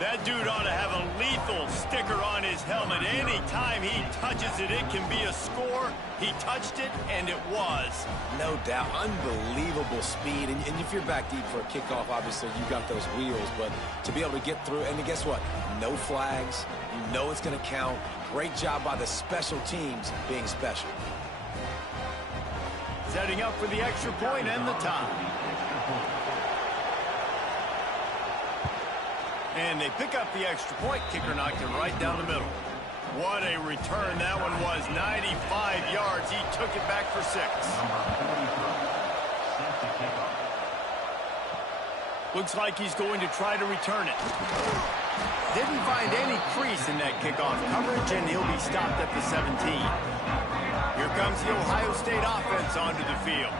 That dude ought to have a lethal sticker on his helmet. Anytime he touches it, it can be a score. He touched it, and it was. No doubt. Unbelievable speed. And if you're back deep for a kickoff, obviously, you got those wheels. But to be able to get through, and guess what? No flags. You know it's going to count. Great job by the special teams being special. Setting up for the extra point and the tie. And they pick up the extra point. Kicker knocked it right down the middle. What a return that one was. 95 yards. He took it back for 6. Looks like he's going to try to return it. Didn't find any crease in that kickoff coverage, and he'll be stopped at the 17. Here comes the Ohio State offense onto the field.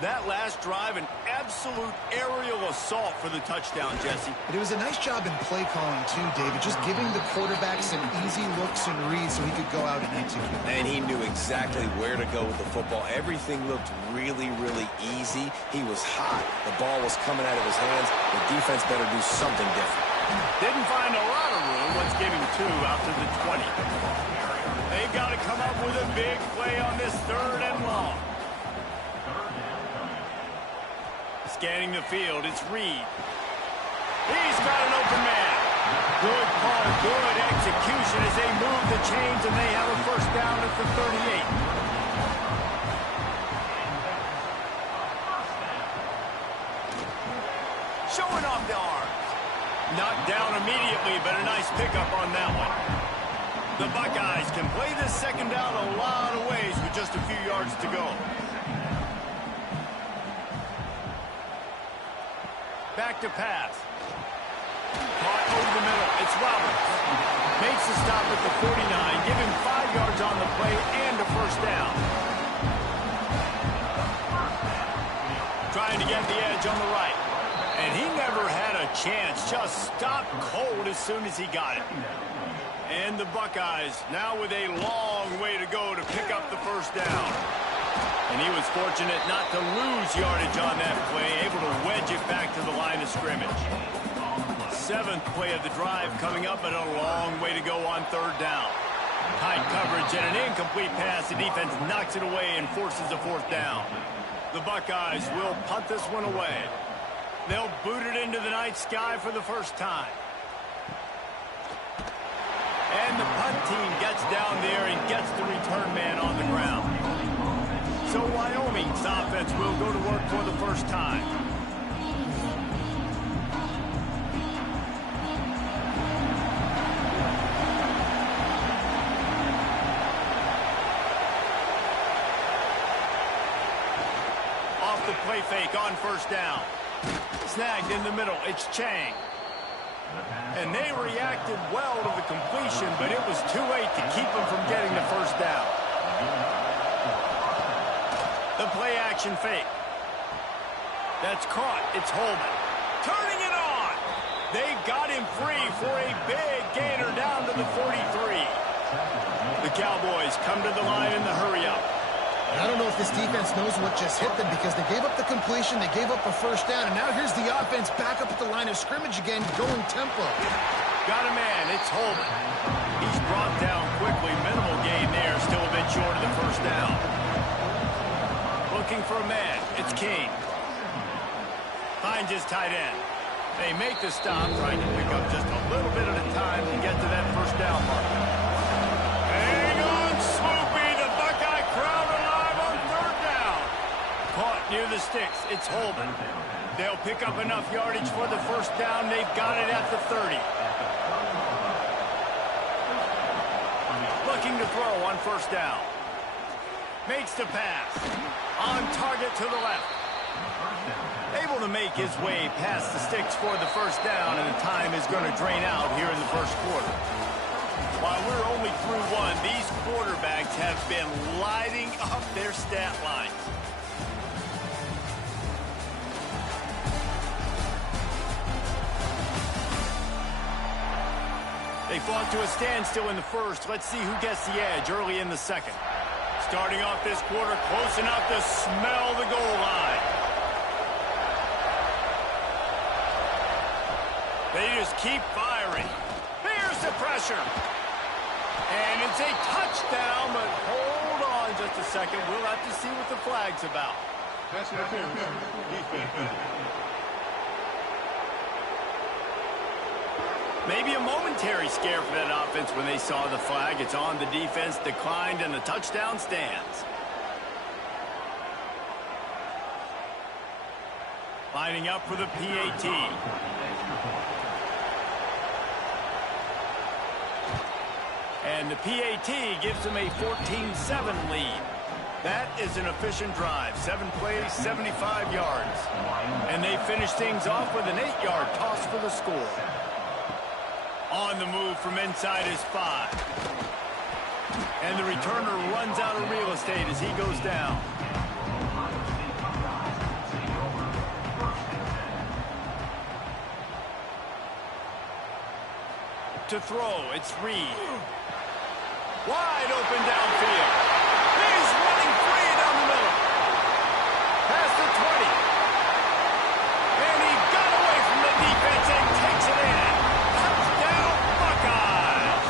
That last drive, an absolute aerial assault for the touchdown, Jesse. But it was a nice job in play calling, too, David. Just giving the quarterback some easy looks and reads so he could go out and execute. And he knew exactly where to go with the football. Everything looked really, really easy. He was hot. The ball was coming out of his hands. The defense better do something different. Didn't find a lot of room. Let's give him 2 out to the 20. They've got to come up with a big play on this 3rd and long. Scanning the field, it's Reed. He's got an open man. Good call, good execution as they move the chains, and they have a first down at the 38. Showing off the arms. Knocked down immediately, but a nice pickup on that one. The Buckeyes can play this 2nd down a lot of ways with just a few yards to go. Back to pass. Caught over the middle. It's Roberts. Makes the stop at the 49. Give him 5 yards on the play and a first down. Trying to get the edge on the right. And he never had a chance. Just stopped cold as soon as he got it. And the Buckeyes now with a long way to go to pick up the first down. And he was fortunate not to lose yardage on that play, able to wedge it back to the line of scrimmage. 7th play of the drive coming up, but a long way to go on 3rd down. Tight coverage and an incomplete pass. The defense knocks it away and forces a 4th down. The Buckeyes will punt this one away. They'll boot it into the night sky for the first time. And the punt team gets down there and gets the return man on the ground. So Wyoming's offense will go to work for the first time. Off the play fake on 1st down. Snagged in the middle. It's Chang. And they reacted well to the completion, but it was too late to keep them from getting the first down. The play action fake. That's caught. It's Holman. Turning it on. They got him free for a big gainer down to the 43. The Cowboys come to the line in the hurry-up. I don't know if this defense knows what just hit them because they gave up the completion, they gave up a first down, and now here's the offense back up at the line of scrimmage again, going tempo. Got a man. It's Holman. He's brought down quickly. Minimal gain there. Still a bit short of the first down. Looking for a man. It's King. Finds his tight end. They make the stop, trying to pick up just a little bit at a time to get to that first down mark. Hang on, Swoopy. The Buckeye crowd alive on 3rd down. Caught near the sticks. It's Holman. They'll pick up enough yardage for the first down. They've got it at the 30. Looking to throw on 1st down. Makes the pass. On target to the left. Able to make his way past the sticks for the first down, and the time is going to drain out here in the 1st quarter. While we're only through 1, these quarterbacks have been lighting up their stat lines. They fought to a standstill in the 1st. Let's see who gets the edge early in the 2nd. Starting off this quarter, close enough to smell the goal line. They just keep firing. Here's the pressure. And it's a touchdown, but hold on just a second. We'll have to see what the flag's about. Pass interference. Defense. Maybe a momentary scare for that offense when they saw the flag. It's on, the defense declined, and the touchdown stands. Lining up for the PAT. And the PAT gives them a 14-7 lead. That is an efficient drive. 7 plays, 75 yards. And they finish things off with an 8-yard toss for the score. On the move from inside his 5. And the returner runs out of real estate as he goes down. To throw, it's Reed. Wide open downfield. He's running free down the middle. Past the 20. And he got away from the defense and takes it in. Touchdown, Buckeyes.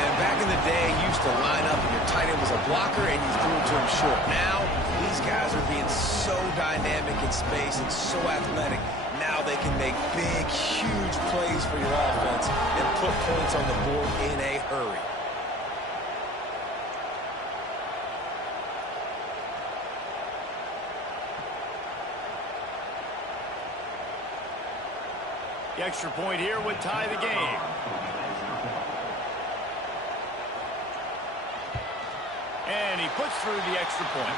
And back in the day, you used to line up and your tight end was a blocker and you threw it to him short. Now, these guys are being so dynamic in space and so athletic. Now they can make big, huge plays for your offense and put points on the board in a hurry. The extra point here would tie the game. And he puts through the extra point.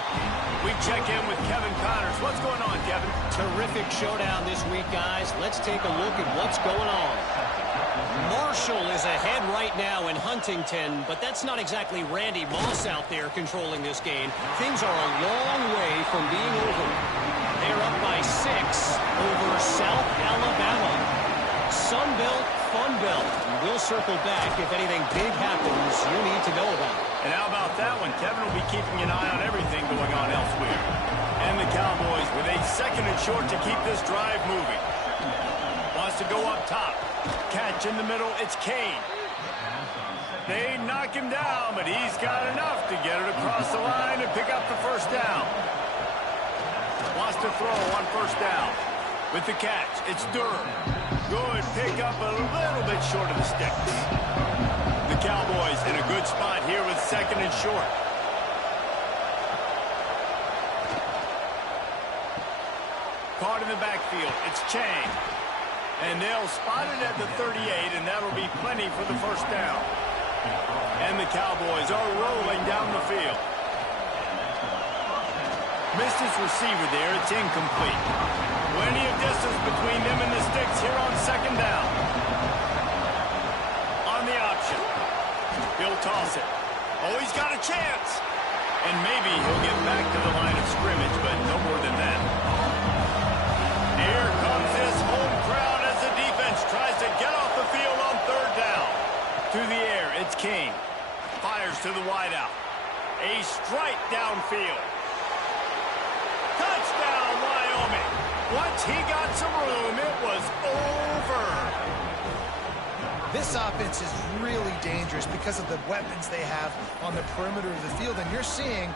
We check in with Kevin Connors. What's going on, Kevin? Terrific showdown this week, guys. Let's take a look at what's going on. Marshall is ahead right now in Huntington, but that's not exactly Randy Moss out there controlling this game. Things are a long way from being over. They're up by 6 over South Alabama. Sunbelt, Funbelt. We'll circle back if anything big happens you need to know about. And how about that one? Kevin will be keeping an eye on everything going on elsewhere. And the Cowboys with a 2nd and short to keep this drive moving. Wants to go up top. Catch in the middle. It's Kane. They knock him down, but he's got enough to get it across the line and pick up the first down. Wants to throw on first down. With the catch, it's Durham. Good pick up a little bit short of the sticks. The Cowboys in a good spot here with 2nd and short. Caught in the backfield. It's Chang. And they'll spot it at the 38, and that'll be plenty for the first down. And the Cowboys are rolling down the field. Missed his receiver there. It's incomplete. Plenty of distance between them and the sticks here on 2nd down. On the option. He'll toss it. Oh, he's got a chance. And maybe he'll get back to the line of scrimmage, but no more than that. Here comes this home crowd as the defense tries to get off the field on 3rd down. To the air, it's King. Fires to the wideout. A strike downfield. Touchdown, Wyoming. Once he got some room, it was over. This offense is really dangerous because of the weapons they have on the perimeter of the field. And you're seeing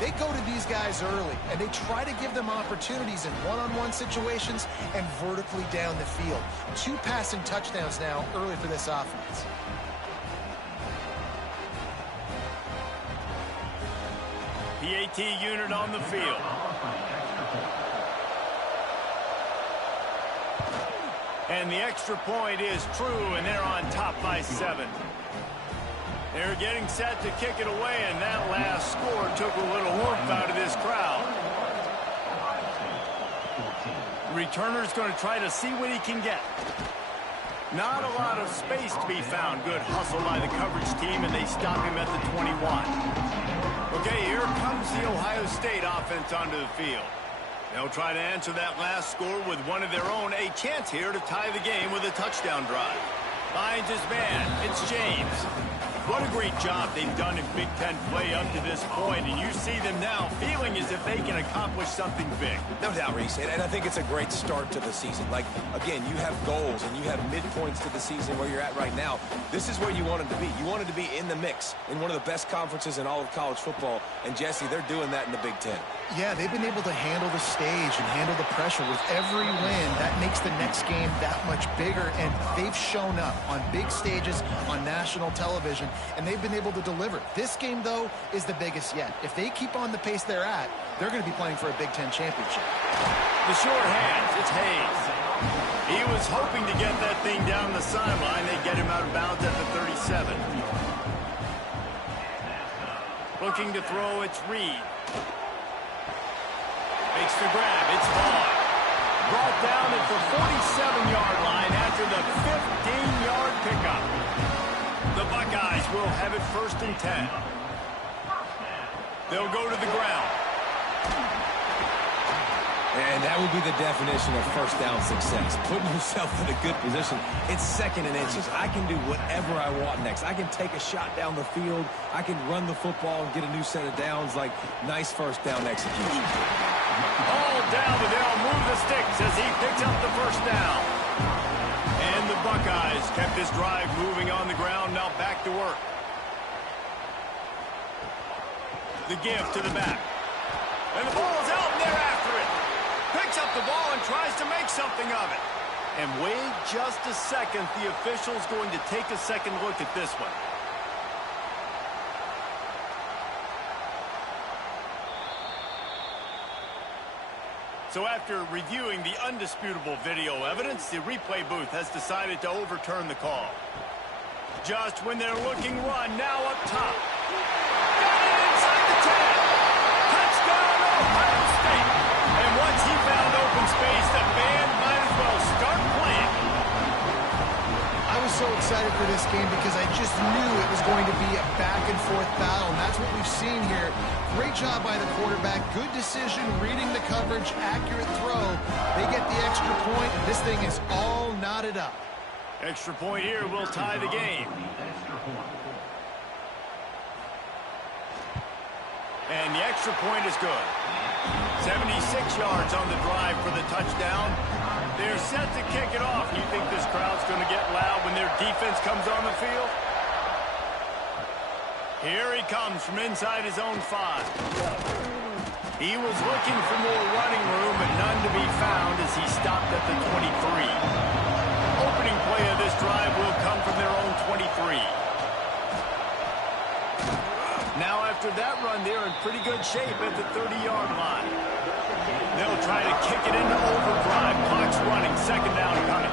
they go to these guys early, and they try to give them opportunities in one-on-one situations and vertically down the field. 2 passing touchdowns now early for this offense. PAT unit on the field. And the extra point is true, and they're on top by 7. They're getting set to kick it away, and that last score took a little warmth out of this crowd. The returner's going to try to see what he can get. Not a lot of space to be found. Good hustle by the coverage team, and they stop him at the 21. Okay, here comes the Ohio State offense onto the field. They'll try to answer that last score with one of their own. A chance here to tie the game with a touchdown drive. Finds his man. It's James. What a great job they've done in Big Ten play up to this point, and you see them now feeling as if they can accomplish something big. No doubt, Reese, and I think it's a great start to the season. Like, again, you have goals and you have midpoints to the season where you're at right now. This is where you wanted to be. You wanted to be in the mix in one of the best conferences in all of college football, and Jesse, they're doing that in the Big Ten. Yeah, they've been able to handle the stage and handle the pressure with every win. That makes the next game that much bigger, and they've shown up on big stages on national television, and they've been able to deliver. This game, though, is the biggest yet. If they keep on the pace they're at, they're going to be playing for a Big Ten championship. The short hands, it's Hayes. He was hoping to get that thing down the sideline. They get him out of bounds at the 37. Looking to throw, it's Reed. Makes the grab, it's Vaughn. Brought down at the 47-yard line after the 15-yard pickup. The Buckeyes will have it 1st and 10. They'll go to the ground. And that would be the definition of first down success. Putting yourself in a good position. It's 2nd and inches. I can do whatever I want next. I can take a shot down the field. I can run the football and get a new set of downs. Like, nice first down execution. All down, but they'll move the sticks as he picks up the first down. And the Buckeyes kept this drive moving on the ground. Now back to work. The give to the back. And the ball is out, and they're after it. Picks up the ball and tries to make something of it. And wait just a second. The official's going to take a second look at this one. So after reviewing the undisputable video evidence, the replay booth has decided to overturn the call. Just when they're looking run, now up top. Got it inside the 10. Touchdown, Ohio State. And once he found open space, the band might as well start playing. I was so excited for this game because I just knew it was going to be a back-and-forth battle, and that's what we've seen here. Great job by the quarterback. Good decision, reading the coverage, accurate throw. They get the extra point. This thing is all knotted up. Extra point here will tie the game. And the extra point is good. 76 yards on the drive for the touchdown. They're set to kick it off. You think this crowd's going to get loud when their defense comes on the field? Here he comes from inside his own 5. He was looking for more running room, but none to be found as he stopped at the 23. Opening play of this drive will come from their own 23. Now after that run, they're in pretty good shape at the 30-yard line. They'll try to kick it into overdrive. Clock's running. 2nd down coming.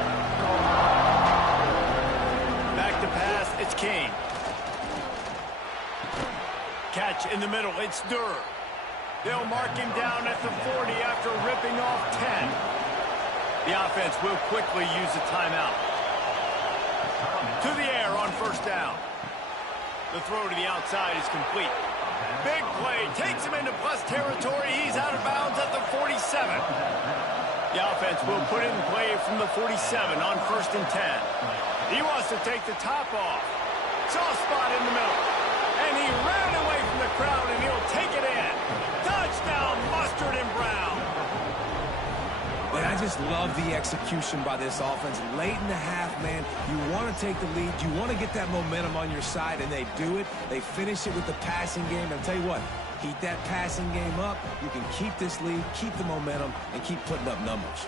Back to pass. It's King. Catch in the middle. It's Durr. They'll mark him down at the 40 after ripping off 10. The offense will quickly use a timeout. To the air on 1st down. The throw to the outside is complete. Big play. Takes him into plus territory. He's out of bounds at the 47. The offense will put it in play from the 47 on 1st and 10. He wants to take the top off. Soft spot in the middle. And he ran away from the crowd, and he'll take it in. Touchdown, Mustard and Brown. And I just love the execution by this offense. Late in the half, man, you want to take the lead. You want to get that momentum on your side, and they do it. They finish it with the passing game. And I'll tell you what, heat that passing game up. You can keep this lead, keep the momentum, and keep putting up numbers.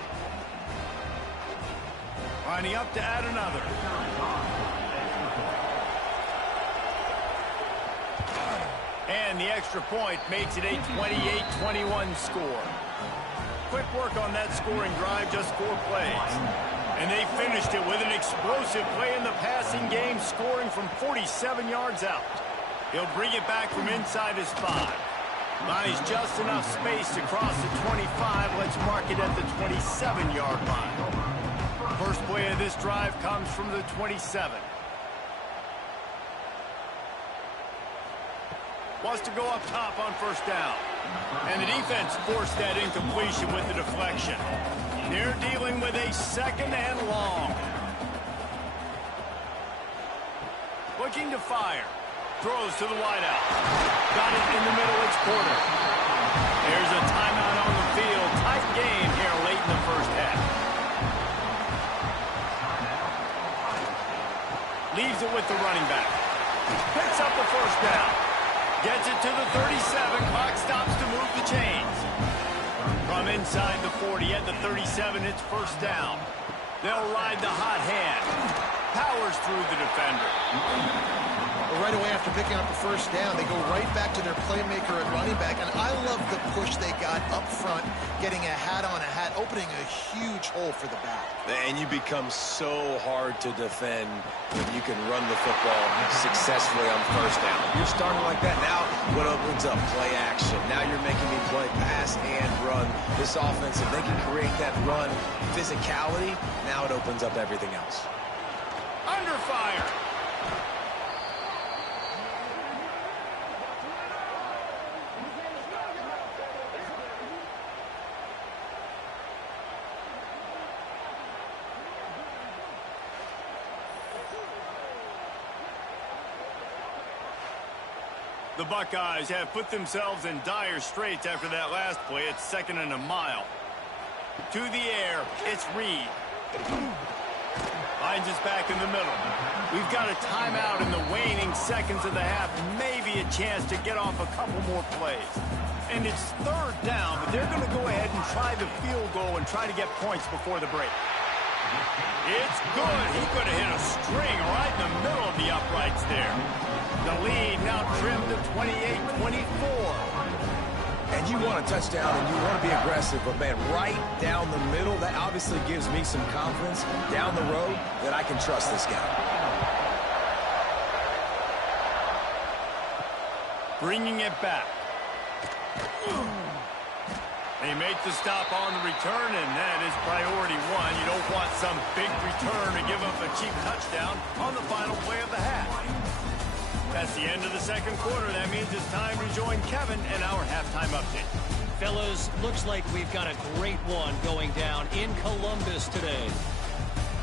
Lining up to add another. And the extra point makes it a 28-21 score. Quick work on that scoring drive, just 4 plays. And they finished it with an explosive play in the passing game, scoring from 47 yards out. He'll bring it back from inside his 5. Buys just enough space to cross the 25. Let's mark it at the 27-yard line. First play of this drive comes from the 27. Wants to go up top on 1st down. And the defense forced that incompletion with the deflection. They're dealing with a 2nd and long. Looking to fire. Throws to the wideout. Got it in the middle. It's Porter. There's a timeout on the field. Tight game here late in the first half. Leaves it with the running back. Picks up the first down. Gets it to the 37. Clock stops to move the chains. From inside the 40 at the 37, it's first down. They'll ride the hot hand. Powers through the defender. Well, right away after picking up the first down, they go right back to their playmaker at running back. And I love the push they got up front, getting a hat on a hat, opening a huge hole for the back. And you become so hard to defend when you can run the football successfully on first down. You're starting like that. Now what opens up? Play action. Now you're making me play pass and run. This offense, if they can create that run physicality, now it opens up everything else. Under fire. The Buckeyes have put themselves in dire straits after that last play. It's 2nd and a mile. To the air, it's Reed. Finds us back in the middle. We've got a timeout in the waning seconds of the half. Maybe a chance to get off a couple more plays. And it's 3rd down, but they're going to go ahead and try the field goal and try to get points before the break. It's good. He could have hit a string right in the middle of the uprights there. The lead now trimmed to 28-24. And you want a touchdown and you want to be aggressive, but man, right down the middle, that obviously gives me some confidence down the road that I can trust this guy. Bringing it back. They make the stop on the return, and that is priority one. You don't want some big return to give up a cheap touchdown on the final play of the half. That's the end of the second quarter. That means it's time to join Kevin and our halftime update. Fellas, looks like we've got a great one going down in Columbus today.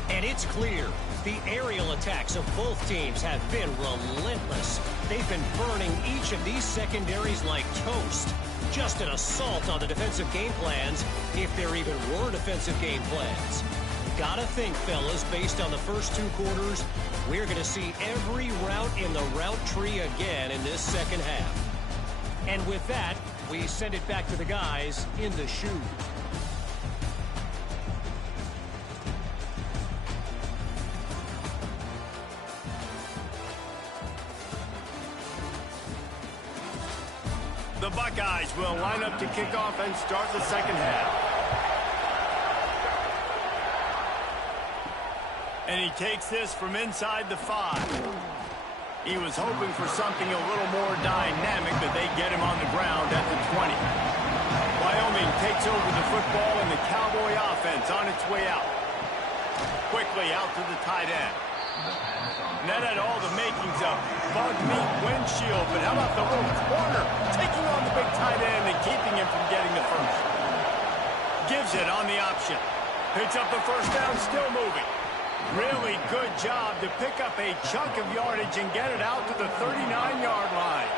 And it's clear the aerial attacks of both teams have been relentless. They've been burning each of these secondaries like toast. Just an assault on the defensive game plans, if there even were defensive game plans. Gotta think, fellas, based on the first 2 quarters, we're going to see every route in the route tree again in this second half. And with that, we send it back to the guys in the shoe. The Buckeyes will line up to kick off and start the second half. And he takes this from inside the 5. He was hoping for something a little more dynamic, but they get him on the ground at the 20. Wyoming takes over the football and the Cowboy offense on its way out. Quickly out to the tight end. And that had all the makings of bug meat windshield, but how about the little corner taking on the big tight end and keeping him from getting the first? Gives it on the option. Picks up the first down, still moving. Really good job to pick up a chunk of yardage and get it out to the 39-yard line.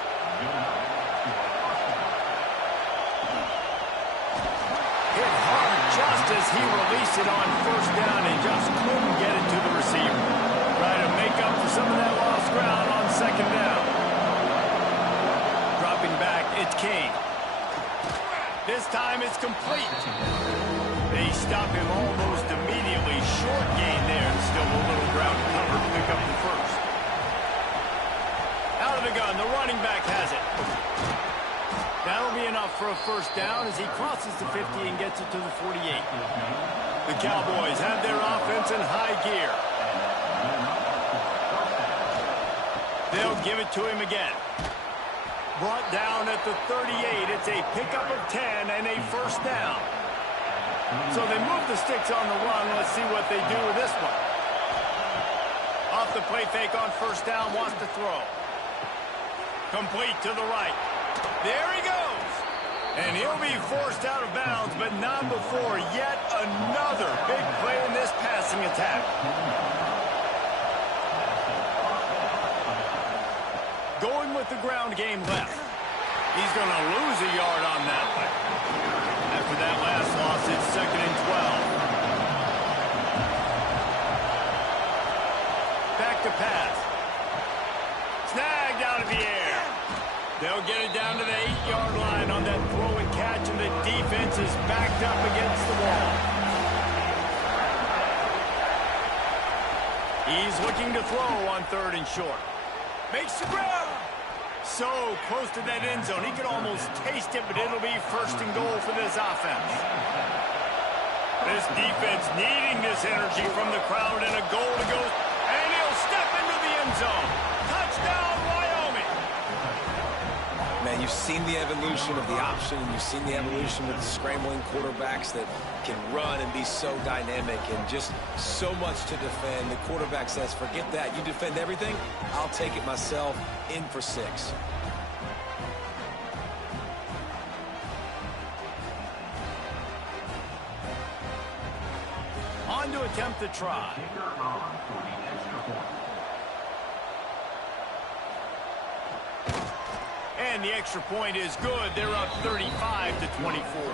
Hit hard just as he released it on first down and just couldn't get it to the receiver. Try to make up for some of that lost ground on second down. Dropping back, it's King. This time it's complete. They stop him almost immediately. Short gain there. Still a little ground cover to pick up the first. Out of the gun, the running back has it. That'll be enough for a first down as he crosses the 50 and gets it to the 48. The Cowboys have their offense in high gear. They'll give it to him again. Brought down at the 38. It's a pickup of 10 and a first down. So they move the sticks on the run. Let's see what they do with this one. Off the play fake on first down, wants to throw. Complete to the right. There he goes. And he'll be forced out of bounds, but not before yet another big play in this passing attack. going with the ground game left. He's going to lose a yard on that one. After that last loss, it's 2nd and 12. Back to pass. Snagged out of the air. They'll get it down to the 8-yard line on that throw and catch, and the defense is backed up against the wall. He's looking to throw on 3rd and short. Makes the grab. So close to that end zone. He could almost taste it, but it'll be 1st and goal for this offense. This defense needing this energy from the crowd, and a goal to go. And he'll step into the end zone. Touchdown, Wyoming. Man, you've seen the evolution of the option, and you've seen the evolution with the scrambling quarterbacks that can run and be so dynamic and just so much to defend. The quarterback says, forget that. You defend everything, I'll take it myself. In for 6. On to attempt the try. And the extra point is good. They're up 35-24.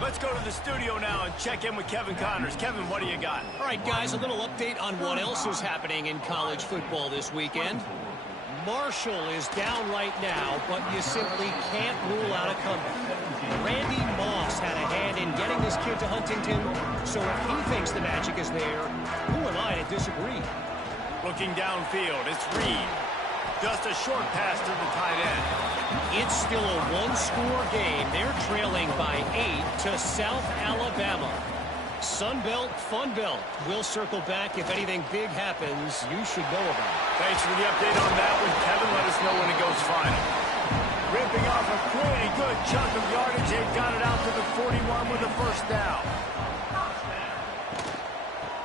Let's go to the studio now and check in with Kevin Connors. Kevin, what do you got? All right, guys, a little update on what else is happening in college football this weekend. Marshall is down right now, but you simply can't rule out a comeback. Randy Moss had a hand in getting this kid to Huntington, so if he thinks the magic is there, who am I to disagree? Looking downfield, it's Reed. Just a short pass to the tight end. It's still a one-score game. They're trailing by 8 to South Alabama. Sunbelt, Funbelt. We'll circle back if anything big happens you should know about. Thanks for the update on that one, Kevin. Let us know when it goes final. Ripping off a pretty good chunk of yardage. They've got it out to the 41 with a 1st down.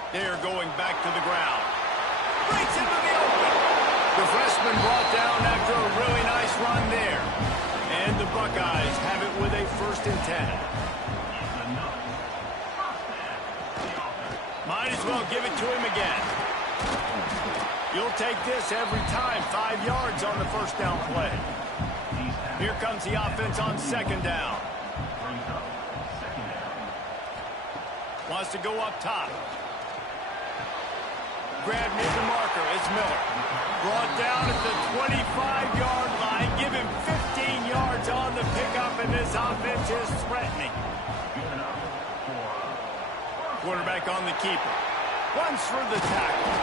They're going back to the ground. Breaks into the open. The freshman brought down after a really nice run there. And the Buckeyes have it with a 1st and 10. Might as well give it to him again. You'll take this every time. 5 yards on the 1st down play. Here comes the offense on 2nd down. Wants to go up top. Grab near the marker. It's Miller. Brought down at the 25-yard line. Give him 15 yards on the pickup, and this offense is threatening. Quarterback on the keeper. Runs for the tackle.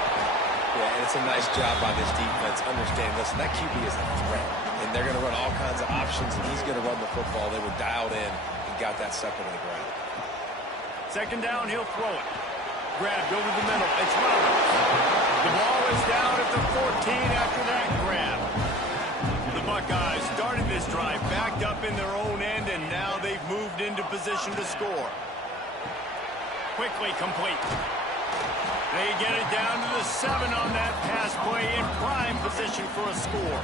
Yeah, and it's a nice job by this defense. Understand, listen, that QB is a threat. And they're going to run all kinds of options, and he's going to run the football. They were dialed in and got that sucker to the ground. 2nd down, he'll throw it. Grabbed over the middle. It's Roberts. The ball is down at the 14 after that grab. The Buckeyes started this drive backed up in their own end, and now they've moved into position to score. Quickly complete. They get it down to the 7 on that pass play in prime position for a score.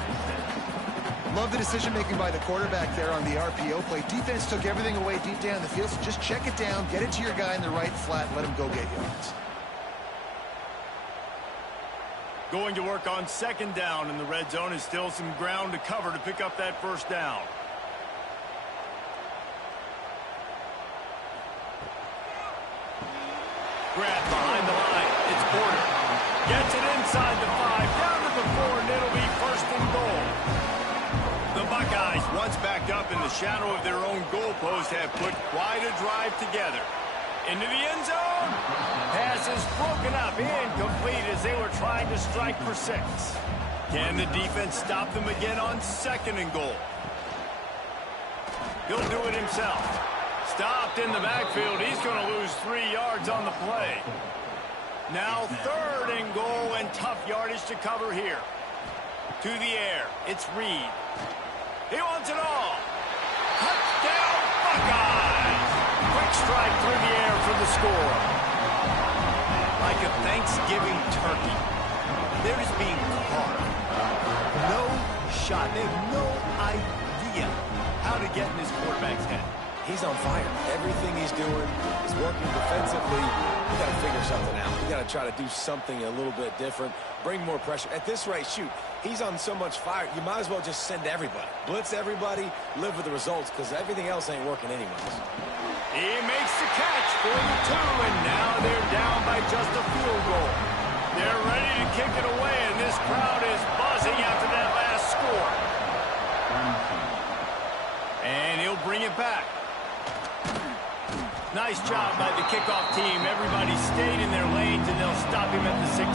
Love the decision-making by the quarterback there on the RPO play. Defense took everything away deep down the field, so just check it down, get it to your guy in the right flat, and let him go get yards. Going to work on 2nd down in the red zone. Is still some ground to cover to pick up that 1st down. Grab behind the line. It's Porter. Gets it inside the 5, down to the 4, and it'll be 1st and goal. The Buckeyes, once backed up in the shadow of their own goalpost, have put quite a drive together. Into the end zone. Pass is broken up, incomplete as they were trying to strike for 6. Can the defense stop them again on 2nd and goal? He'll do it himself. Stopped in the backfield. He's going to lose 3 yards on the play. Now 3rd and goal, and tough yardage to cover here. To the air. It's Reed. He wants it all. Touchdown, Buckeyes! Quick strike through the air for the score. Like a Thanksgiving turkey. They're just being carved. No shot. They have no idea how to get in this quarterback's head. he's on fire. Everything he's doing is working defensively. We got to figure something out. We got to try to do something a little bit different, bring more pressure. At this rate, shoot, he's on so much fire, you might as well just send everybody. Blitz everybody, live with the results, because everything else ain't working anyways. He makes the catch for the 2, and now they're down by just a field goal. They're ready to kick it away, and this crowd is buzzing after that last score. And he'll bring it back. Nice job by the kickoff team. Everybody stayed in their lanes, and they'll stop him at the 16.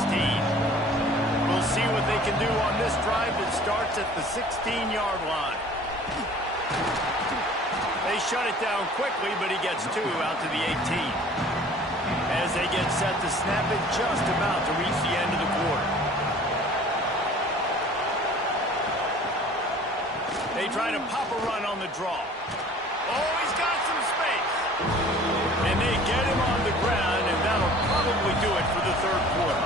We'll see what they can do on this drive that starts at the 16-yard line. They shut it down quickly, but he gets 2 out to the 18. As they get set to snap it, just about to reach the end of the quarter. They try to pop a run on the draw. Oh, he's got some space. And they get him on the ground, and that'll probably do it for the third quarter.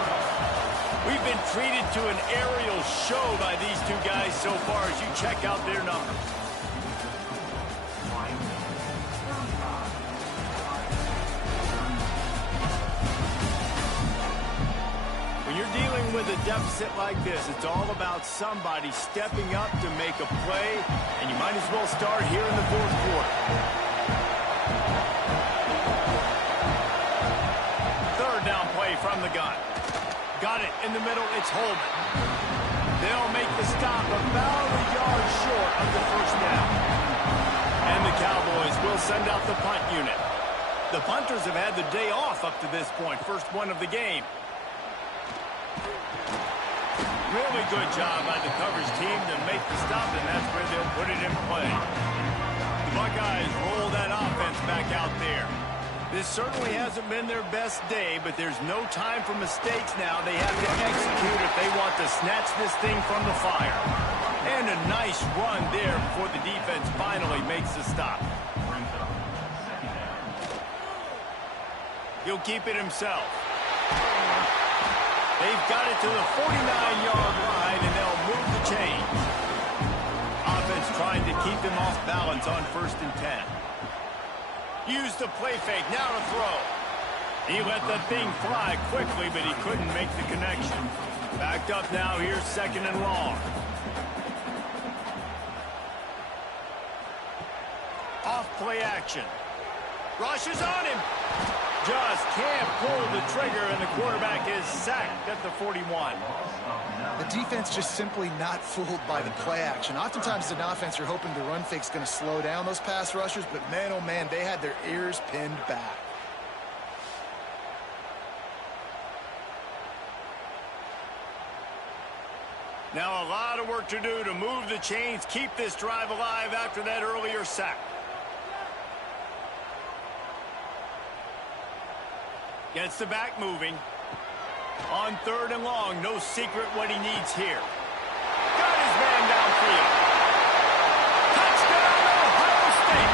We've been treated to an aerial show by these 2 guys so far as you check out their numbers. When you're dealing with a deficit like this, it's all about somebody stepping up to make a play, and you might as well start here in the fourth quarter. Third down play from the gun. Got it in the middle. It's Holman. They'll make the stop about a yard short of the first down. And the Cowboys will send out the punt unit. The punters have had the day off up to this point. First one of the game. Really good job by the coverage team to make the stop, and that's where they'll put it in play. The Buckeyes roll that offense back out there. This certainly hasn't been their best day, but there's no time for mistakes now. They have to execute if they want to snatch this thing from the fire. And a nice run there before the defense finally makes the stop. He'll keep it himself. They've got it to the 49-yard line, and they'll move the chains. Offense trying to keep him off balance on 1st and 10. Use the play fake, now to throw. He let that thing fly quickly, but he couldn't make the connection. Backed up now, here's 2nd and long. Off play action. Rush is on him. Just can't pull the trigger, and the quarterback is sacked at the 41. The defense just simply not fooled by the play action. Oftentimes, as an offense, you're hoping the run fake's going to slow down those pass rushers, but man, oh man, they had their ears pinned back. Now a lot of work to do to move the chains, keep this drive alive after that earlier sack. Gets the back moving. On 3rd and long, no secret what he needs here. Got his man downfield. Touchdown, Ohio State.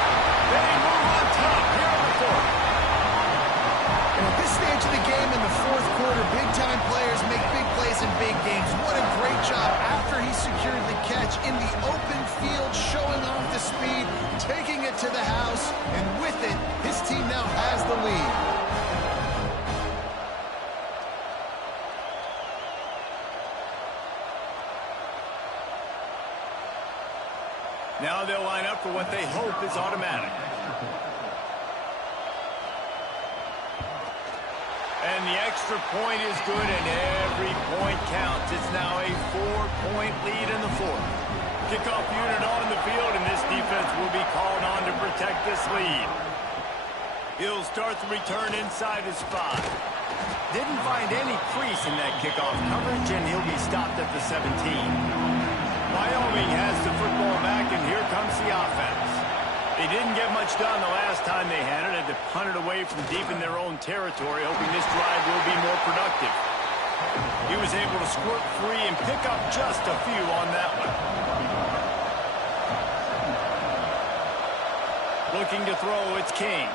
They move on top here in the 4th. And at this stage of the game in the 4th quarter, big-time players make big plays in big games. What a great job after he secured the catch in the open field, showing off the speed, taking it to the house, and with it, his team now has the lead. Now they'll line up for what they hope is automatic. And the extra point is good, and every point counts. It's now a 4-point lead in the 4th. Kickoff unit on the field, and this defense will be called on to protect this lead. He'll start the return inside his 5. Didn't find any crease in that kickoff coverage, and he'll be stopped at the 17. Wyoming has the football back, and here comes the offense. They didn't get much done the last time they had it. Had to punt it away from deep in their own territory, hoping this drive will be more productive. He was able to squirt free and pick up just a few on that one. Looking to throw, it's King.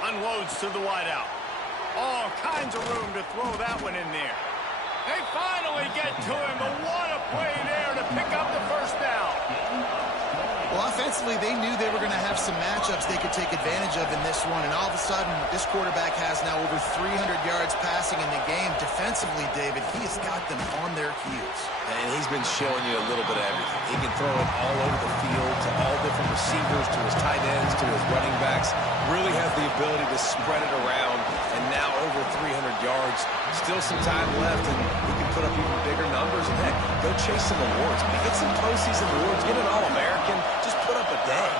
Unloads to the wideout. All kinds of room to throw that one in there. They finally get to him, but what a play there to pick up the first down. Well, offensively, they knew they were going to have some matchups they could take advantage of in this one, and all of a sudden, this quarterback has now over 300 yards passing in the game. Defensively, David, he has got them on their heels. And he's been showing you a little bit of everything. He can throw it all over the field to all different receivers, to his tight ends, to his running backs. Really has the ability to spread it around, and now over 300 yards. Still some time left, and he can put up even bigger numbers. And heck, go chase some awards. I mean, get some postseason awards. Get an All-American. Just put up a day.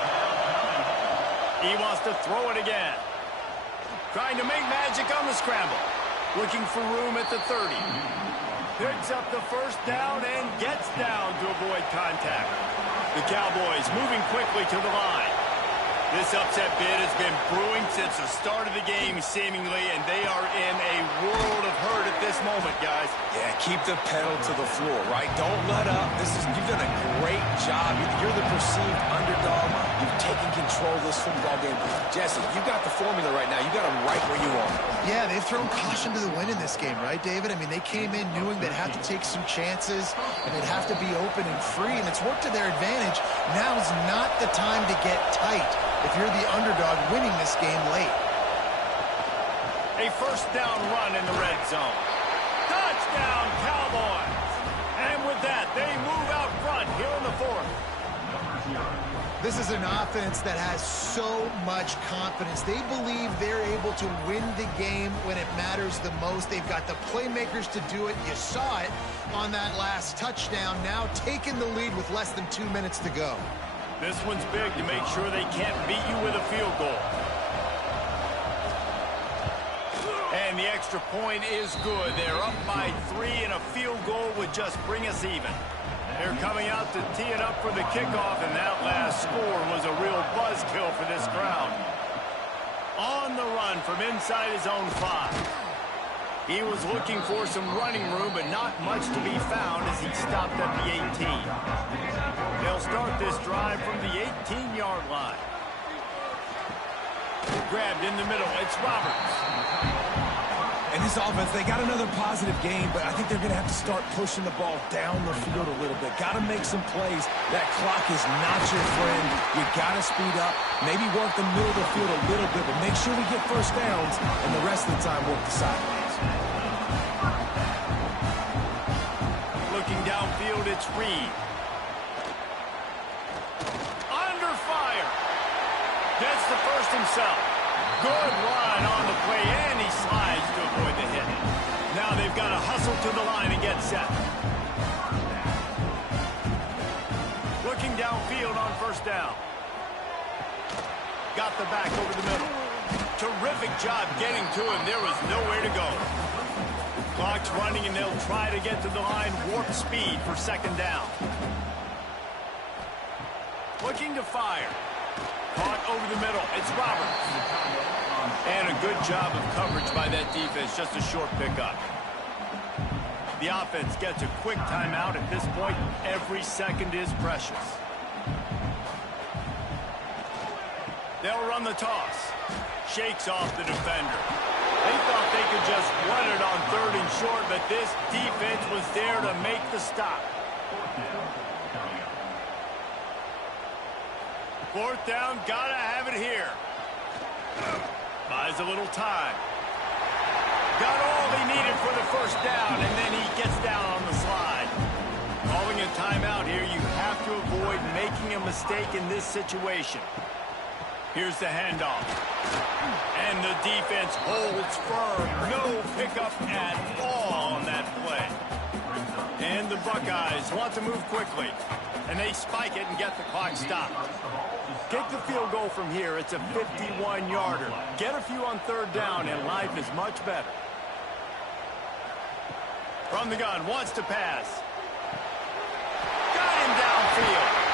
He wants to throw it again. Trying to make magic on the scramble. Looking for room at the 30. Picks up the first down and gets down to avoid contact. The Cowboys moving quickly to the line. This upset bid has been brewing since the start of the game, seemingly, and they are in a world of hurt at this moment, guys. Yeah, keep the pedal to the floor, right? Don't let up. You've done a great job. You're the perceived underdog. You've taken control of this football game. Jesse, you got the formula right now. You got them right where you want. Yeah, they've thrown caution to the wind in this game, right, David? I mean, they came in knowing they'd have to take some chances, and they'd have to be open and free, and it's worked to their advantage. Now's not the time to get tight if you're the underdog winning this game late. A first down run in the red zone. Touchdown, Cowboys! And with that, they move out front here in the fourth. This is an offense that has so much confidence. They believe they're able to win the game when it matters the most. They've got the playmakers to do it. You saw it on that last touchdown. Now taking the lead with less than 2 minutes to go. This one's big to make sure they can't beat you with a field goal. And the extra point is good. They're up by 3, and a field goal would just bring us even. They're coming out to tee it up for the kickoff, and that last score was a real buzzkill for this crowd. On the run from inside his own 5. He was looking for some running room, but not much to be found as he stopped at the 18. They'll start this drive from the 18-yard line. Grabbed in the middle. It's Roberts. And this offense, they got another positive game, but I think they're going to have to start pushing the ball down the field a little bit. Got to make some plays. That clock is not your friend. You got to speed up. Maybe work the middle of the field a little bit, but make sure we get first downs, and the rest of the time work the sidelines. Looking downfield, it's Reed. Under fire. Gets the first himself. Good run on the play, and he slides to avoid the hit. Now they've got to hustle to the line and get set. Looking downfield on first down. Got the back over the middle. Terrific job getting to him. There was nowhere to go. Clock's running, and they'll try to get to the line. Warp speed for second down. Looking to fire. Caught over the middle. It's Roberts. And a good job of coverage by that defense. Just a short pickup. The offense gets a quick timeout. At this point, every second is precious. They'll run the toss. Shakes off the defender. They thought they could just run it on 3rd and short, but this defense was there to make the stop. 4th down, gotta have it here. Buys a little time. Got all he needed for the first down, and then he gets down on the slide. Calling a timeout here, you have to avoid making a mistake in this situation. Here's the handoff. And the defense holds firm. No pickup at all on that play. And the Buckeyes want to move quickly. And they spike it and get the clock stopped. Kick the field goal from here. It's a 51-yarder. Get a few on 3rd down, and life is much better. From the gun, wants to pass. Got him downfield.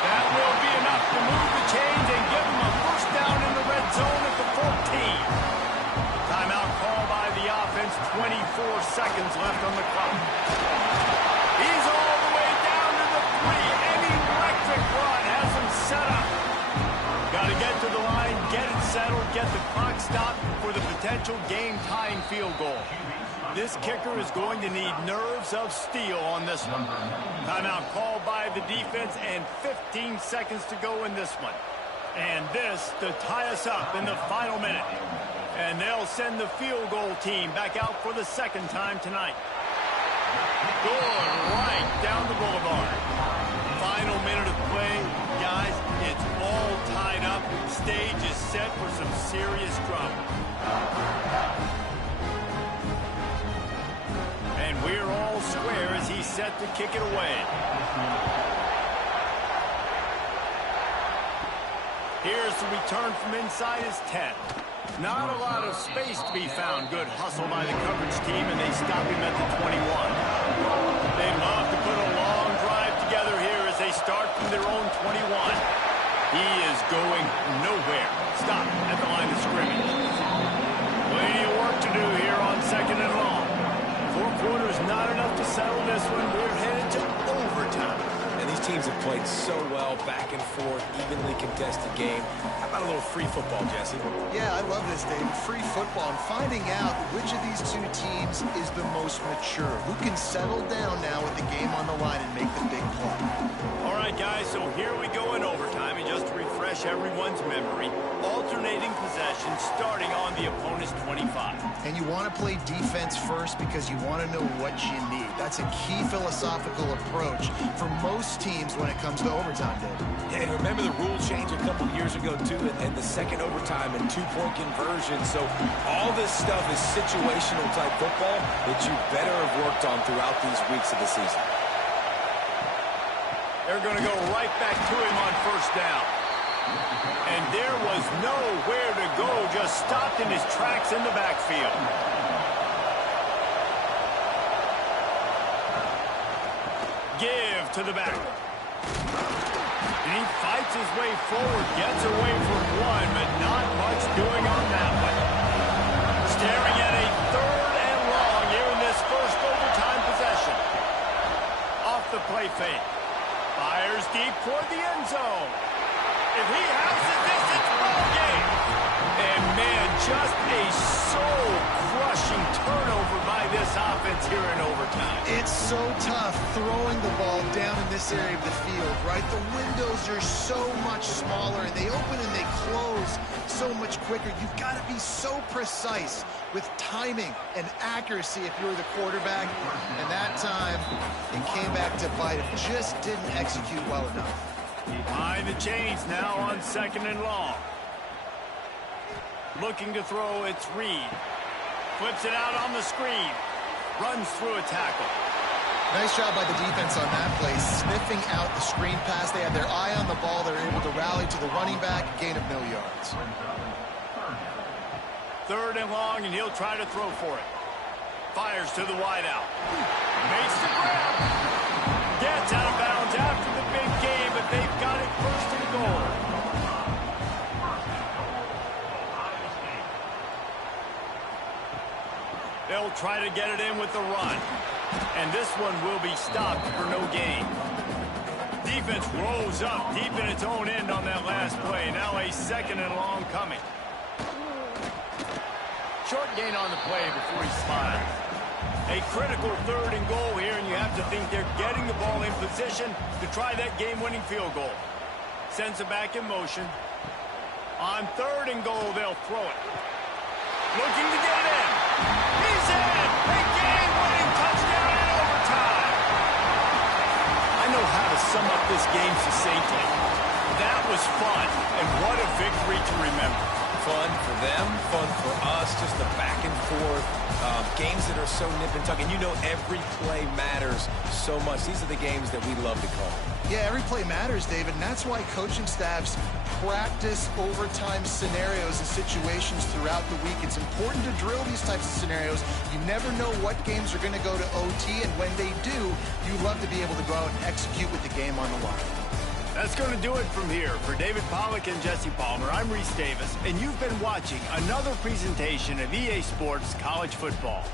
That will be enough to move the chains and give him a first down in the red zone at the 14. Timeout call by the offense. 24 seconds left on the clock. He's all the way down to the 3. An electric run has him set up. Got to get to the line, get it settled, get the clock stopped for the potential game-tying field goal. This kicker is going to need nerves of steel on this one. Timeout called by the defense and 15 seconds to go in this one. And this to tie us up in the final minute. And they'll send the field goal team back out for the second time tonight. Going right down the boulevard. Final minute of play. Guys, it's all tied up. Stage is set for some serious drama. And we're all square as he's set to kick it away. Here's the return from inside his 10. Not a lot of space to be found. Good hustle by the coverage team, and they stop him at the 21. They love to put a long drive together here as they start from their own 21. He is going nowhere. Stop at the line of scrimmage. Plenty of work to do here on second and long. 4 quarters not enough to settle this one. We're headed to overtime. And these teams have played so well, back and forth, evenly contested game. How about a little free football, Jesse? Yeah, I love this, David. Free football and finding out which of these two teams is the most mature. Who can settle down now with the game on the line and make the big play. All right, guys, so here we go in overtime. And just to refresh everyone's memory, alternating possession starting on the opponent's 25. And you want to play defense first because you want to know what you need. That's a key philosophical approach for most teams when it comes to overtime, David. Yeah, and remember the rule change a couple years ago, too, and the second overtime and 2-point conversion. So all this stuff is situational type football that you better have worked on throughout these weeks of the season. They're going to go right back to him on first down. And there was nowhere to go, just stopped in his tracks in the backfield. Give to the back. And he fights his way forward, gets away from one, but not much doing on that one. Staring at a third and long here in this first overtime possession. Off the play fake. Fires deep toward the end zone. If he houses this, it's ball game. And man, just a soul-crushing turnover by this offense here in overtime. It's so tough throwing the ball down in this area of the field, right? The windows are so much smaller, and they open and they close so much quicker. You've got to be so precise with timing and accuracy if you're the quarterback. And that time, it came back to bite him. Just didn't execute well enough. Behind the chains now on second and long. Looking to throw, it's Reed. Flips it out on the screen. Runs through a tackle. Nice job by the defense on that play, sniffing out the screen pass. They had their eye on the ball. They're able to rally to the running back, gain of no yards. Third and long, and he'll try to throw for it. Fires to the wideout. Makes the grab. Gets out of bounds after the big game, but they've got it first and goal. They'll try to get it in with the run. And this one will be stopped for no gain. Defense rolls up deep in its own end on that last play. Now a second and long coming. Short gain on the play before he smiles. A critical third and goal here, and you have to think they're getting the ball in position to try that game-winning field goal. Sends it back in motion. On third and goal, they'll throw it. Looking to get it in. He's in! A game-winning touchdown in overtime! I know how to sum up this game succinctly. That was fun, and what a victory to remember. Fun for them, fun for us, just the back and forth. Games that are so nip and tuck, and you know every play matters so much. These are the games that we love to call. Yeah, every play matters, David, and that's why coaching staffs practice overtime scenarios and situations throughout the week. It's important to drill these types of scenarios. You never know what games are going to go to OT, and when they do, you love to be able to go out and execute with the game on the line. That's going to do it from here. For David Pollack and Jesse Palmer, I'm Reese Davis, and you've been watching another presentation of EA Sports College Football.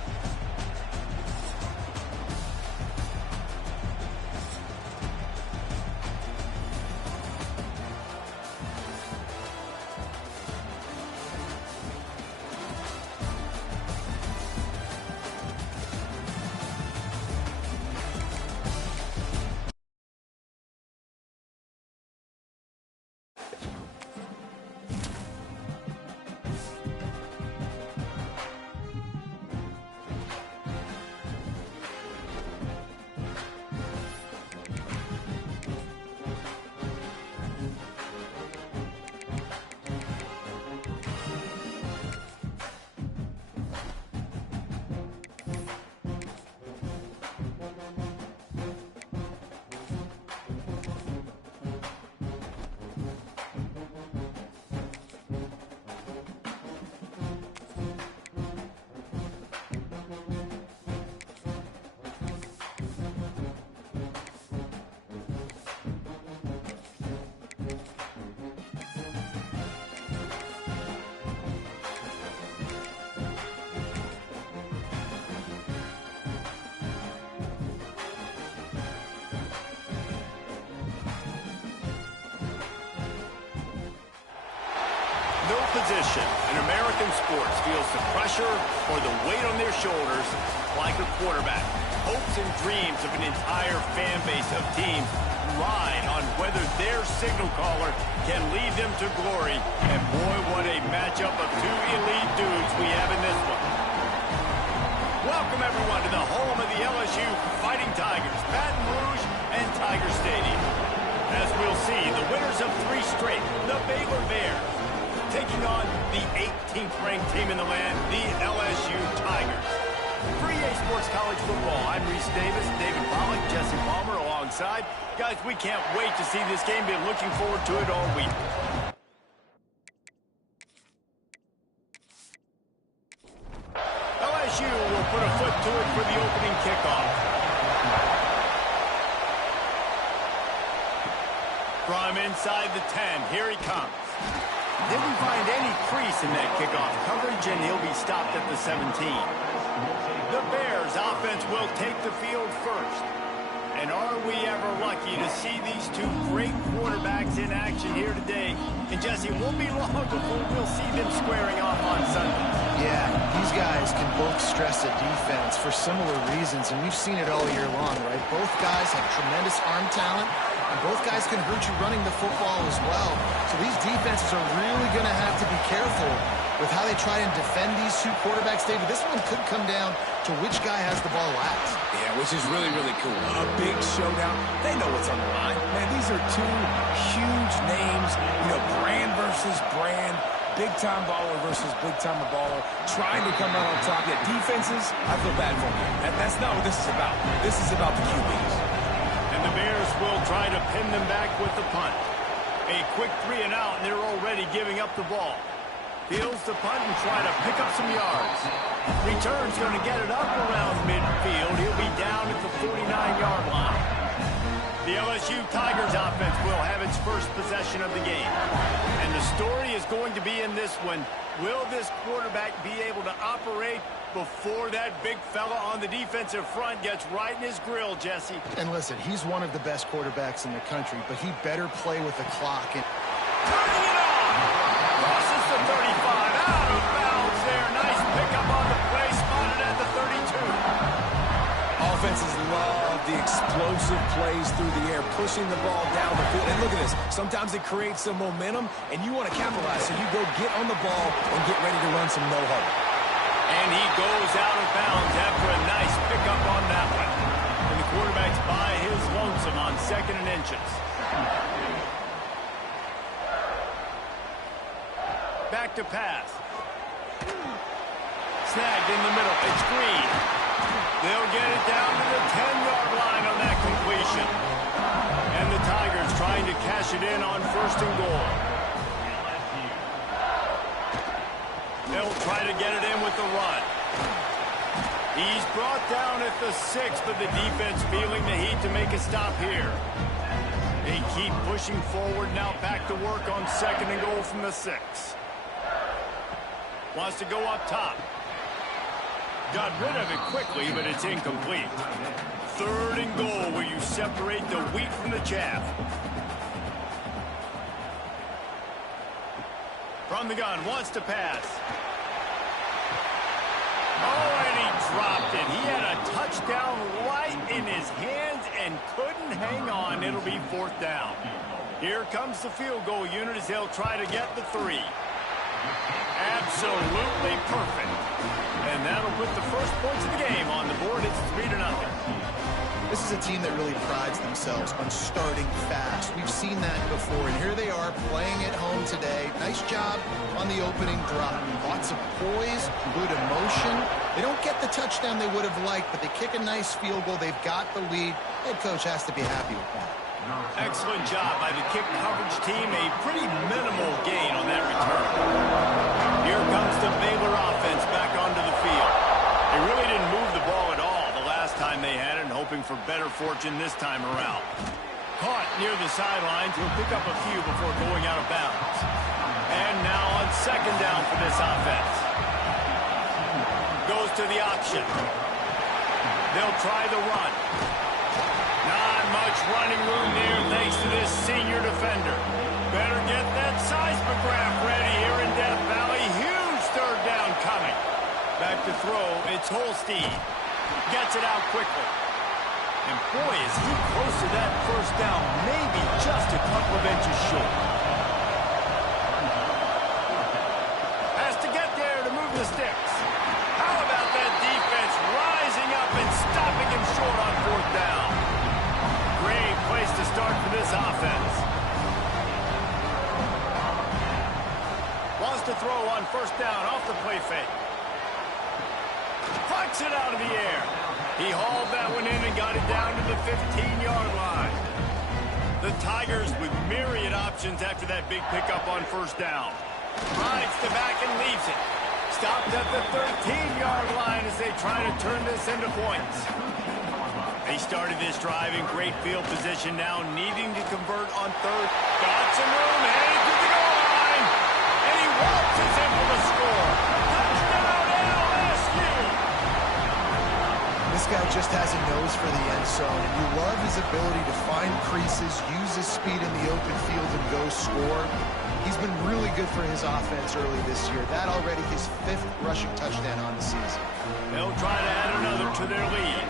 No position in American sports feels the pressure or the weight on their shoulders like a quarterback. Hopes and dreams of an entire fan base of teams ride on whether their signal caller can lead them to glory. And boy, what a matchup of two elite dudes we have in this one. Welcome, everyone, to the home of the LSU Fighting Tigers, Baton Rouge and Tiger Stadium. As we'll see, the winners of 3 straight, the Baylor Bears, taking on the 18th ranked team in the land, the LSU Tigers. For EA Sports College Football, I'm Reese Davis, David Pollack, Jesse Palmer alongside. Guys, we can't wait to see this game. Been looking forward to it all week. LSU will put a foot to it for the opening kickoff. From inside the 10, here he comes. Didn't find any crease in that kickoff coverage, and he'll be stopped at the 17. The Bears offense will take the field first. And are we ever lucky to see these two great quarterbacks in action here today? And Jesse, it won't be long before we'll see them squaring off on Sunday. Yeah, these guys can both stress a defense for similar reasons, and we've seen it all year long, right? Both guys have tremendous arm talent, and both guys can hurt you running the football as well. So these defenses are really going to have to be careful with how they try and defend these two quarterbacks. David, this one could come down to which guy has the ball last. Yeah, which is really, really cool. A big showdown. They know what's on the line. Man, these are two huge names. You know, brand versus brand. Big-time baller versus big-time baller. Trying to come out on top. Yeah, defenses, I feel bad for them. That's not what this is about. This is about the QBs. And the Bears will try to pin them back with the punt. A quick 3 and out, and they're already giving up the ball. Fields the punt and try to pick up some yards. Return's going to get it up around midfield. He'll be down at the 49-yard line. The LSU Tigers offense will have its first possession of the game. And the story is going to be in this one. Will this quarterback be able to operate before that big fella on the defensive front gets right in his grill, Jesse? And listen, he's one of the best quarterbacks in the country, but he better play with the clock. And turning it on! Crosses the 35, out of bounds there. Nice pickup on the play, spotted at the 32. Offenses love the explosive plays through the air, pushing the ball down the field. And look at this. Sometimes it creates some momentum, and you want to capitalize. So you go get on the ball and get ready to run some no-huddle. And he goes out of bounds after a nice pickup on that one. And the quarterback's by his lonesome on 2nd and inches. Back to pass. Snagged in the middle. It's Green. They'll get it down to the 10-yard line on that completion. And the Tigers trying to cash it in on 1st and goal. They'll try to get it in with the run. He's brought down at the 6, but the defense feeling the heat to make a stop here. They keep pushing forward, now back to work on 2nd and goal from the 6. Wants to go up top. Got rid of it quickly, but it's incomplete. 3rd and goal, where you separate the wheat from the chaff. From the gun, wants to pass. Oh, and he dropped it. He had a touchdown right in his hands and couldn't hang on. It'll be 4th down. Here comes the field goal unit as they'll try to get the 3. Absolutely perfect. And that'll put the first points of the game on the board. It's 3-0. this is a team that really prides themselves on starting fast. We've seen that before, and here they are playing at home today. Nice job on the opening drive. Lots of poise, good emotion. They don't get the touchdown they would have liked, but they kick a nice field goal. They've got the lead. Head coach has to be happy with that. Excellent job by the kick coverage team. A pretty minimal gain on that return. Here comes the Baylor offense back onto the field. They really didn't move the ball at all the last time they had it, and hoping for better fortune this time around. Caught near the sidelines. Will pick up a few before going out of bounds. And now on second down for this offense. Goes to the option. They'll try the run. Not much running room there thanks to this senior defender. Better get that seismograph ready here in Back to throw, it's Holstein. Gets it out quickly. And boy, is he close to that first down, maybe just a couple of inches short. Has to get there to move the sticks. How about that defense rising up and stopping him short on fourth down? Great place to start for this offense. Wants to throw on first down off the play fake. Flicks it out of the air. He hauled that one in and got it down to the 15-yard line. The Tigers with myriad options after that big pickup on first down. Rides the back and leaves it. Stopped at the 13-yard line as they try to turn this into points. They started this drive in great field position, now needing to convert on third. Got some room, heading to the goal line. And he waltzes in for the score. Touchdown, LSU! This guy just has a nose for the end zone, and you love his ability to find creases, use his speed in the open field, and go score. He's been really good for his offense early this year. That already his 5th rushing touchdown on the season. They'll try to add another to their lead.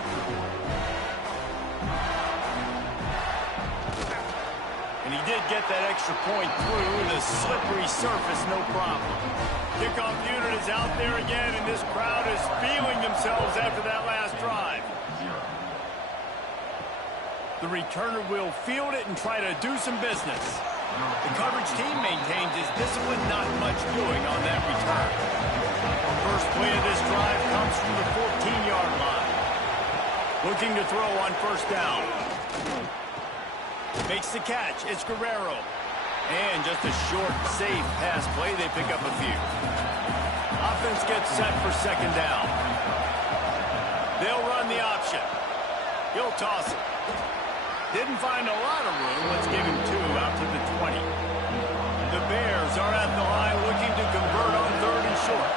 And he did get that extra point through the slippery surface, no problem. Kickoff unit is out there again, and this crowd is feeling themselves after that last drive. The returner will field it and try to do some business. The coverage team maintains his discipline, not much doing on that return. First play of this drive comes from the 14-yard line. Looking to throw on first down. Makes the catch. It's Guerrero. And just a short, safe pass play. They pick up a few. Offense gets set for second down. They'll run the option. He'll toss it. Didn't find a lot of room. Let's give him 2 out to the 20. The Bears are at the line looking to convert on third and short.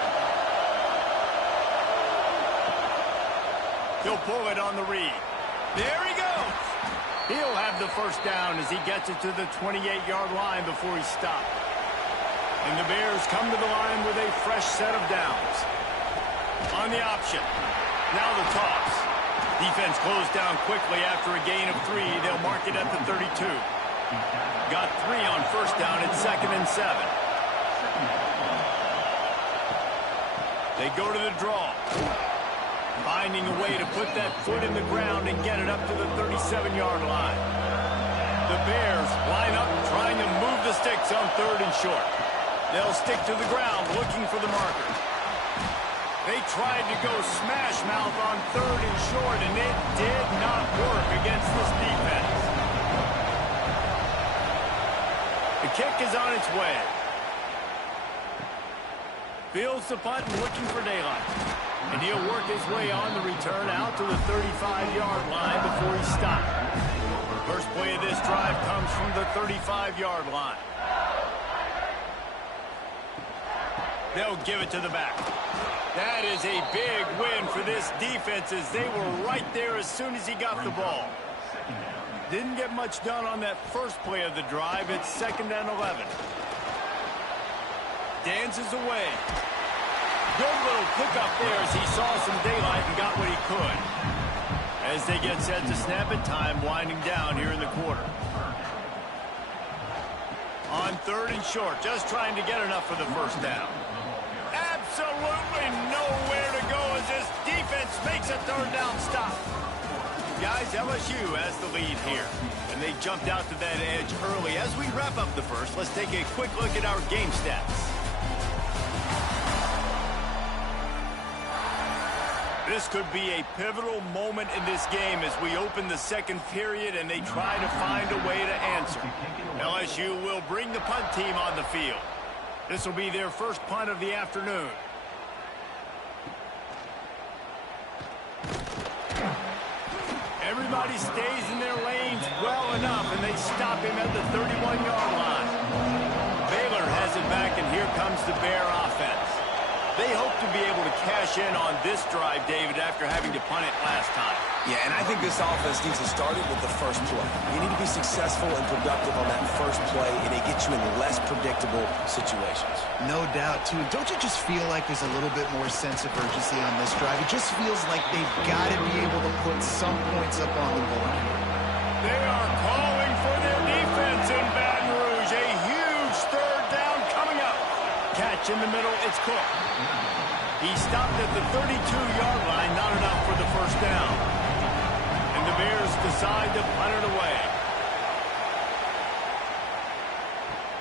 He'll pull it on the read. There he goes. He'll have the first down as he gets it to the 28-yard line before he stopped. And the Bears come to the line with a fresh set of downs. On the option. Now the toss. Defense closed down quickly after a gain of 3. They'll mark it at the 32. Got 3 on first down at 2nd and 7. They go to the draw. Finding a way to put that foot in the ground and get it up to the 37-yard line. The Bears line up trying to move the sticks on third and short. They'll stick to the ground looking for the marker. They tried to go smash mouth on third and short, and it did not work against this defense. The kick is on its way. Fields the punt and looking for daylight. And he'll work his way on the return out to the 35-yard line before he stopped. First play of this drive comes from the 35-yard line. They'll give it to the back. That is a big win for this defense as they were right there as soon as he got the ball. Didn't get much done on that first play of the drive. It's 2nd and 11. Dances away. Good little pickup there as he saw some daylight and got what he could. As they get set to snap it, time winding down here in the quarter. On third and short, just trying to get enough for the first down. Absolutely nowhere to go as this defense makes a third down stop. Guys, LSU has the lead here. And they jumped out to that edge early. As we wrap up the first, let's take a quick look at our game stats. This could be a pivotal moment in this game as we open the second period and they try to find a way to answer. LSU will bring the punt team on the field. This will be their first punt of the afternoon. Everybody stays in their lanes well enough, and they stop him at the 31-yard line. Baylor has it back, and here comes the Bear offense. They hope to be able to cash in on this drive, David, after having to punt it last time. Yeah, and I think this offense needs to start it with the first play. You need to be successful and productive on that first play, and it gets you in less predictable situations. No doubt, too. Don't you just feel like there's a little bit more sense of urgency on this drive? It just feels like they've got to be able to put some points up on the board. They are calling for their defense in Baton Rouge. A huge third down coming up. Catch in the middle, it's Cook. He stopped at the 32-yard line, not enough for the first down. And the Bears decide to punt it away.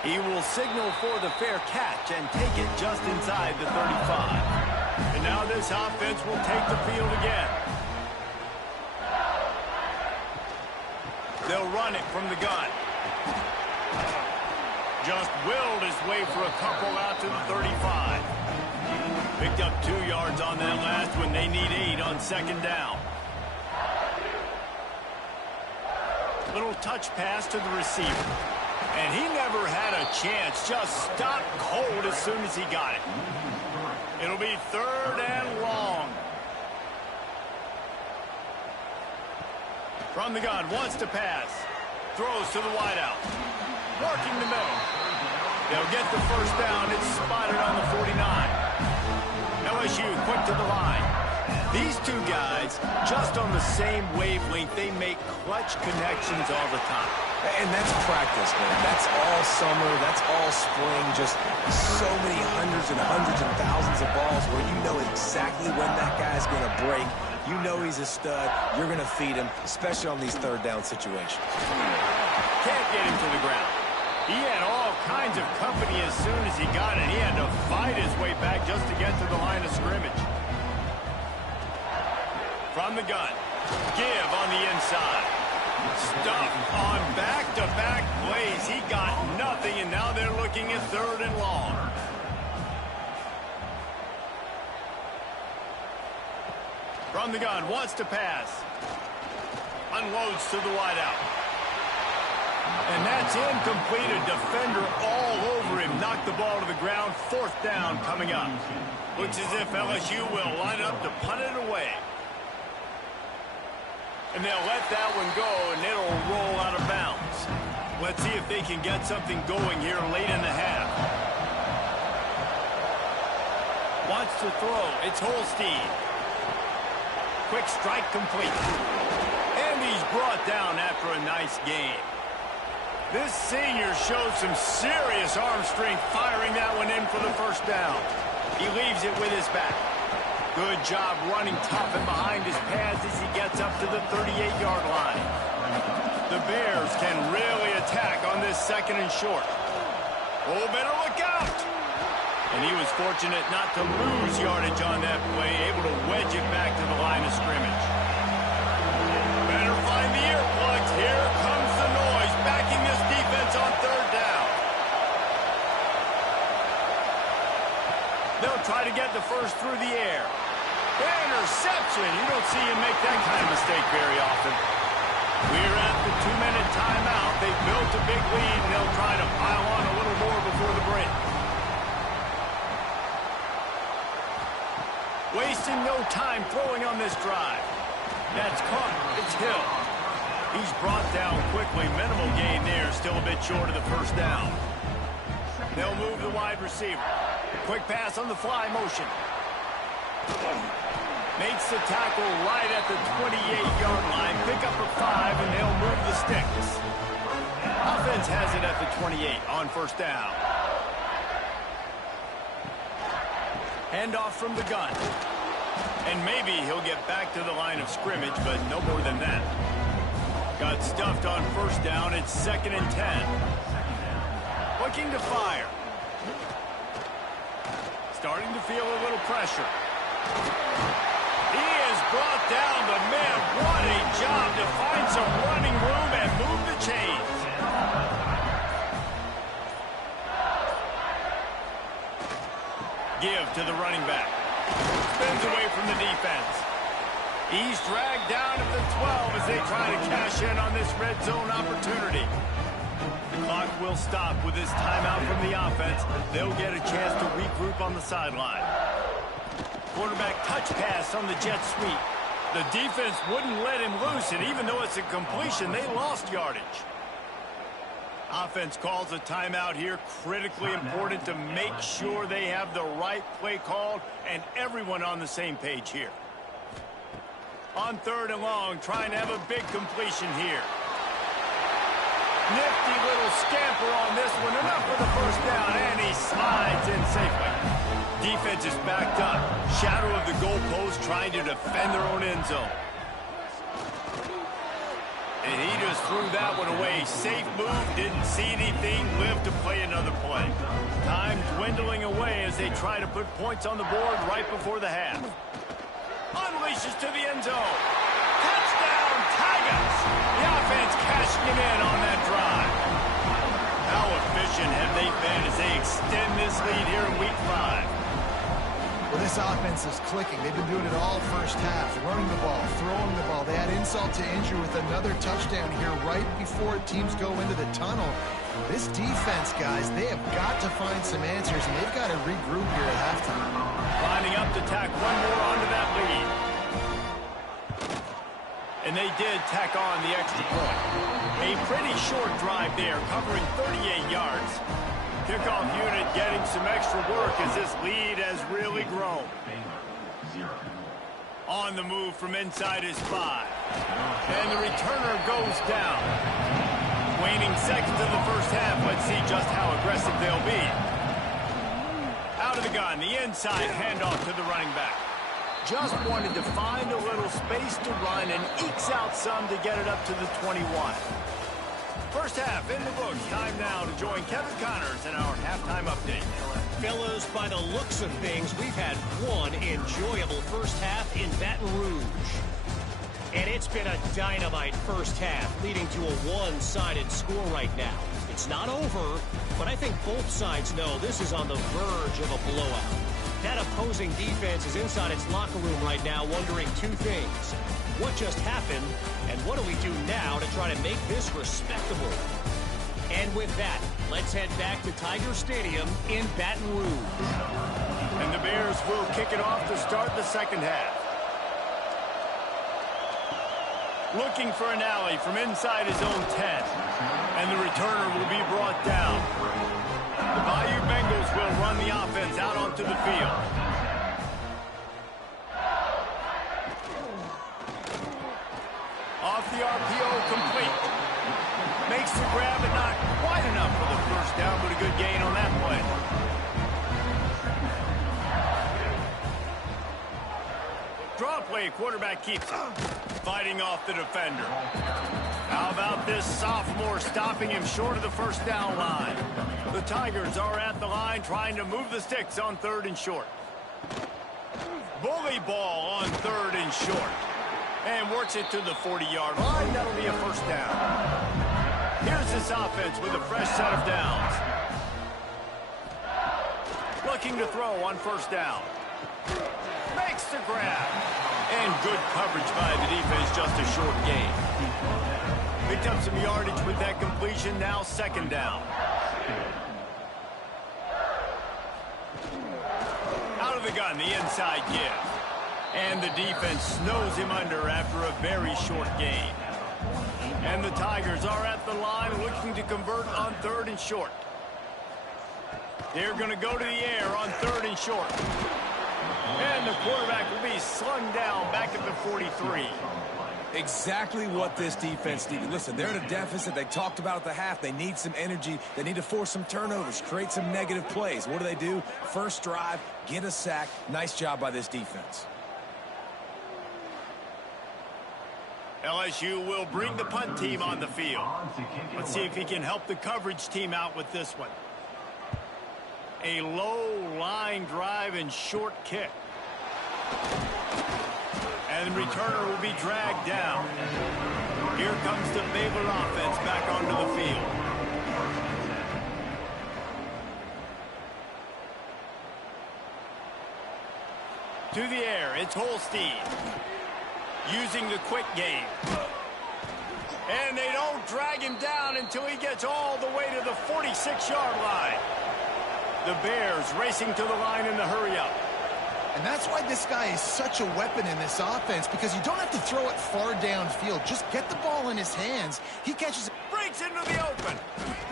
He will signal for the fair catch and take it just inside the 35. And now this offense will take the field again. They'll run it from the gun. Just willed his way for a couple out to the 35. Picked up 2 yards on that last one. They need 8 on second down. Little touch pass to the receiver. And he never had a chance. Just stopped cold as soon as he got it. It'll be third and long. From the gun, wants to pass. Throws to the wideout. Working the middle. They'll get the first down. It's spotted on the 49. LSU quick to the line. These two guys, just on the same wavelength, they make clutch connections all the time. And that's practice, man. That's all summer. That's all spring. Just so many hundreds and thousands of balls where you know exactly when that guy's going to break. You know he's a stud. You're going to feed him, especially on these third down situations. Can't get him to the ground. He had all kinds of company as soon as he got it. He had to fight his way back just to get to the line of scrimmage. From the gun. Give on the inside. Stuff on back-to-back plays. He got nothing, and now they're looking at third and long. From the gun. Wants to pass. Unloads to the wideout. And that's incomplete. A defender all over him. Knocked the ball to the ground. Fourth down coming up. Looks as if LSU will line up to punt it away. And they'll let that one go, and it'll roll out of bounds. Let's see if they can get something going here late in the half. Wants to throw. It's Holstein. Quick strike complete. And he's brought down after a nice game. This senior showed some serious arm strength firing that one in for the first down. He leaves it with his back. Good job running tough and behind his pads as he gets up to the 38-yard line. The Bears can really attack on this second and short. Oh, better look out! And he was fortunate not to lose yardage on that play, able to wedge it back to the line of scrimmage. Better find the earplugs. Here comes the noise, backing this defense on third down. They'll try to get the first through the air. Interception. You don't see him make that kind of mistake very often. We're at the 2-minute timeout. They've built a big lead, and they'll try to pile on a little more before the break. Wasting no time throwing on this drive. That's caught. It's Hill. He's brought down quickly. Minimal gain there. Still a bit short of the first down. They'll move the wide receiver. Quick pass on the fly motion. Makes the tackle right at the 28-yard line. Pick up a 5, and they'll move the sticks. Offense has it at the 28 on first down. Handoff from the gun. And maybe he'll get back to the line of scrimmage, but no more than that. Got stuffed on first down. It's 2nd and 10. Looking to fire. Starting to feel a little pressure. He is brought down, but man, what a job to find some running room and move the chains. Give to the running back. Spins away from the defense. He's dragged down at the 12 as they try to cash in on this red zone opportunity. The clock will stop with this timeout from the offense. They'll get a chance to regroup on the sideline. quarterback touch pass on the jet sweep. The defense wouldn't let him loose, and even though it's a completion, they lost yardage. Offense calls a timeout here. Critically important to make sure they have the right play called and everyone on the same page here. On 3rd and long, trying to have a big completion here. Nifty little scamper on this one. Enough for the first down, and he slides in safely. Defense is backed up. Shadow of the goalpost trying to defend their own end zone. And he just threw that one away. Safe move, didn't see anything, lived to play another play. Time dwindling away as they try to put points on the board right before the half. Unleashes to the end zone. Touchdown, Tigers! The offense cashing it in on that drive. How efficient have they been as they extend this lead here in Week 5? Well, this offense is clicking. They've been doing it all first half, running the ball, throwing the ball. They had insult to injury with another touchdown here right before teams go into the tunnel. This defense, guys, they have got to find some answers, and they've got to regroup here at halftime. Lining up to tack one more onto that lead. And they did tack on the extra point. A pretty short drive there, covering 38 yards. Kickoff unit getting some extra work as this lead has really grown. On the move from inside his 5. And the returner goes down. Waning seconds of the first half. Let's see just how aggressive they'll be. Out of the gun, the inside handoff to the running back. Just wanted to find a little space to run and ekes out some to get it up to the 21. First half in the books. Time now to join Kevin Connors in our halftime update. Fellas, by the looks of things, we've had one enjoyable first half in Baton Rouge. And it's been a dynamite first half, leading to a one-sided score right now. It's not over, but I think both sides know this is on the verge of a blowout. That opposing defense is inside its locker room right now wondering two things. What just happened, and what do we do now to try to make this respectable? And with that, let's head back to Tiger Stadium in Baton Rouge. And the Bears will kick it off to start the second half. Looking for an alley from inside his own 10. And the returner will be brought down. The Bayou Bengals will run the offense out onto the field. Off the RPO, complete. Makes the grab and not quite enough for the first down, but a good gain on that play. Draw play, quarterback keeps it. Fighting off the defender. How about this sophomore stopping him short of the first down line? The Tigers are at the line trying to move the sticks on 3rd and short. Bully ball on 3rd and short. And works it to the 40-yard line. That'll be a first down. Here's this offense with a fresh set of downs. Looking to throw on first down. Makes the grab. And good coverage by the defense, just a short gain. Picked up some yardage with that completion, now second down. Out of the gun, the inside give. And the defense snows him under after a very short gain. And the Tigers are at the line looking to convert on 3rd and short. They're going to go to the air on 3rd and short. And the quarterback will be slung down back at the 43. Exactly what this defense needed. Listen, they're at a deficit. They talked about at the half. They need some energy. They need to force some turnovers, create some negative plays. What do? First drive, get a sack. Nice job by this defense. LSU will bring the punt team on the field. Let's see if he can help the coverage team out with this one. A low line drive and short kick. And the returner will be dragged down. Here comes the Baylor offense back onto the field. To the air, it's Holstein. Using the quick game. And they don't drag him down until he gets all the way to the 46-yard line. The Bears racing to the line in the hurry-up. And that's why this guy is such a weapon in this offense, because you don't have to throw it far downfield. Just get the ball in his hands. He catches it. Breaks into the open.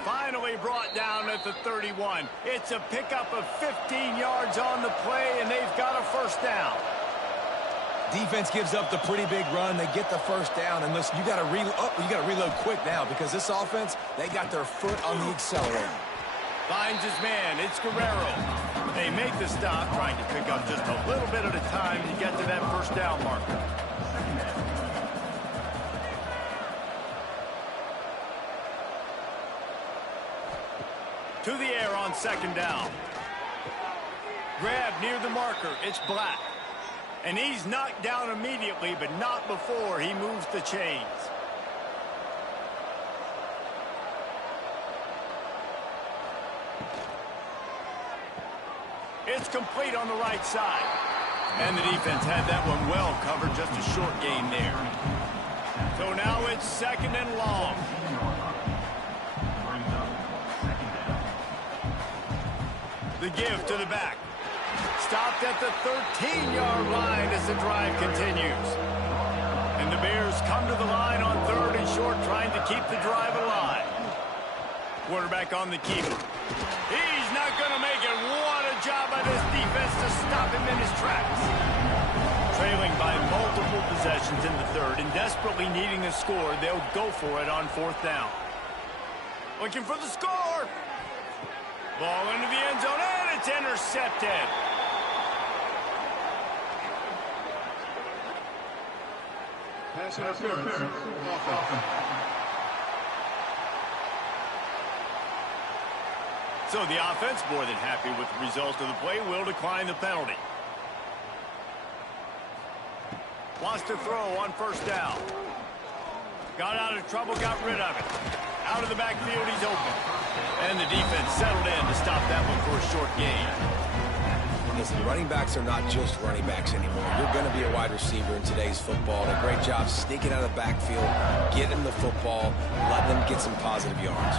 Finally brought down at the 31. It's a pickup of 15 yards on the play, and they've got a first down. Defense gives up the pretty big run. They get the first down, and listen, you got to reload quick now because this offense, they got their foot on the accelerator. Finds his man. It's Guerrero. They make the stop, trying to pick up just a little bit at a time to get to that first down marker. To the air on second down. Grab near the marker. It's Black. And he's knocked down immediately, but not before he moves the chains. It's complete on the right side. And the defense had that one well covered, just a short gain there. So now it's second and long. The give to the back. Stopped at the 13-yard line as the drive continues. And the Bears come to the line on third and short, trying to keep the drive alive. Quarterback on the keeper. He's not going to make it. What a job by this defense to stop him in his tracks. Trailing by multiple possessions in the third and desperately needing a score, they'll go for it on fourth down. Looking for the score. Ball into the end zone, and it's intercepted. Pass interference. Offense. So the offense, more than happy with the result of the play, will decline the penalty. Wants to throw on first down. Got out of trouble, got rid of it. Out of the backfield, he's open. And the defense settled in to stop that one for a short gain. Listen, running backs are not just running backs anymore. You're going to be a wide receiver in today's football. And a great job sneaking out of the backfield, getting the football, letting them get some positive yards.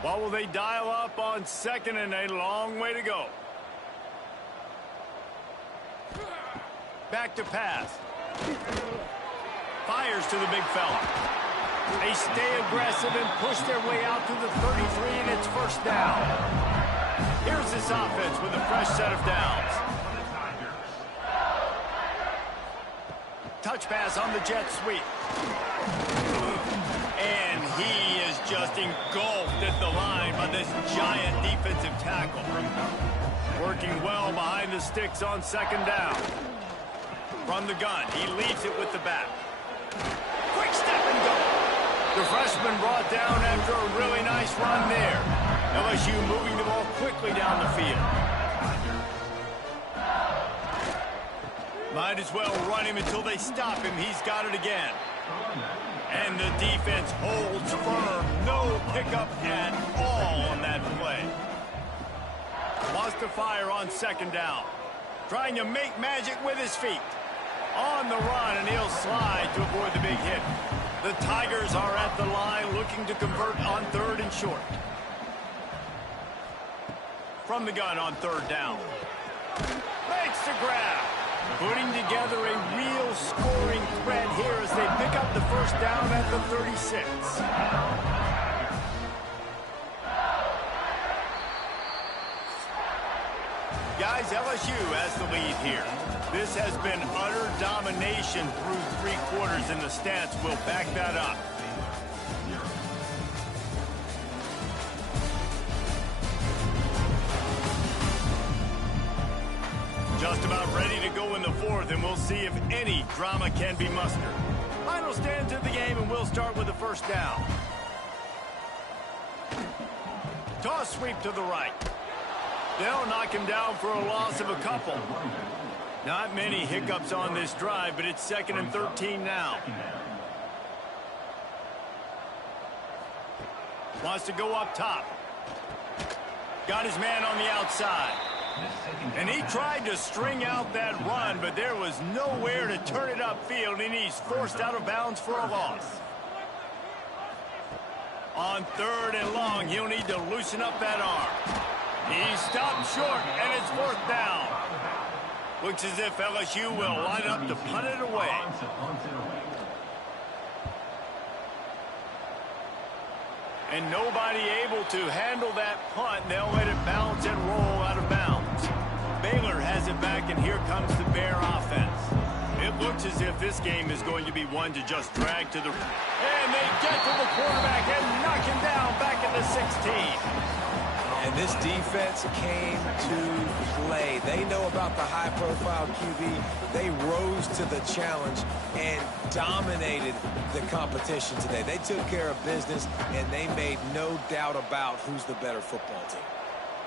What will they dial up on second and a long way to go? Back to pass. Fires to the big fella. They stay aggressive and push their way out to the 33, and it's first down. Here's this offense with a fresh set of downs. Touch pass on the jet sweep. And he is just engulfed at the line by this giant defensive tackle. Working well behind the sticks on second down. From the gun, he leaves it with the back. Quick step and go. The freshman brought down after a really nice run there. LSU moving the ball quickly down the field. Might as well run him until they stop him. He's got it again. And the defense holds firm. No pickup at all on that play. Wants to fire on second down. Trying to make magic with his feet. On the run, and he'll slide to avoid the big hit. The Tigers are at the line looking to convert on third and short. From the gun on third down. Makes the grab. Putting together a real scoring threat here as they pick up the first down at the 36. Guys, LSU has the lead here. This has been utter domination through three quarters, and the stats will back that up. Just about ready to go in the fourth, and we'll see if any drama can be mustered. Final stanza of the game, and we'll start with the first down. Toss sweep to the right. They'll knock him down for a loss of a couple. Not many hiccups on this drive, but it's second and 13 now. Wants to go up top. Got his man on the outside. And he tried to string out that run, but there was nowhere to turn it upfield, and he's forced out of bounds for a loss. On third and long, he'll need to loosen up that arm. He stopped short, and it's fourth down. Looks as if LSU will line up to punt it away. And nobody able to handle that punt. They'll let it bounce and roll out of bounds. Baylor has it back, and here comes the Bear offense. It looks as if this game is going to be one to just drag to the... And they get to the quarterback and knock him down back at the 16. And this defense came to play. They know about the high-profile QB. They rose to the challenge and dominated the competition today. They took care of business, and they made no doubt about who's the better football team.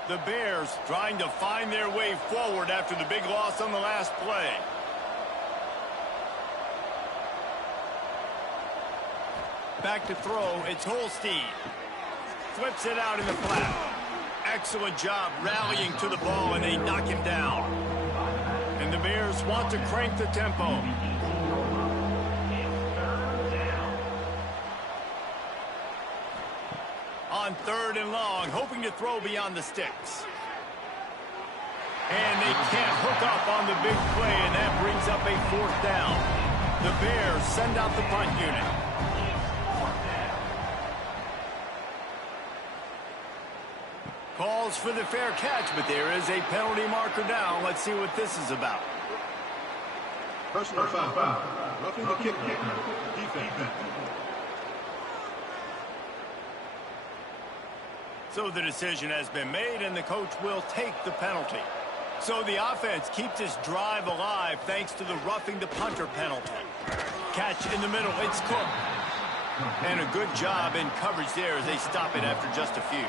The Bears trying to find their way forward after the big loss on the last play. Back to throw, it's Holstein. Flips it out in the flat. Excellent job rallying to the ball, and they knock him down. And the Bears want to crank the tempo. On 3rd and long, hoping to throw beyond the sticks. And they can't hook up on the big play, and that brings up a 4th down. The Bears send out the punt unit. Calls for the fair catch, but there is a penalty marker down. Let's see what this is about. Personal foul. Roughing the kick. Defense. So the decision has been made, and the coach will take the penalty. So the offense keeps this drive alive thanks to the roughing the punter penalty. Catch in the middle. It's Cook. And a good job in coverage there as they stop it after just a few.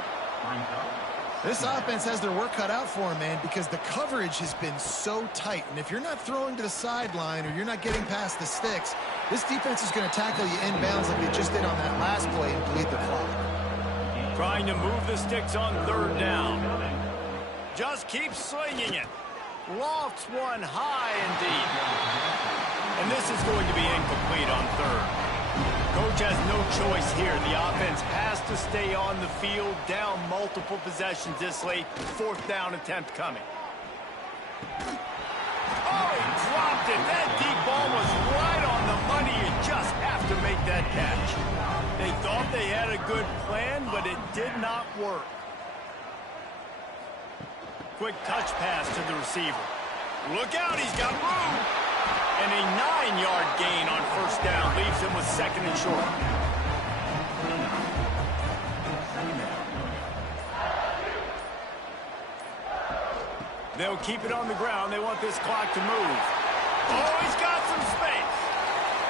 This offense has their work cut out for them, man, because the coverage has been so tight. And if you're not throwing to the sideline or you're not getting past the sticks, this defense is going to tackle you inbounds like they just did on that last play and bleed the clock. Trying to move the sticks on 3rd down. Just keep slinging it. Lofts one high and deep. And this is going to be incomplete on 3rd. Coach has no choice here. The offense has to stay on the field, down multiple possessions this late. 4th down attempt coming. Oh, he dropped it. That deep ball was right on the money. You just have to make that catch. They thought they had a good plan, but it did not work. Quick touch pass to the receiver. Look out, he's got room. And a 9-yard gain on 1st down leaves him with 2nd and short. They'll keep it on the ground. They want this clock to move. Oh, he's got some space.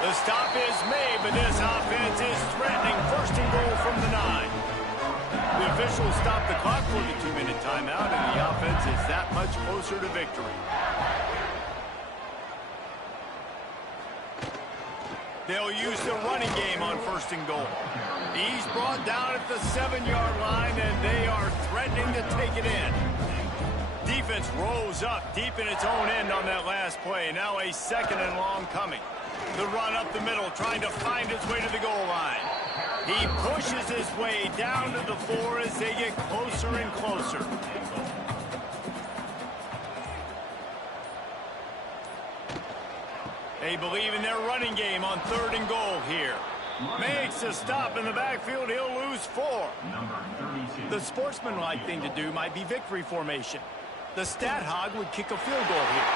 The stop is made, but this offense is threatening 1st and goal from the 9. The officials stop the clock for the 2-minute timeout, and the offense is that much closer to victory. They'll use the running game on 1st and goal. He's brought down at the 7-yard line, and they are threatening to take it in. Defense rolls up deep in its own end on that last play. Now a 2nd and long coming. The run up the middle, trying to find his way to the goal line. He pushes his way down to the floor as they get closer and closer. They believe in their running game on 3rd and goal here. Makes a stop in the backfield. He'll lose 4. The sportsmanlike thing to do might be victory formation. The stat hog would kick a field goal here.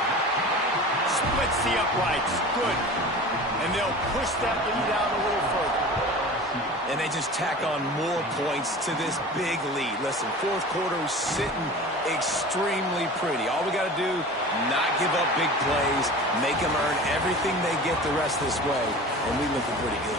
Splits the uprights. Good. And they'll push that lead out a little further. And they just tack on more points to this big lead. Listen, 4th quarter's sitting extremely pretty. All we got to do, not give up big plays, make them earn everything they get the rest this way, and we looking pretty good.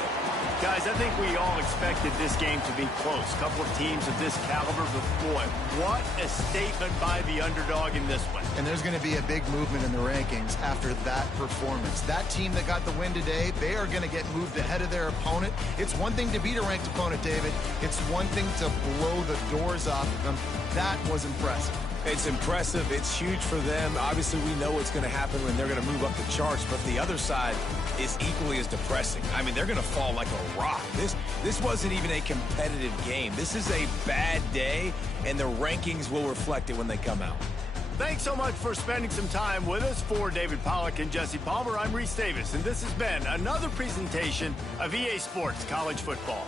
Guys, I think we all expected this game to be close. A couple of teams of this caliber, but boy, what a statement by the underdog in this one. And there's going to be a big movement in the rankings after that performance. That team that got the win today, they are going to get moved ahead of their opponent. It's one thing to beat a ranked opponent, David. It's one thing to blow the doors off of them. That was impressive. It's impressive. It's huge for them. Obviously, we know what's going to happen when they're going to move up the charts, but the other side is equally as depressing. I mean, they're going to fall like a rock. This wasn't even a competitive game. This is a bad day, and the rankings will reflect it when they come out. Thanks so much for spending some time with us. For David Pollack and Jesse Palmer, I'm Reese Davis, and this has been another presentation of EA Sports College Football.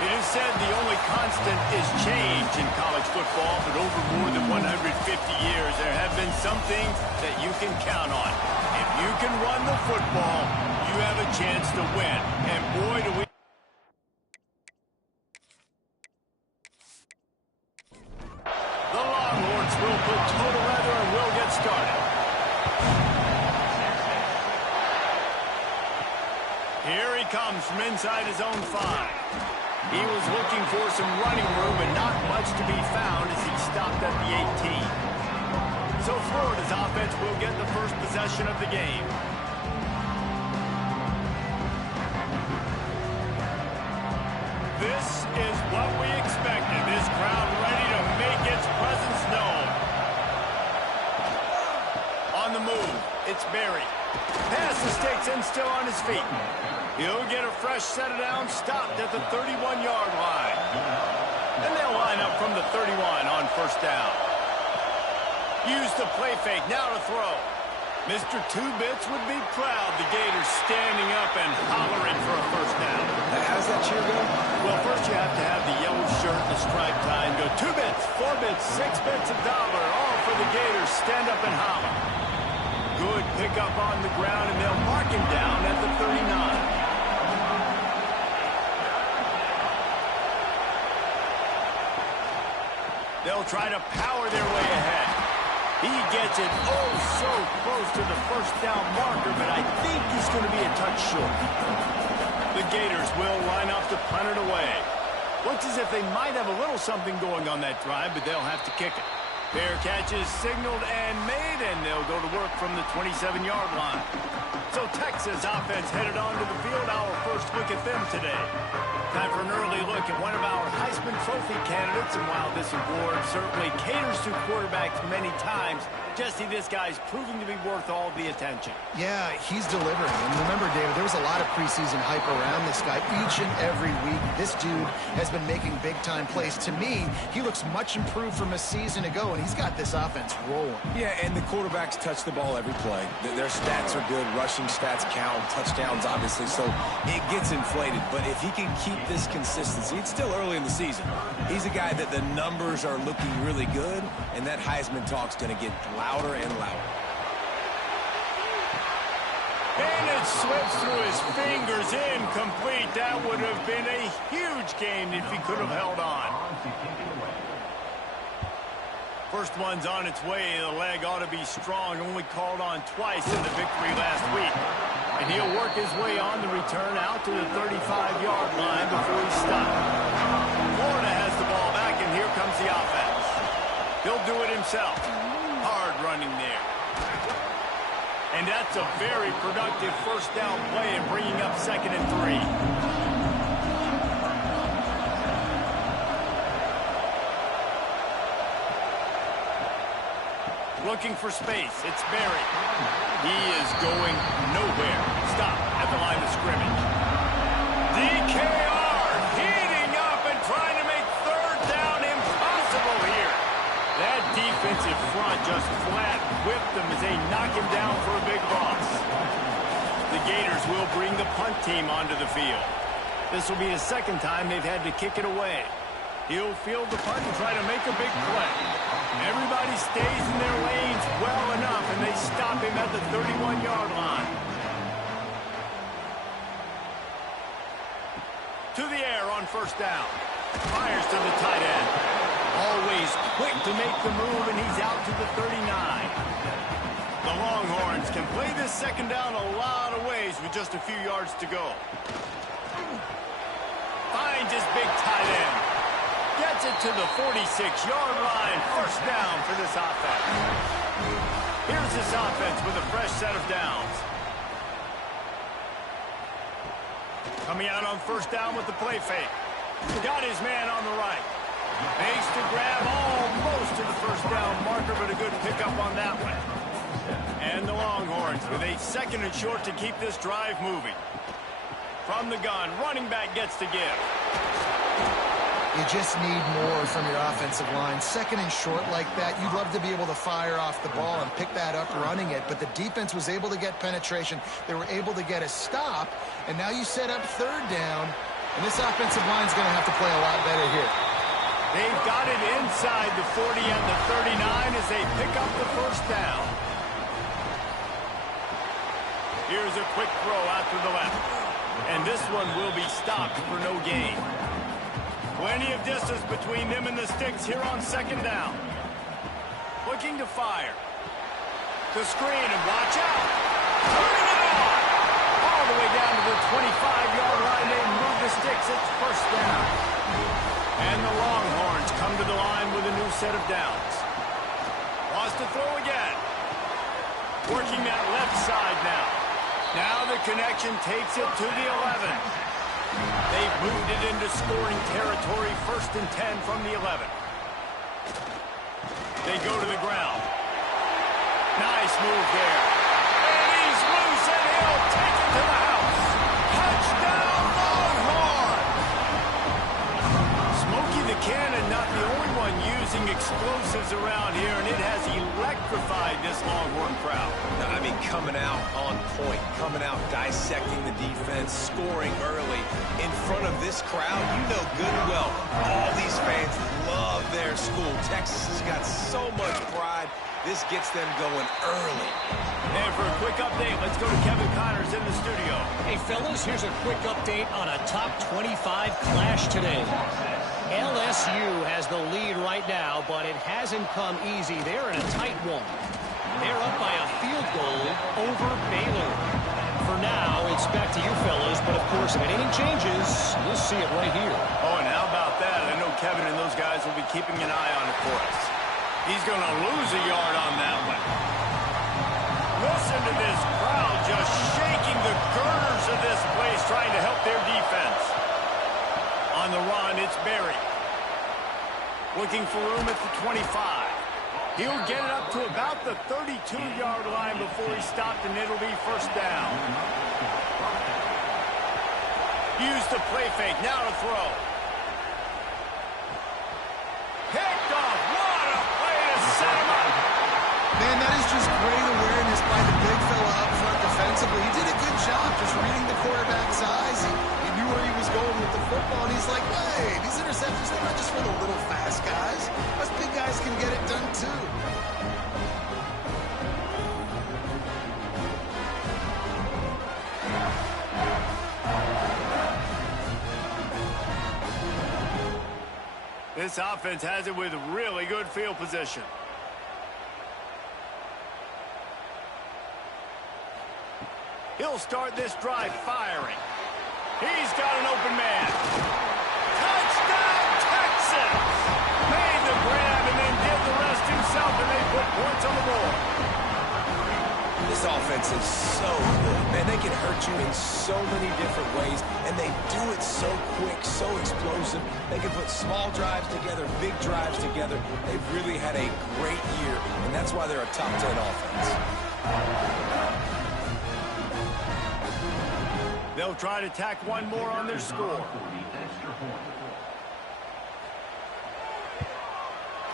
It is said the only constant is change in college football, but over more than 150 years, there have been some things that you can count on. If you can run the football, you have a chance to win. And boy, do we... The Longhorns will put toe to leather and will get started. Here he comes from inside his own 5. He was looking for some running room and not much to be found as he stopped at the 18. So Florida's offense will get the first possession of the game. This is what we expected. This crowd ready to make its presence known. On the move, it's Berry. Pass mistakes and still on his feet. He'll get a fresh set of downs, stopped at the 31-yard line. And they'll line up from the 31 on first down. Use the play fake, now to throw. Mr. Two-Bits would be proud the Gators standing up and hollering for a first down. How's that cheer go? Well, first you have to have the yellow shirt and the striped tie and go 2 bits, 4 bits, 6 bits, $1, all for the Gators. Stand up and holler. Good pickup on the ground, and they'll mark him down at the 39. They'll try to power their way ahead. He gets it oh so close to the first down marker, but I think he's going to be a touch short. The Gators will line up to punt it away. Looks as if they might have a little something going on that drive, but they'll have to kick it. Fair catch is signaled and made, and they'll go to work from the 27-yard line. So Texas offense headed onto the field. Our first look at them today. Time for an early look at one of our Heisman Trophy candidates. And while this award certainly caters to quarterbacks many times, Jesse, this guy's proving to be worth all the attention. Yeah, he's delivering. And remember, David, there was a lot of preseason hype around this guy each and every week. This dude has been making big-time plays. To me, he looks much improved from a season ago, and he's got this offense rolling. Yeah, and the quarterbacks touch the ball every play. Their stats are good. Rushing stats count. Touchdowns, obviously. So it gets inflated. But if he can keep this consistency, it's still early in the season. He's a guy that the numbers are looking really good, and that Heisman talk's going to get louder and louder. And it slips through his fingers, incomplete. That would have been a huge gain if he could have held on. First one's on its way. The leg ought to be strong. Only called on twice in the victory last week. And he'll work his way on the return out to the 35-yard line before he's stopped. Florida has the ball back, and here comes the offense. He'll do it himself. Hard running there. And that's a very productive first down play and bringing up 2nd and 3. Looking for space. It's Berry. He is going nowhere. Stop at the line of scrimmage. DKR heating up and trying to make 3rd down impossible here. That defensive front just flat whipped them as they knock him down for a big loss. The Gators will bring the punt team onto the field. This will be the 2nd time they've had to kick it away. He'll field the punt and try to make a big play. Everybody stays in their lanes well enough, and they stop him at the 31-yard line. To the air on first down. Fires to the tight end. Always quick to make the move, and he's out to the 39. The Longhorns can play this 2nd down a lot of ways with just a few yards to go. Finds his big tight end. Gets it to the 46-yard line. First down for this offense. Here's this offense with a fresh set of downs. Coming out on first down with the play fake. Got his man on the right. Makes the grab almost to the first down marker, but a good pickup on that one. And the Longhorns with a 2nd and short to keep this drive moving. From the gun, running back gets to give. You just need more from your offensive line. 2nd and short like that, you'd love to be able to fire off the ball and pick that up running it, but the defense was able to get penetration. They were able to get a stop, and now you set up 3rd down. And this offensive line is going to have to play a lot better here. They've got it inside the 40 and the 39 as they pick up the first down. Here's a quick throw out to the left. And this one will be stopped for no gain. Plenty of distance between them and the sticks here on second down. Looking to fire. The screen, and watch out. Turning it on. All the way down to the 25-yard line. They move the sticks. It's first down. And the Longhorns come to the line with a new set of downs. Wants to throw again. Working that left side now. Now the connection takes it to the 11. They've moved it into scoring territory, 1st and 10 from the 11. They go to the ground. Nice move there. And he's loose, and he'll take it to the house. Touchdown, Longhorn! Smokey the Cannon, not the only one using explosives around here, and it has electrified this Longhorn crowd. I mean, coming out on point, coming out dissecting the defense, scoring early in front of this crowd. You know good and well, all these fans love their school. Texas has got so much pride. This gets them going early. And for a quick update, let's go to Kevin Connors in the studio. Hey, fellas, here's a quick update on a top 25 clash today. LSU has the lead right now, but it hasn't come easy. They're in a tight one. They're up by a field goal over Baylor. For now, it's back to you fellas, but of course, if anything changes, you'll see it right here. Oh, and how about that? I know Kevin and those guys will be keeping an eye on it for us. He's going to lose a yard on that one. Listen to this crowd just shaking the girders of this place, trying to help their defense. On the run, it's Berry. Looking for room at the 25. He'll get it up to about the 32-yard line before he's stopped, and it'll be first down. Use the play fake. Now to throw. Picked off. What a play to set him up. Man, that is just great awareness by the big fella up front defensively. He did a good job just reading the quarterback's eyes. He knew where he was going with the football, and he's like, hey, these interceptions, they're not just for the little fast guys. Us big guys can get it done, too. This offense has it with really good field position. He'll start this drive firing. He's got an open man. Touchdown, Texas! Made the grab and then did the rest himself, and they put points on the board. This offense is so good, man. They can hurt you in so many different ways, and they do it so quick, so explosive. They can put small drives together, big drives together. They've really had a great year, and that's why they're a top 10 offense. They'll try to tack one more on their score.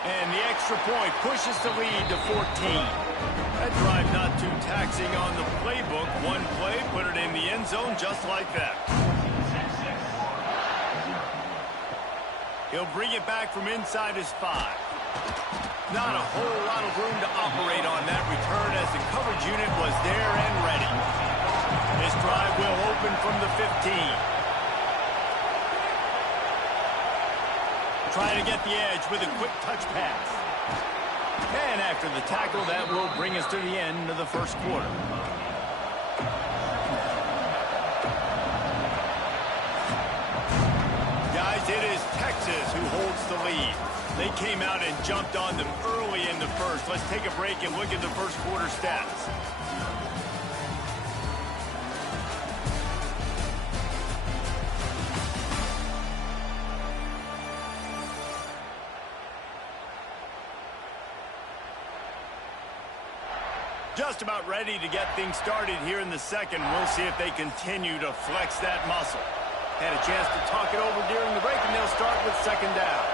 And the extra point pushes the lead to 14. That drive not too taxing on the playbook. One play, put it in the end zone just like that. He'll bring it back from inside his 5. Not a whole lot of room to operate on that return as the coverage unit was there and ready. This drive will open from the 15. Trying to get the edge with a quick touch pass. And after the tackle, that will bring us to the end of the first quarter. Guys, it is Texas who holds the lead. They came out and jumped on them early in the first. Let's take a break and look at the first quarter stats. Just about ready to get things started here in the second. We'll see if they continue to flex that muscle. Had a chance to talk it over during the break, and they'll start with second down.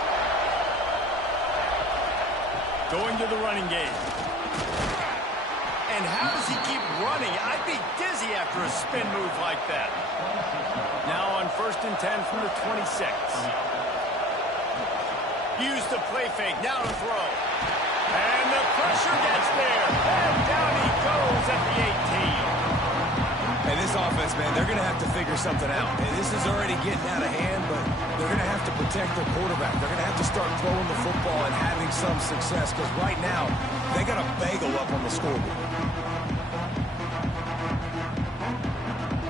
Going to the running game. And how does he keep running? I'd be dizzy after a spin move like that. Now on first and 10 from the 26. Use the play fake, now to throw. And the pressure gets there. And down he goes at the 18. And this offense, man, they're going to have to figure something out. And this is already getting out of hand, but they're going to have to protect their quarterback. They're going to have to start throwing the football and having some success, because right now, they got a bagel up on the scoreboard.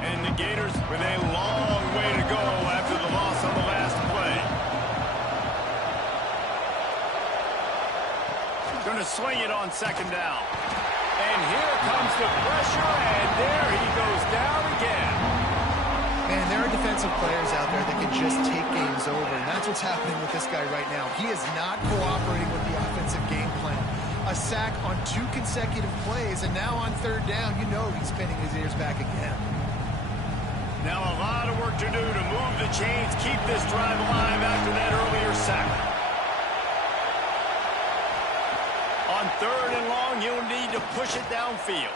And the Gators with a long way to go after the loss on the last play. Going to swing it on second down. And here comes the pressure, and there he goes down again. Man, there are defensive players out there that can just take games over, and that's what's happening with this guy right now. He is not cooperating with the offensive game plan. A sack on 2 consecutive plays, and now on third down, you know he's spinning his ears back again. Now a lot of work to do to move the chains, keep this drive alive after that earlier sack. On third and long, he'll need to push it downfield.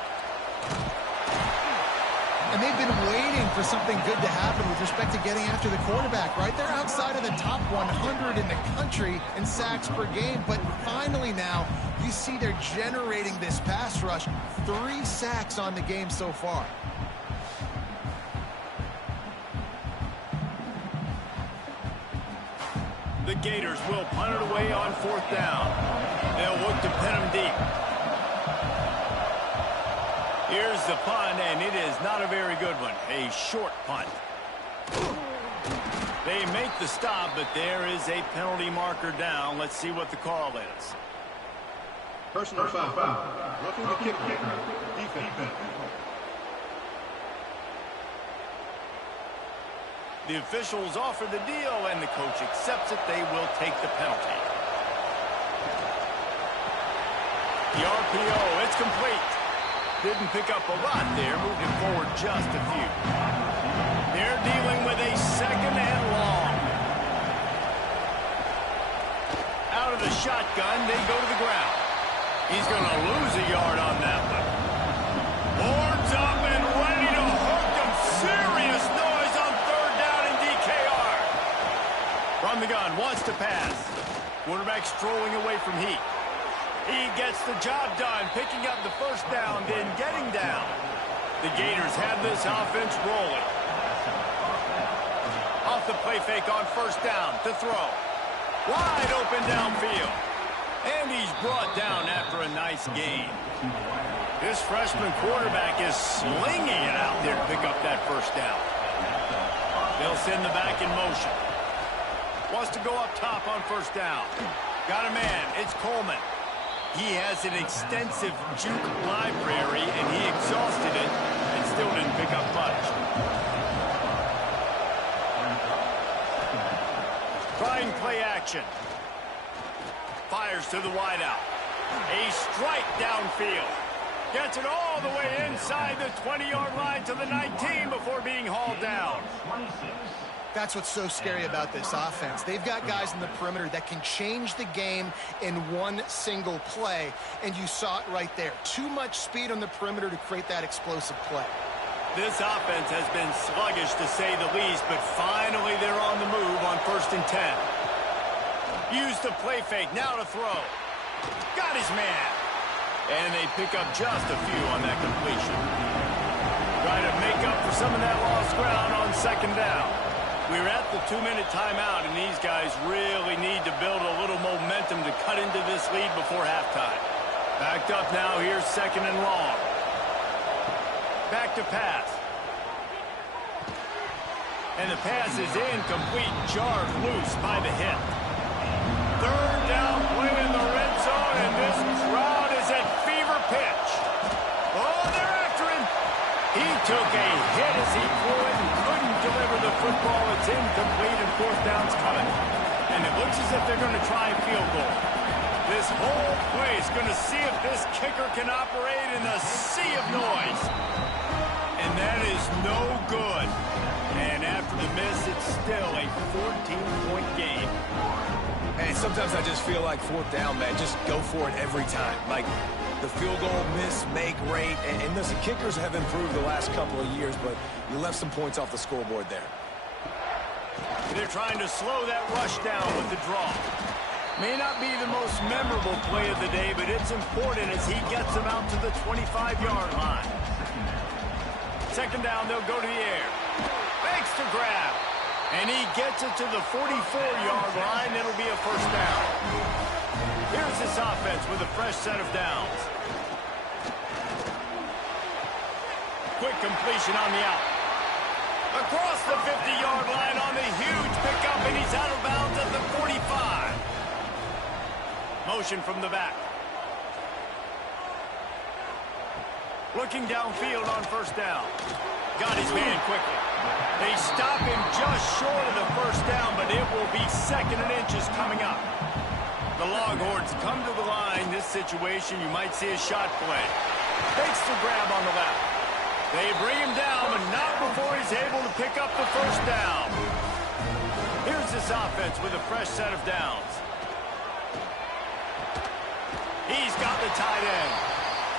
And they've been waiting for something good to happen with respect to getting after the quarterback, right? They're outside of the top 100 in the country in sacks per game, but finally now you see they're generating this pass rush. 3 sacks on the game so far. The Gators will punt it away on fourth down. They'll look to pin him deep. Here's the punt, and it is not a very good one. A short punt. They make the stop, but there is a penalty marker down. Let's see what the call is. Personal foul. Roughing the kicker. Defense. The officials offer the deal, and the coach accepts it. They will take the penalty. The RPO, it's complete. Didn't pick up a lot there, moved it forward just a few. They're dealing with a second and long. Out of the shotgun, they go to the ground. He's going to lose a yard on that one. Horns up and ready to hook him. Serious noise on third down in DKR. From the gun, wants to pass. Quarterback strolling away from heat. He gets the job done, picking up the first down, then getting down. The Gators have this offense rolling. Off the play fake on first down to throw. Wide open downfield. And he's brought down after a nice gain. This freshman quarterback is slinging it out there to pick up that first down. They'll send the back in motion. Wants to go up top on first down. Got a man. It's Coleman. He has an extensive juke library, and he exhausted it and still didn't pick up much. Trying play action. Fires to the wideout. A strike downfield. Gets it all the way inside the 20-yard line to the 19 before being hauled down. That's what's so scary about this offense. They've got guys in the perimeter that can change the game in one single play, and you saw it right there. Too much speed on the perimeter to create that explosive play. This offense has been sluggish, to say the least, but finally they're on the move on first and 10. Use the play fake, now to throw. Got his man. And they pick up just a few on that completion. Trying to make up for some of that lost ground on second down. We're at the 2-minute timeout, and these guys really need to build a little momentum to cut into this lead before halftime. Backed up now, here's second and long. Back to pass. And the pass is incomplete, jarred loose by the hit. Third down play in the red zone, and this crowd is at fever pitch. Oh, they're after him. He took a hit as he threw it and couldn't deliver the football. It's incomplete, and fourth down's coming. And it looks as if they're going to try a field goal. This whole place is going to see if this kicker can operate in a sea of noise. And that is no good. And after the miss, it's still a 14-point game. Hey, sometimes I just feel like fourth down, man, just go for it every time. Like the field goal miss-make rate. And listen, kickers have improved the last couple of years, but you left some points off the scoreboard there. They're trying to slow that rush down with the draw. May not be the most memorable play of the day, but it's important as he gets them out to the 25-yard line. Second down, they'll go to the air. Fakes to grab. And he gets it to the 44-yard line. It'll be a first down. Here's this offense with a fresh set of downs. Quick completion on the out. Across the 50-yard line on the huge pickup, and he's out of bounds at the 45. Motion from the back. Looking downfield on first down. Got his man quickly. They stop him just short of the first down, but it will be second and inches coming up. The Longhorns come to the line. This situation, you might see a shot play. Fakes to grab on the left. They bring him down, but not before he's able to pick up the first down. Here's this offense with a fresh set of downs. He's got the tight end.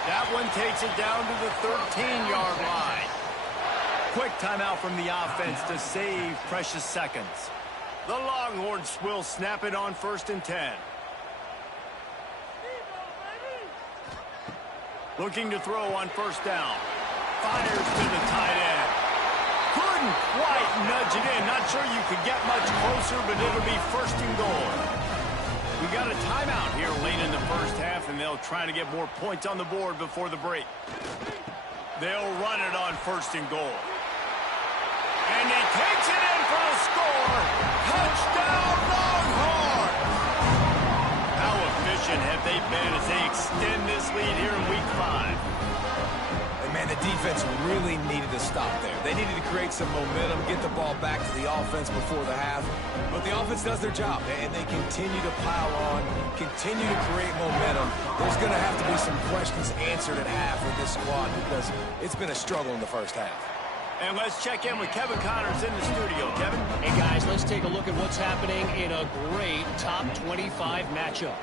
That one takes it down to the 13-yard line. Quick timeout from the offense to save precious seconds. The Longhorns will snap it on 1st and 10. Looking to throw on first down. Fires to the tight end. Couldn't quite nudge it in. Not sure you could get much closer, but it'll be 1st and goal. We got a timeout here late in the first half, and they'll try to get more points on the board before the break. They'll run it on 1st and goal. And he takes it in for the score. Touchdown, Longhorns! How efficient have they been as they extend this lead here in Week 5? And man, the defense really needed to stop there. They needed to create some momentum, get the ball back to the offense before the half. But the offense does their job, and they continue to pile on, continue to create momentum. There's going to have to be some questions answered at half with this squad because it's been a struggle in the first half. And let's check in with Kevin Connors in the studio. Kevin? Hey, guys, let's take a look at what's happening in a great top 25 matchup.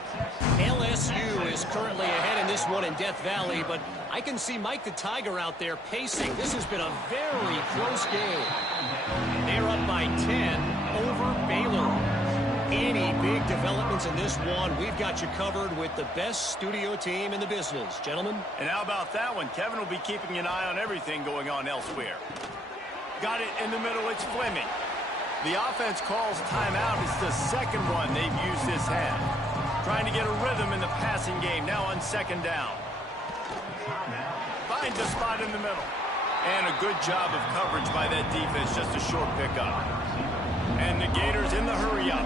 LSU is currently ahead in this one in Death Valley, but I can see Mike the Tiger out there pacing. This has been a very close game. They're up by 10 over Baylor. Any big developments in this one, we've got you covered with the best studio team in the business. Gentlemen? And how about that one? Kevin will be keeping an eye on everything going on elsewhere. Got it in the middle. It's Fleming. The offense calls timeout. It's the second one they've used this half. Trying to get a rhythm in the passing game. Now on 2nd down. Finds a spot in the middle. And a good job of coverage by that defense. Just a short pickup. And the Gators in the hurry up.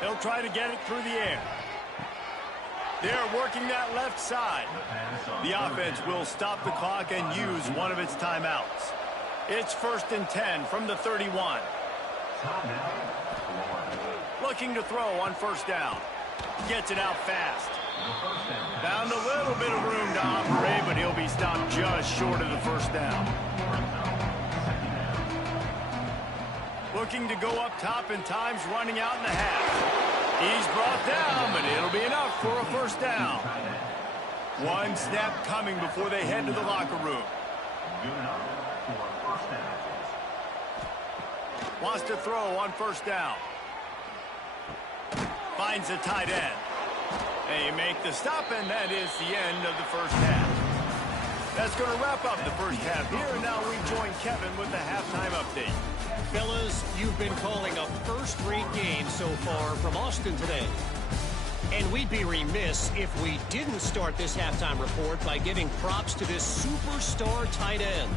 They'll try to get it through the air. They're working that left side. The offense will stop the clock and use one of its timeouts. It's 1st and 10 from the 31. Looking to throw on first down. Gets it out fast. Found a little bit of room to operate, but he'll be stopped just short of the first down. Looking to go up top, and time's running out in the half. He's brought down, but it'll be enough for a first down. One snap coming before they head to the locker room. Wants to throw on first down. Finds the tight end. They make the stop, and that is the end of the first half. That's going to wrap up the first half here, and now we join Kevin with the halftime update. Fellas, you've been calling a first-rate game so far from Austin today. And we'd be remiss if we didn't start this halftime report by giving props to this superstar tight end.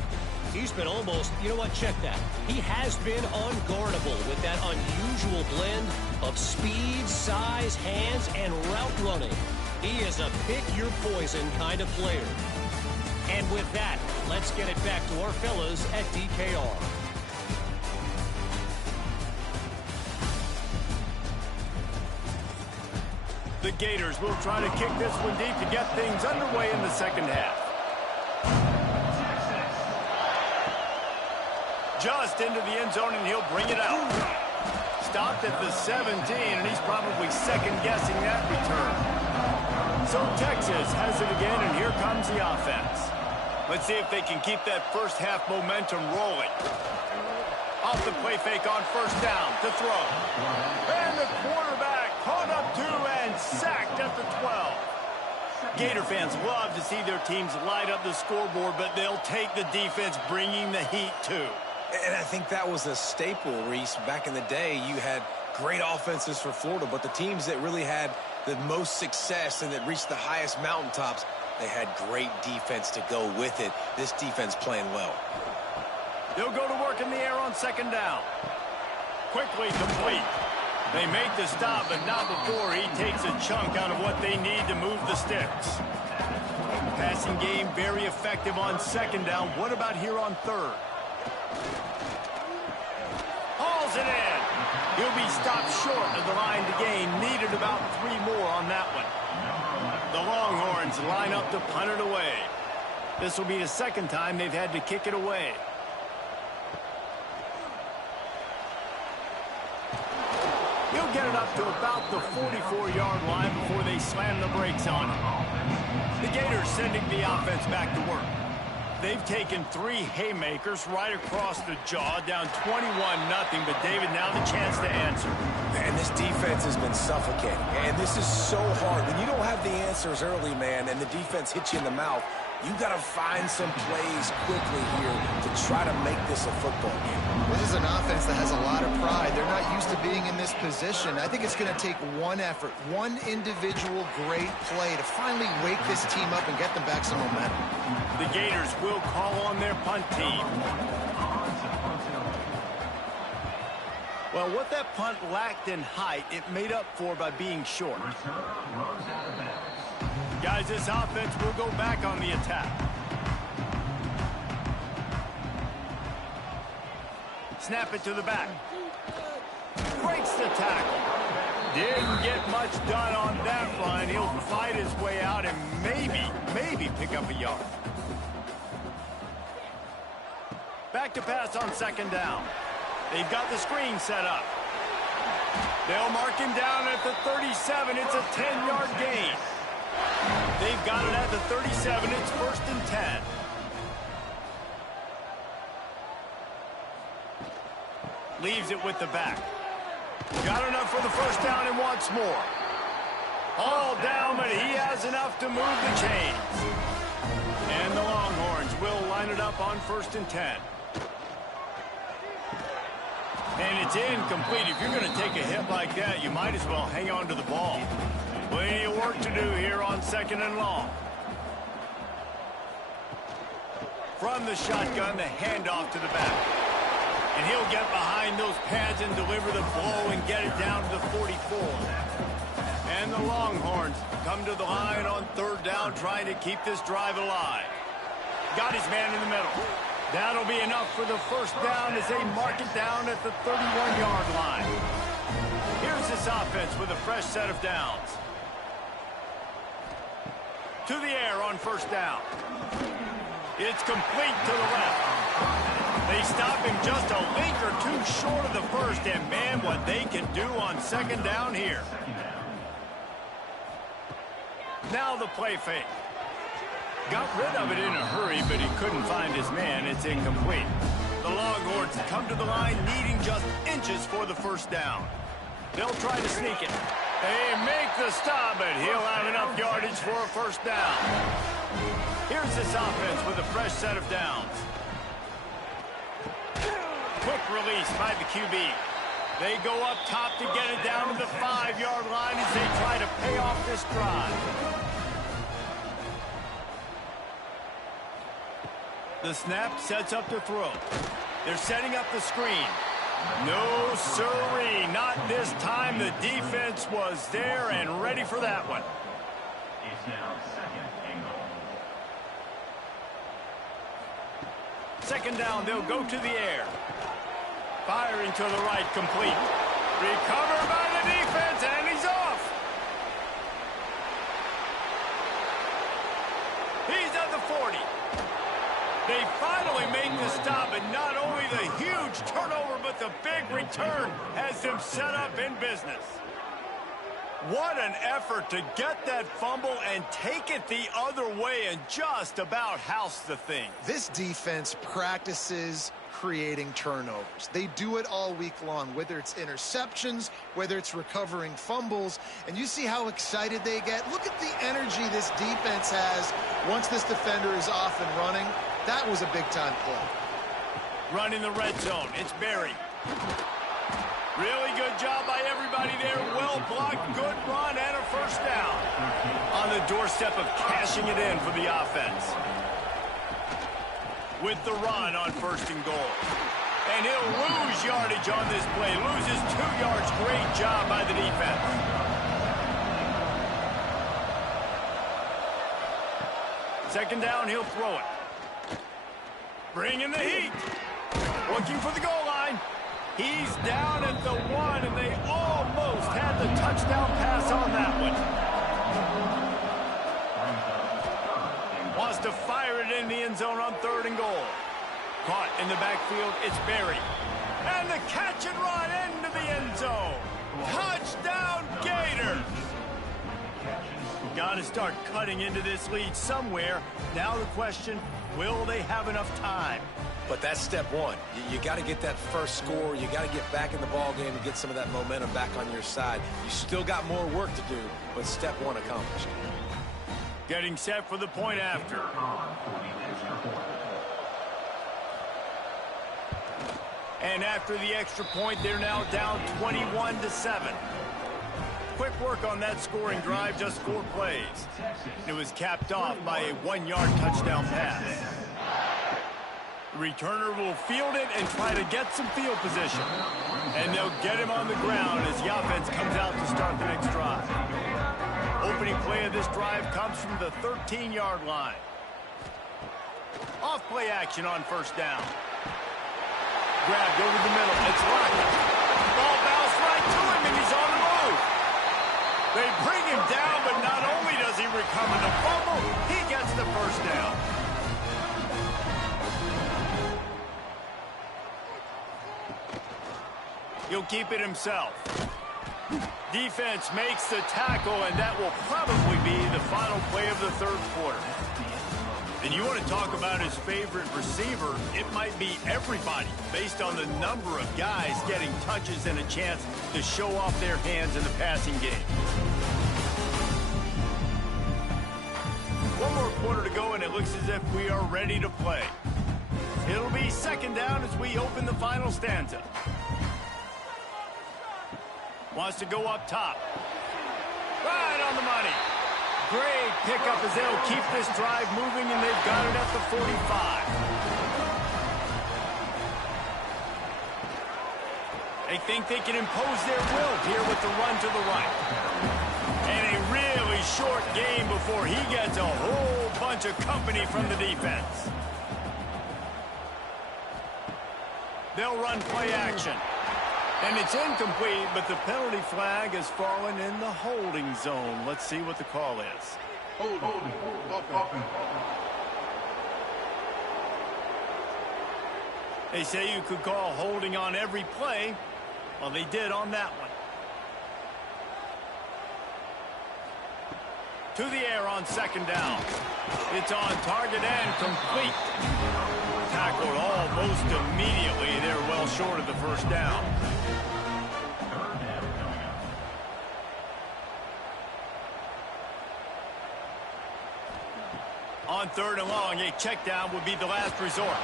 He's been almost, you know what, check that. He has been unguardable with that unusual blend of speed, size, hands, and route running. He is a pick-your-poison kind of player. And with that, let's get it back to our fellas at DKR. The Gators will try to kick this one deep to get things underway in the second half. Just into the end zone, and he'll bring it out. Stopped at the 17, and he's probably second-guessing that return. So Texas has it again, and here comes the offense. Let's see if they can keep that first half momentum rolling. Off the play fake on first down to throw. And the quarterback caught up to and sacked at the 12. Gator fans love to see their teams light up the scoreboard, but they'll take the defense bringing the heat too. And I think that was a staple, Reese. Back in the day, you had great offenses for Florida, but the teams that really had the most success and that reached the highest mountaintops, they had great defense to go with it. This defense playing well. They'll go to work in the air on second down. Quickly complete. They make the stop, but not before he takes a chunk out of what they need to move the sticks. Passing game very effective on second down. What about here on third? Hauls it in. He'll be stopped short of the line to gain. Needed about 3 more on that one. The Longhorns line up to punt it away. This will be the second time they've had to kick it away. He'll get it up to about the 44-yard line before they slam the brakes on him. The Gators sending the offense back to work. They've taken 3 haymakers right across the jaw, down 21-0, but David, now the chance to answer. Man, this defense has been suffocating, and this is so hard. When you don't have the answers early, man, and the defense hits you in the mouth, you got to find some plays quickly here to try to make this a football game. This is an offense that has a lot of pride. They're not used to being in this position. I think it's going to take one effort, one individual great play to finally wake this team up and get them back some momentum. The Gators will call on their punt team. Well, what that punt lacked in height, it made up for by being short. Guys, this offense will go back on the attack. Snap it to the back. Breaks the tackle. Didn't get much done on that run. He'll fight his way out and maybe pick up a yard. Back to pass on second down. They've got the screen set up. They'll mark him down at the 37. It's a 10-yard gain. They've got it at the 37. It's 1st and 10. Leaves it with the back. Got enough for the first down and wants more. All down, but he has enough to move the chains. And the Longhorns will line it up on 1st and 10. And it's incomplete. If you're going to take a hit like that, you might as well hang on to the ball. Plenty of work to do here on 2nd and long. From the shotgun, the handoff to the back. And he'll get behind those pads and deliver the blow and get it down to the 44. And the Longhorns come to the line on 3rd down, trying to keep this drive alive. Got his man in the middle. That'll be enough for the first down as they mark it down at the 31-yard line. Here's this offense with a fresh set of downs. To the air on 1st down. It's complete to the left. They stop him just a link or 2 short of the first, and man, what they can do on 2nd down here. Now the play fake. Got rid of it in a hurry, but he couldn't find his man. It's incomplete. The Longhorns come to the line needing just inches for the first down. They'll try to sneak it. They make the stop, but he'll have enough yardage for a first down. Here's this offense with a fresh set of downs. Quick release by the QB. They go up top to get it down to the 5-yard line as they try to pay off this drive. The snap sets up to throw. They're setting up the screen. No sirree, not this time. The defense was there and ready for that one. It's now 2nd and goal. 2nd down, they'll go to the air. Firing to the right, complete. Recovered by the defense, and he's off. He's at the 40. They finally make the stop, and not only the huge turnover, but the big return has them set up in business. What an effort to get that fumble and take it the other way and just about house the thing. This defense practices creating turnovers. They do it all week long, whether it's interceptions, whether it's recovering fumbles, and you see how excited they get. Look at the energy this defense has once this defender is off and running. That was a big-time play. Running the red zone. It's Barry. Really good job by everybody there. Well blocked, good run, and a first down. On the doorstep of cashing it in for the offense. With the run on 1st and goal. And he'll lose yardage on this play. Loses 2 yards. Great job by the defense. Second down, he'll throw it. Bringing the heat. Looking for the goal line. He's down at the 1, and they almost had the touchdown pass on that one. Wants to fire it in the end zone on 3rd and goal. Caught in the backfield, it's Barry. And the catch and run into the end zone. Touchdown, Gators! Got to start cutting into this lead somewhere. Now the question, will they have enough time? But that's step one. You got to get that first score. You got to get back in the ball game and get some of that momentum back on your side. You still got more work to do, but step one accomplished. Getting set for the point after. And after the extra point, they're now down 21-7. Quick work on that scoring drive, just 4 plays. It was capped off by a 1-yard touchdown pass. The returner will field it and try to get some field position. And they'll get him on the ground as the offense comes out to start the next drive. Opening play of this drive comes from the 13-yard line. Off play action on 1st down. Grabbed over the middle. It's Lockett. Ball bounced right to him, and he's on the move. They bring him down, but not only does he recover the fumble, he gets the first down. He'll keep it himself. Defense makes the tackle, and that will probably be the final play of the 3rd quarter. And you want to talk about his favorite receiver, it might be everybody, based on the number of guys getting touches and a chance to show off their hands in the passing game. 1 more quarter to go, and it looks as if we are ready to play. It'll be 2nd down as we open the final stanza. Wants to go up top. Right on the money. Great pickup as they'll keep this drive moving, and they've got it at the 45. They think they can impose their will here with the run to the right. And a really short game before he gets a whole bunch of company from the defense. They'll run play action. And it's incomplete, but the penalty flag has fallen in the holding zone. Let's see what the call is. Holding. They say you could call holding on every play. Well, they did on that one. To the air on 2nd down. It's on target and complete. Tackled almost immediately. They're well short of the first down. On 3rd and long, a check down would be the last resort.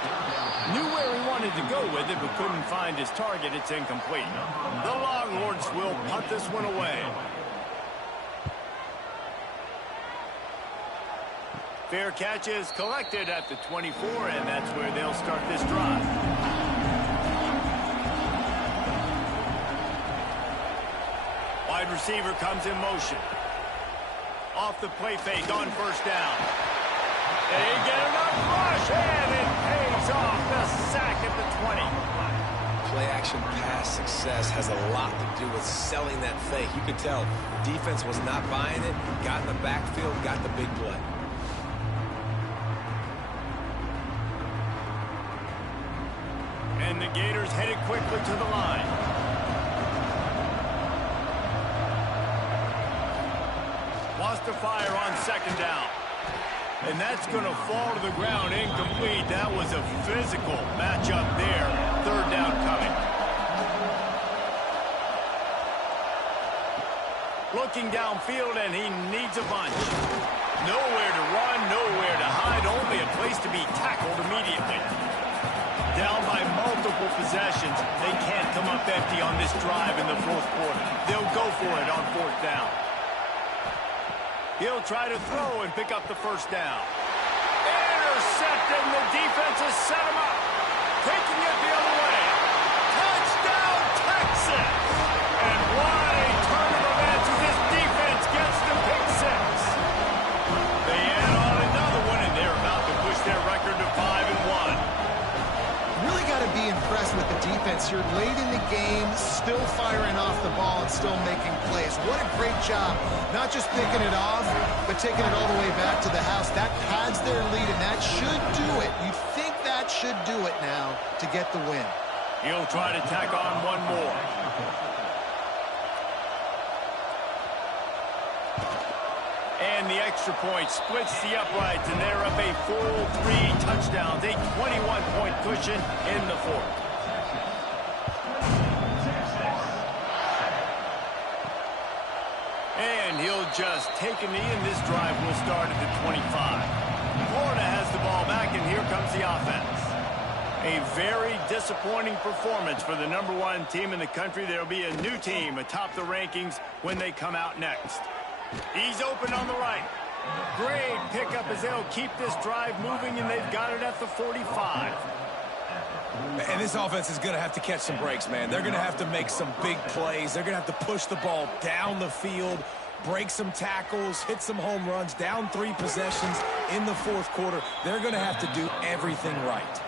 Knew where he wanted to go with it, but couldn't find his target. It's incomplete. The Longhorns will punt this one away. Fair catch is collected at the 24, and that's where they'll start this drive. Wide receiver comes in motion. Off the play fake on 1st down. They get enough rush, and it pays off the sack at the 20. Play action pass success has a lot to do with selling that fake. You could tell defense was not buying it, got in the backfield, got the big play. And the Gators headed quickly to the line. fire on second down. And that's going to fall to the ground incomplete. That was a physical matchup there. Third down coming. Looking downfield, and he needs a bunch. Nowhere to run, nowhere to hide, only a place to be tackled immediately. Down by multiple possessions. They can't come up empty on this drive in the fourth quarter. They'll go for it on fourth down. He'll try to throw and pick up the first down. Intercepted, and the defense has set him up. Taking it the other way. Touchdown, Texas! And what a turn of events as this defense gets the pick six. They add on another one, and they're about to push their record to 5-1. Really got to be impressed with the defense here. Late in the game, still firing off the ball and still making plays. What a great job. Not just picking it off, but taking it all the way back to the house. That pads their lead, and that should do it. You'd think that should do it now to get the win. He'll try to tack on one more. And the extra point splits the uprights, and they're up a full 3 touchdowns, a 21-point cushion in the fourth. And he'll just take a knee, and this drive will start at the 25. Florida has the ball back, and here comes the offense. A very disappointing performance for the #1 team in the country. There'll be a new team atop the rankings when they come out next. He's open on the right. Great pickup as they'll keep this drive moving, and they've got it at the 45. And this offense is going to have to catch some breaks, man. They're going to have to make some big plays. They're going to have to push the ball down the field, break some tackles, hit some home runs, down 3 possessions in the fourth quarter. They're going to have to do everything right.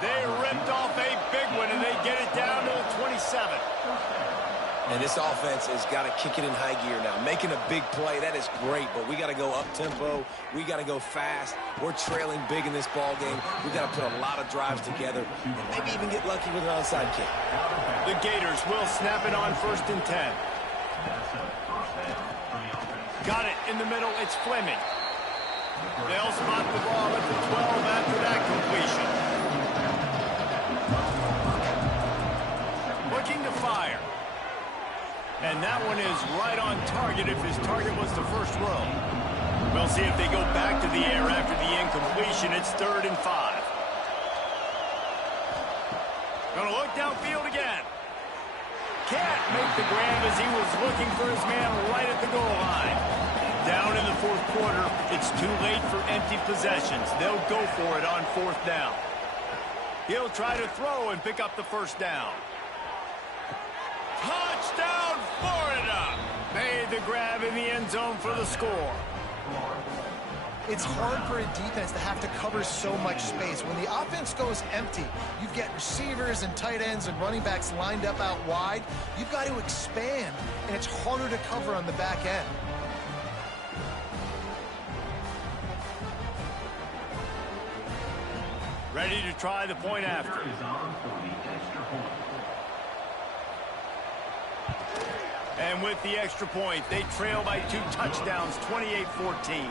They ripped off a big one, and they get it down to the 27. And this offense has got to kick it in high gear now. Making a big play, that is great, but we got to go up-tempo. We got to go fast. We're trailing big in this ball game. We got to put a lot of drives together and maybe even get lucky with an onside kick. The Gators will snap it on 1st and 10. Got it in the middle. It's Fleming. They'll spot the ball at the 12 after that completion. Looking to fire. And that one is right on target if his target was the first row. We'll see if they go back to the air after the incompletion. It's 3rd and 5. Gonna look downfield again. Can't make the grab as he was looking for his man right at the goal line. Down in the fourth quarter, it's too late for empty possessions. They'll go for it on 4th down. He'll try to throw and pick up the first down. Touchdown, Florida! Made the grab in the end zone for the score. It's hard for a defense to have to cover so much space. When the offense goes empty, you get receivers and tight ends and running backs lined up out wide. You've got to expand, and it's harder to cover on the back end. Ready to try the point after. And with the extra point, they trail by 2 touchdowns, 28-14.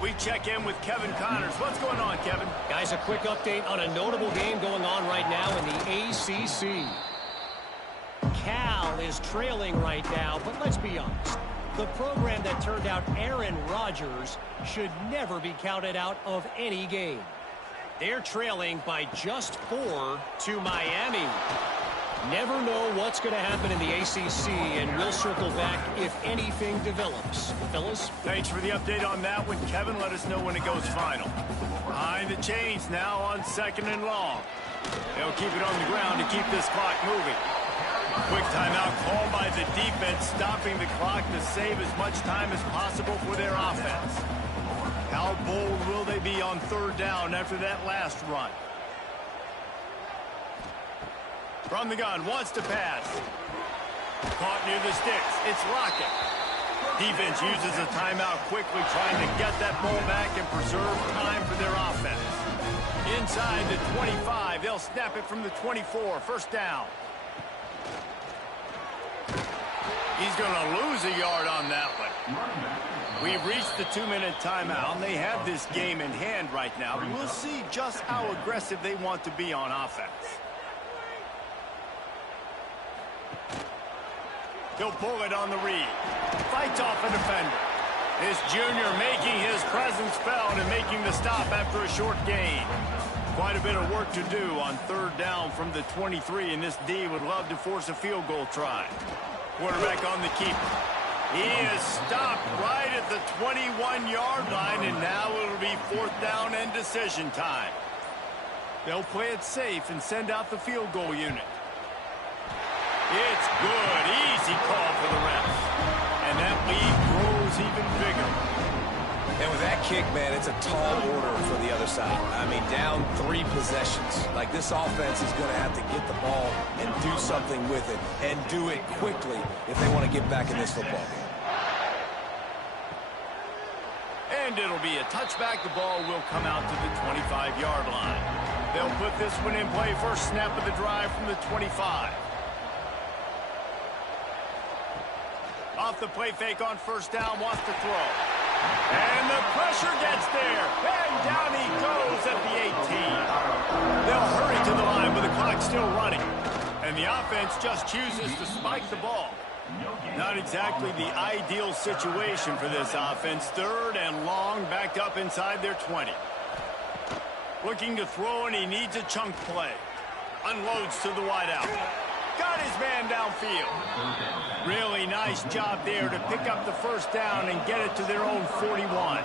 We check in with Kevin Connors. What's going on, Kevin? Guys, a quick update on a notable game going on right now in the ACC. Cal is trailing right now, but let's be honest. The program that turned out Aaron Rodgers should never be counted out of any game. They're trailing by just 4 to Miami. Never know what's going to happen in the ACC, and we'll circle back if anything develops. Phyllis? Thanks for the update on that one, Kevin. Let us know when it goes final. Behind the chains now on 2nd and long. They'll keep it on the ground to keep this clock moving. Quick timeout called by the defense, stopping the clock to save as much time as possible for their offense. How bold will they be on 3rd down after that last run? From the gun, wants to pass. Caught near the sticks. It's Lockett. Defense uses a timeout quickly, trying to get that ball back and preserve time for their offense. Inside the 25, they'll snap it from the 24. 1st down. He's going to lose a yard on that one. We've reached the 2-minute timeout, and they have this game in hand right now. We'll see just how aggressive they want to be on offense. He'll pull it on the read. Fights off a defender. This junior making his presence felt and making the stop after a short gain. Quite a bit of work to do on 3rd down from the 23, and this D would love to force a field goal try. Quarterback on the keeper. He is stopped right at the 21-yard line, and now it'll be 4th down and decision time. They'll play it safe and send out the field goal unit. It's good. Easy call for the refs. And that lead grows even bigger. And with that kick, man, it's a tall order for the other side. I mean, down 3 possessions. Like, this offense is going to have to get the ball and do something with it, and do it quickly if they want to get back in this football game. And it'll be a touchback. The ball will come out to the 25-yard line. They'll put this one in play. First snap of the drive from the 25. Off the play fake on 1st down, wants to throw. And the pressure gets there. And down he goes at the 18. They'll hurry to the line with the clock still running. And the offense just chooses to spike the ball. Not exactly the ideal situation for this offense. 3rd and long, backed up inside their 20. Looking to throw, and he needs a chunk play. Unloads to the wideout. Got his man downfield. Really nice job there to pick up the 1st down and get it to their own 41.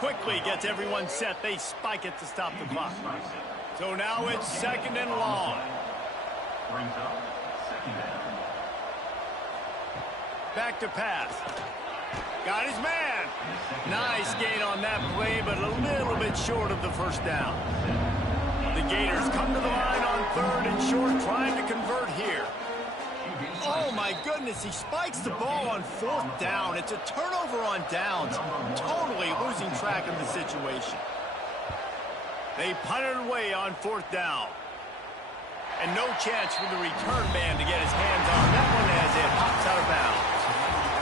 Quickly gets everyone set. They spike it to stop the clock. So now it's 2nd and long. Back to pass. Got his man. Nice gain on that play, but a little bit short of the 1st down. The Gators come to the line on 3rd and short, trying to convert here. Oh, my goodness, he spikes the ball on 4th down. It's a turnover on downs, totally losing track of the situation. They punt it away on 4th down. And no chance for the return man to get his hands on that one as it hops out of bounds.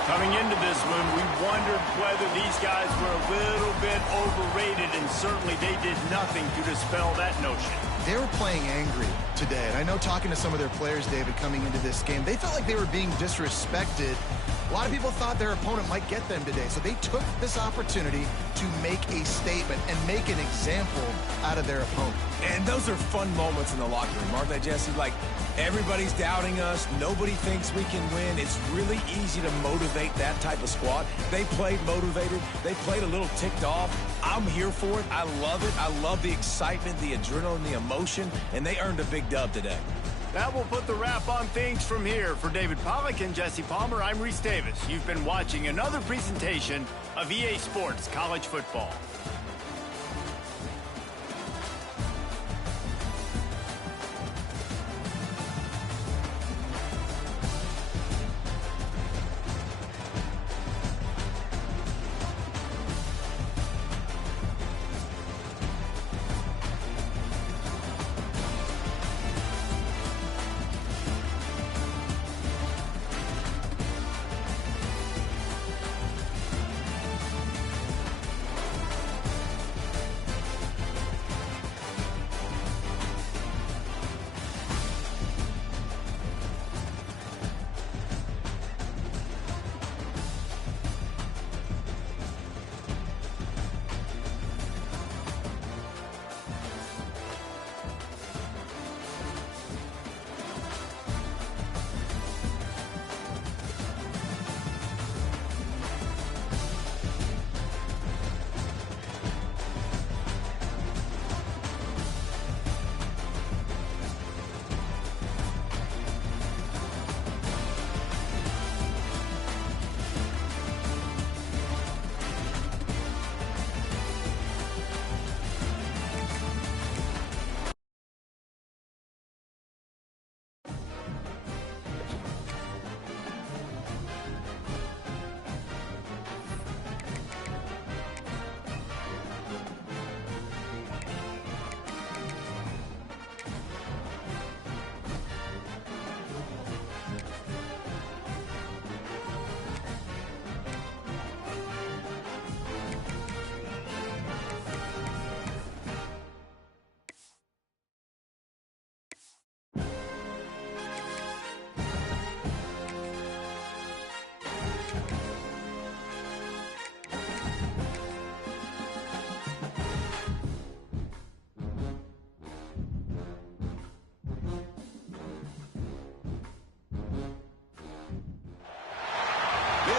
Coming into this one, we wondered whether these guys were a little bit overrated, and certainly they did nothing to dispel that notion. They were playing angry today, and I know talking to some of their players, David, coming into this game, they felt like they were being disrespected. A lot of people thought their opponent might get them today, so they took this opportunity to make a statement and make an example out of their opponent. And those are fun moments in the locker room, aren't they, Jesse? Like, everybody's doubting us. Nobody thinks we can win. It's really easy to motivate that type of squad. They played motivated. They played a little ticked off. I'm here for it. I love it. I love the excitement, the adrenaline, the emotion, and they earned a big dub today. That will put the wrap on things from here. For David Pollack and Jesse Palmer, I'm Reese Davis. You've been watching another presentation of EA Sports College Football.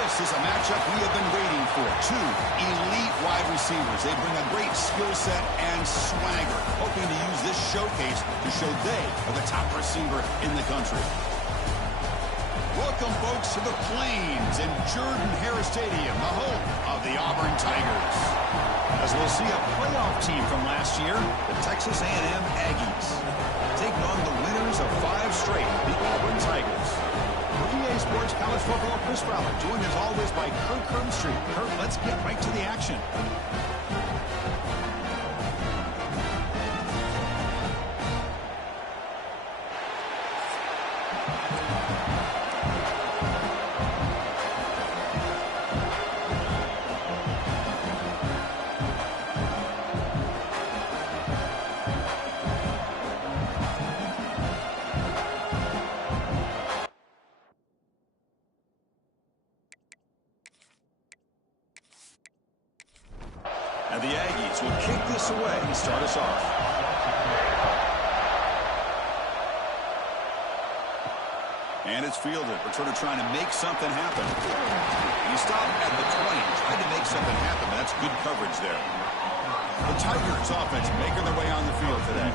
This is a matchup we have been waiting for. Two elite wide receivers. They bring a great skill set and swagger, hoping to use this showcase to show they are the top receiver in the country. Welcome, folks, to the Plains in Jordan-Hare Stadium, the home of the Auburn Tigers. As we'll see a playoff team from last year, the Texas A&M Aggies, taking on the winners of 5 straight, the Auburn Tigers. For EA Sports College Football, Chris Fowler, joined as always by Kurt Kirkstreet. Kurt, let's get right to the action. And the Aggies will kick this away and start us off. And it's fielded. Returner trying to make something happen. And he stopped at the 20, tried to make something happen. That's good coverage there. The Tigers offense making their way on the field today.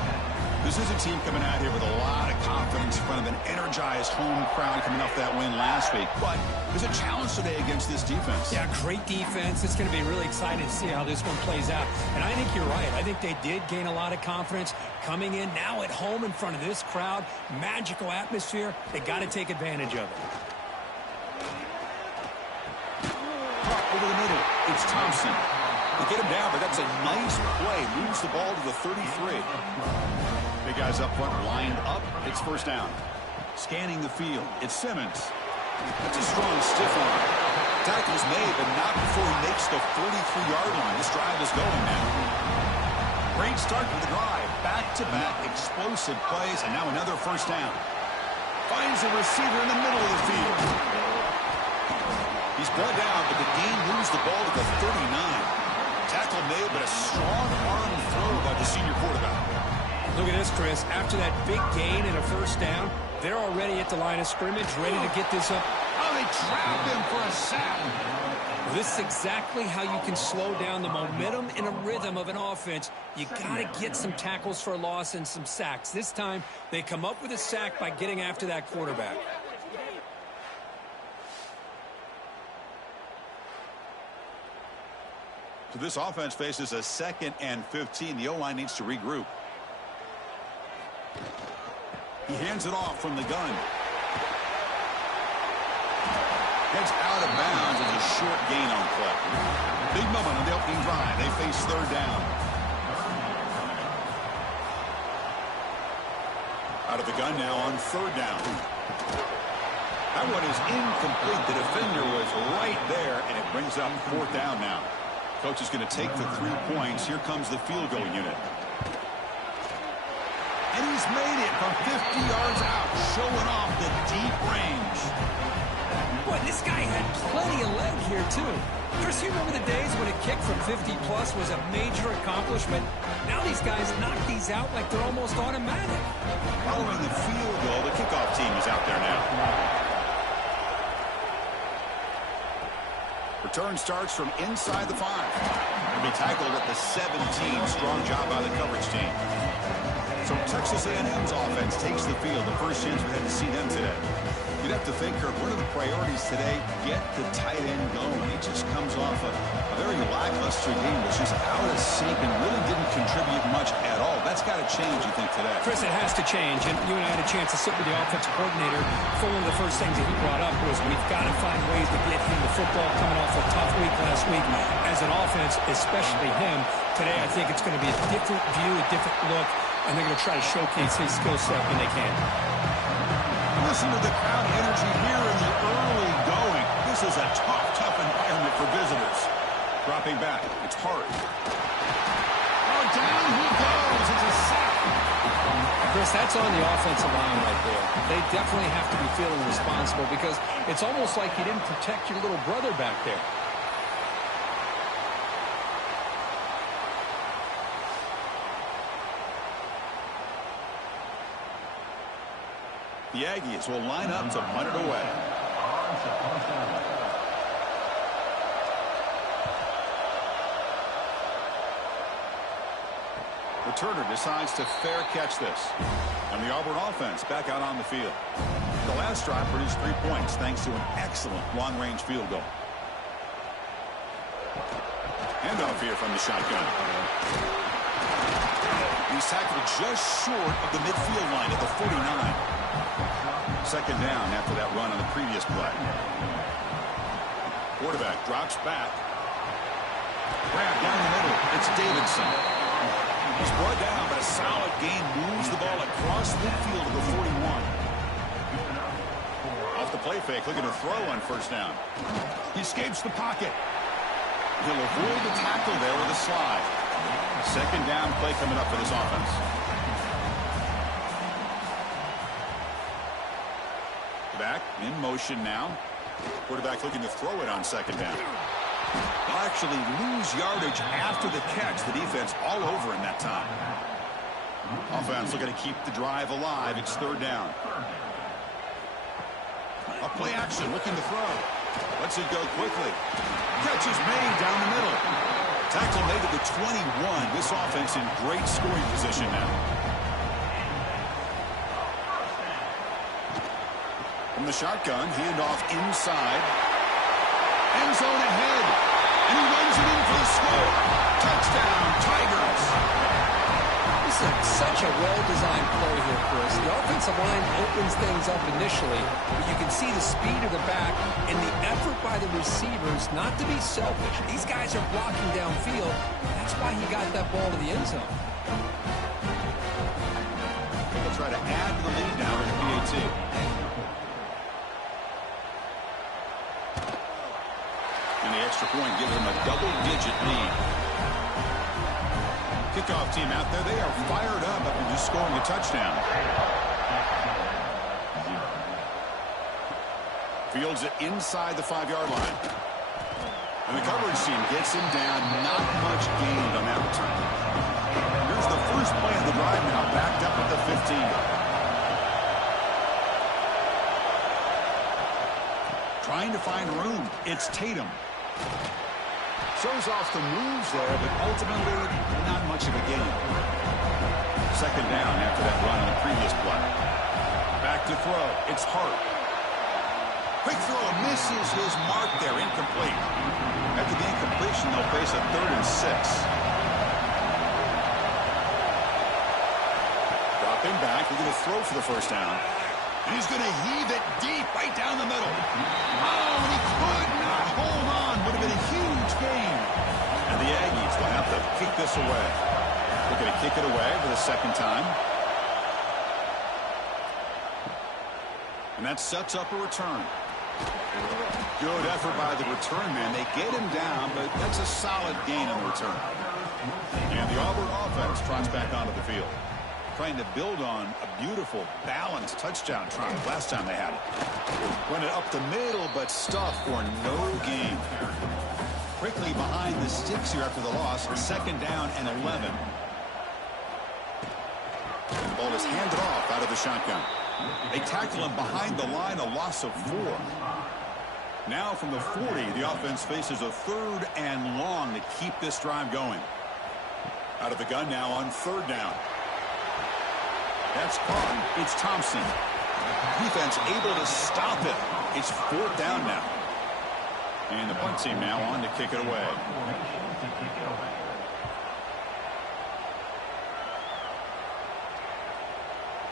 This is a team coming out here with a lot of confidence in front of an energized home crowd coming off that win last week. But there's a challenge today against this defense. Yeah, great defense. It's going to be really exciting to see how this one plays out. And I think you're right. I think they did gain a lot of confidence coming in now at home in front of this crowd. Magical atmosphere. They got to take advantage of it. Over the middle, it's Thompson. They get him down, but that's a nice play. Moves the ball to the 33. Big guys up front, lined up. It's first down. Scanning the field, it's Simmons. That's a strong stiff arm. Tackle's made, but not before he makes the 43-yard line. This drive is going now. Great start to the drive. Back-to-back explosive plays, and now another first down. Finds a receiver in the middle of the field. He's brought down, but the gain moves the ball to the 39. Tackle made, but a strong arm throw by the senior quarterback. Look at this, Chris. After that big gain and a first down, they're already at the line of scrimmage, ready to get this up. Oh, they trapped him for a sack. Well, this is exactly how you can slow down the momentum and a rhythm of an offense. You got to get some tackles for a loss and some sacks. This time, they come up with a sack by getting after that quarterback. So this offense faces a 2nd and 15. The O-line needs to regroup. He hands it off from the gun. Heads out of bounds as a short gain on play. Big moment on the opening drive. They face third down. Out of the gun now on third down. That one is incomplete. The defender was right there, and it brings up fourth down now. Coach is going to take the 3 points. Here comes the field goal unit. And he's made it from 50 yards out, showing off the deep range. Boy, this guy had plenty of leg here, too. Chris, you remember the days when a kick from 50-plus was a major accomplishment? Now these guys knock these out like they're almost automatic. Following the field goal, the kickoff team is out there now. Return starts from inside the 5. He'll be tackled at the 17. Strong job by the coverage team. So Texas A&M's offense takes the field. The first chance we had to see them today. You'd have to think, Kirk, one of the priorities today, get the tight end going. He just comes off a very lackluster game. Was just out of sync and really didn't contribute much at all. That's got to change, you think, today? Chris, it has to change. And you and I had a chance to sit with the offensive coordinator. For one of the first things that he brought up was we've got to find ways to get him the football coming off a tough week last week. As an offense, especially him, today I think it's going to be a different view, a different look, and they're going to try to showcase his skill set when they can. Listen to the crowd energy here in the early going. This is a tough environment for visitors. Dropping back, it's hard. Oh, down he goes. It's a sack. Chris, that's on the offensive line right there. They definitely have to be feeling responsible because it's almost like you didn't protect your little brother back there. The Aggies will line up to punt it away. Returner decides to fair catch this. And the Auburn offense back out on the field. The last drive produced 3 points thanks to an excellent long-range field goal. Handoff here from the shotgun. He's tackled just short of the midfield line at the 49. Second down after that run on the previous play. Quarterback drops back. Grab down the middle. It's Davidson. He's brought down, but a solid gain moves the ball across midfield to the 41. Off the play fake, looking to throw on first down. He escapes the pocket. He'll avoid the tackle there with a slide. Second down play coming up for this offense. Back in motion now. Quarterback looking to throw it on second down. They'll actually lose yardage after the catch. The defense all over in that time. Offense looking to keep the drive alive. It's third down. A play action looking to throw. Lets it go quickly. Catch is made down the middle. Tackle made at the 21. This offense in great scoring position now. From the shotgun, handoff inside. End zone ahead. And he runs it in for the score. Touchdown, Tigers. This is such a well-designed play here, Chris. The offensive line opens things up initially, but you can see the speed of the back and the effort by the receivers not to be selfish. These guys are blocking downfield. That's why he got that ball to the end zone. They'll try to add to the lead now in the PAT. And the extra point gives them a double-digit lead. Kickoff team out there, they are fired up after just scoring a touchdown. Fields it inside the 5-yard line. And the coverage team gets him down. Not much gained on that return. Here's the first play of the drive now, backed up at the 15. Trying to find room. It's Tatum. Shows off the moves there, but ultimately not much of a gain. Second down after that run on the previous play. Back to throw. It's Hart. Quick throw misses his mark there. Incomplete. After the incompletion, they'll face a 3rd and 6. Dropping back. We're going to throw for the first down. And he's going to heave it deep right down the middle. Oh, and he could not hold on. Would have been a huge gain. And the Aggies will have to kick this away. They're going to kick it away for the second time. And that sets up a return. Good effort by the return man. They get him down, but that's a solid gain on the return. And the Auburn offense trots back onto the field. Trying to build on a beautiful, balanced touchdown try last time they had it. Run it up the middle, but stuffed for no gain. Quickly behind the sticks here after the loss. Second down and 11. The ball is handed off out of the shotgun. They tackle him behind the line, a loss of 4. Now from the 40, the offense faces a 3rd and long to keep this drive going. Out of the gun now on 3rd down. That's caught. It's Thompson. Defense able to stop it. It's 4th down now. And the punt team now on to kick it away.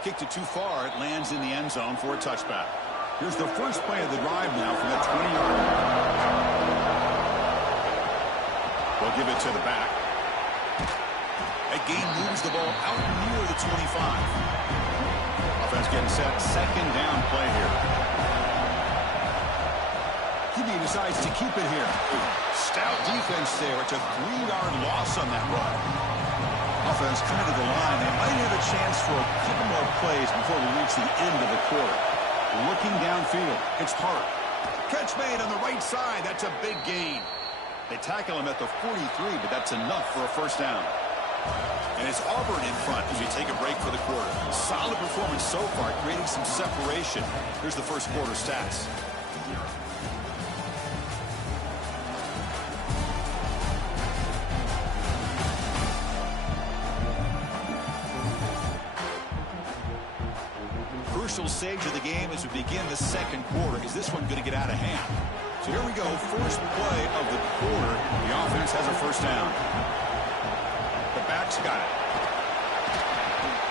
Kicked it too far. It lands in the end zone for a touchback. Here's the first play of the drive now from the 20-yard line. They'll give it to the back. That gain moves the ball out near the 25. Offense getting set. Second down play here. QB decides to keep it here. Stout defense there. It's a 3-yard loss on that run. Offense coming to the line. They might have a chance for a couple more plays before we reach the end of the quarter. Looking downfield. It's Hart. Catch made on the right side. That's a big gain. They tackle him at the 43, but that's enough for a first down. And it's Auburn in front as we take a break for the quarter. Solid performance so far, creating some separation. Here's the first quarter stats. crucial stage of the game as we begin the second quarter. Is this one going to get out of hand? So here we go, first play of the quarter. The offense has a first down. The back's got it.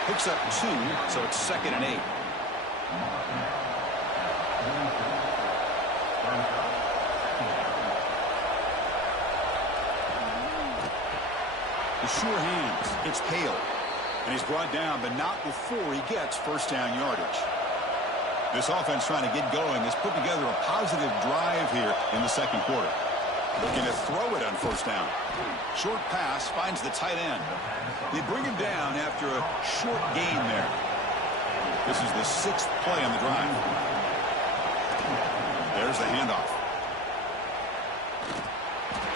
Picks up 2, so it's 2nd and 8. The sure hands. It's Hale. And he's brought down, but not before he gets first down yardage. This offense trying to get going has put together a positive drive here in the second quarter. Looking to throw it on first down. Short pass finds the tight end. They bring him down after a short gain there. This is the 6th play on the drive. There's the handoff.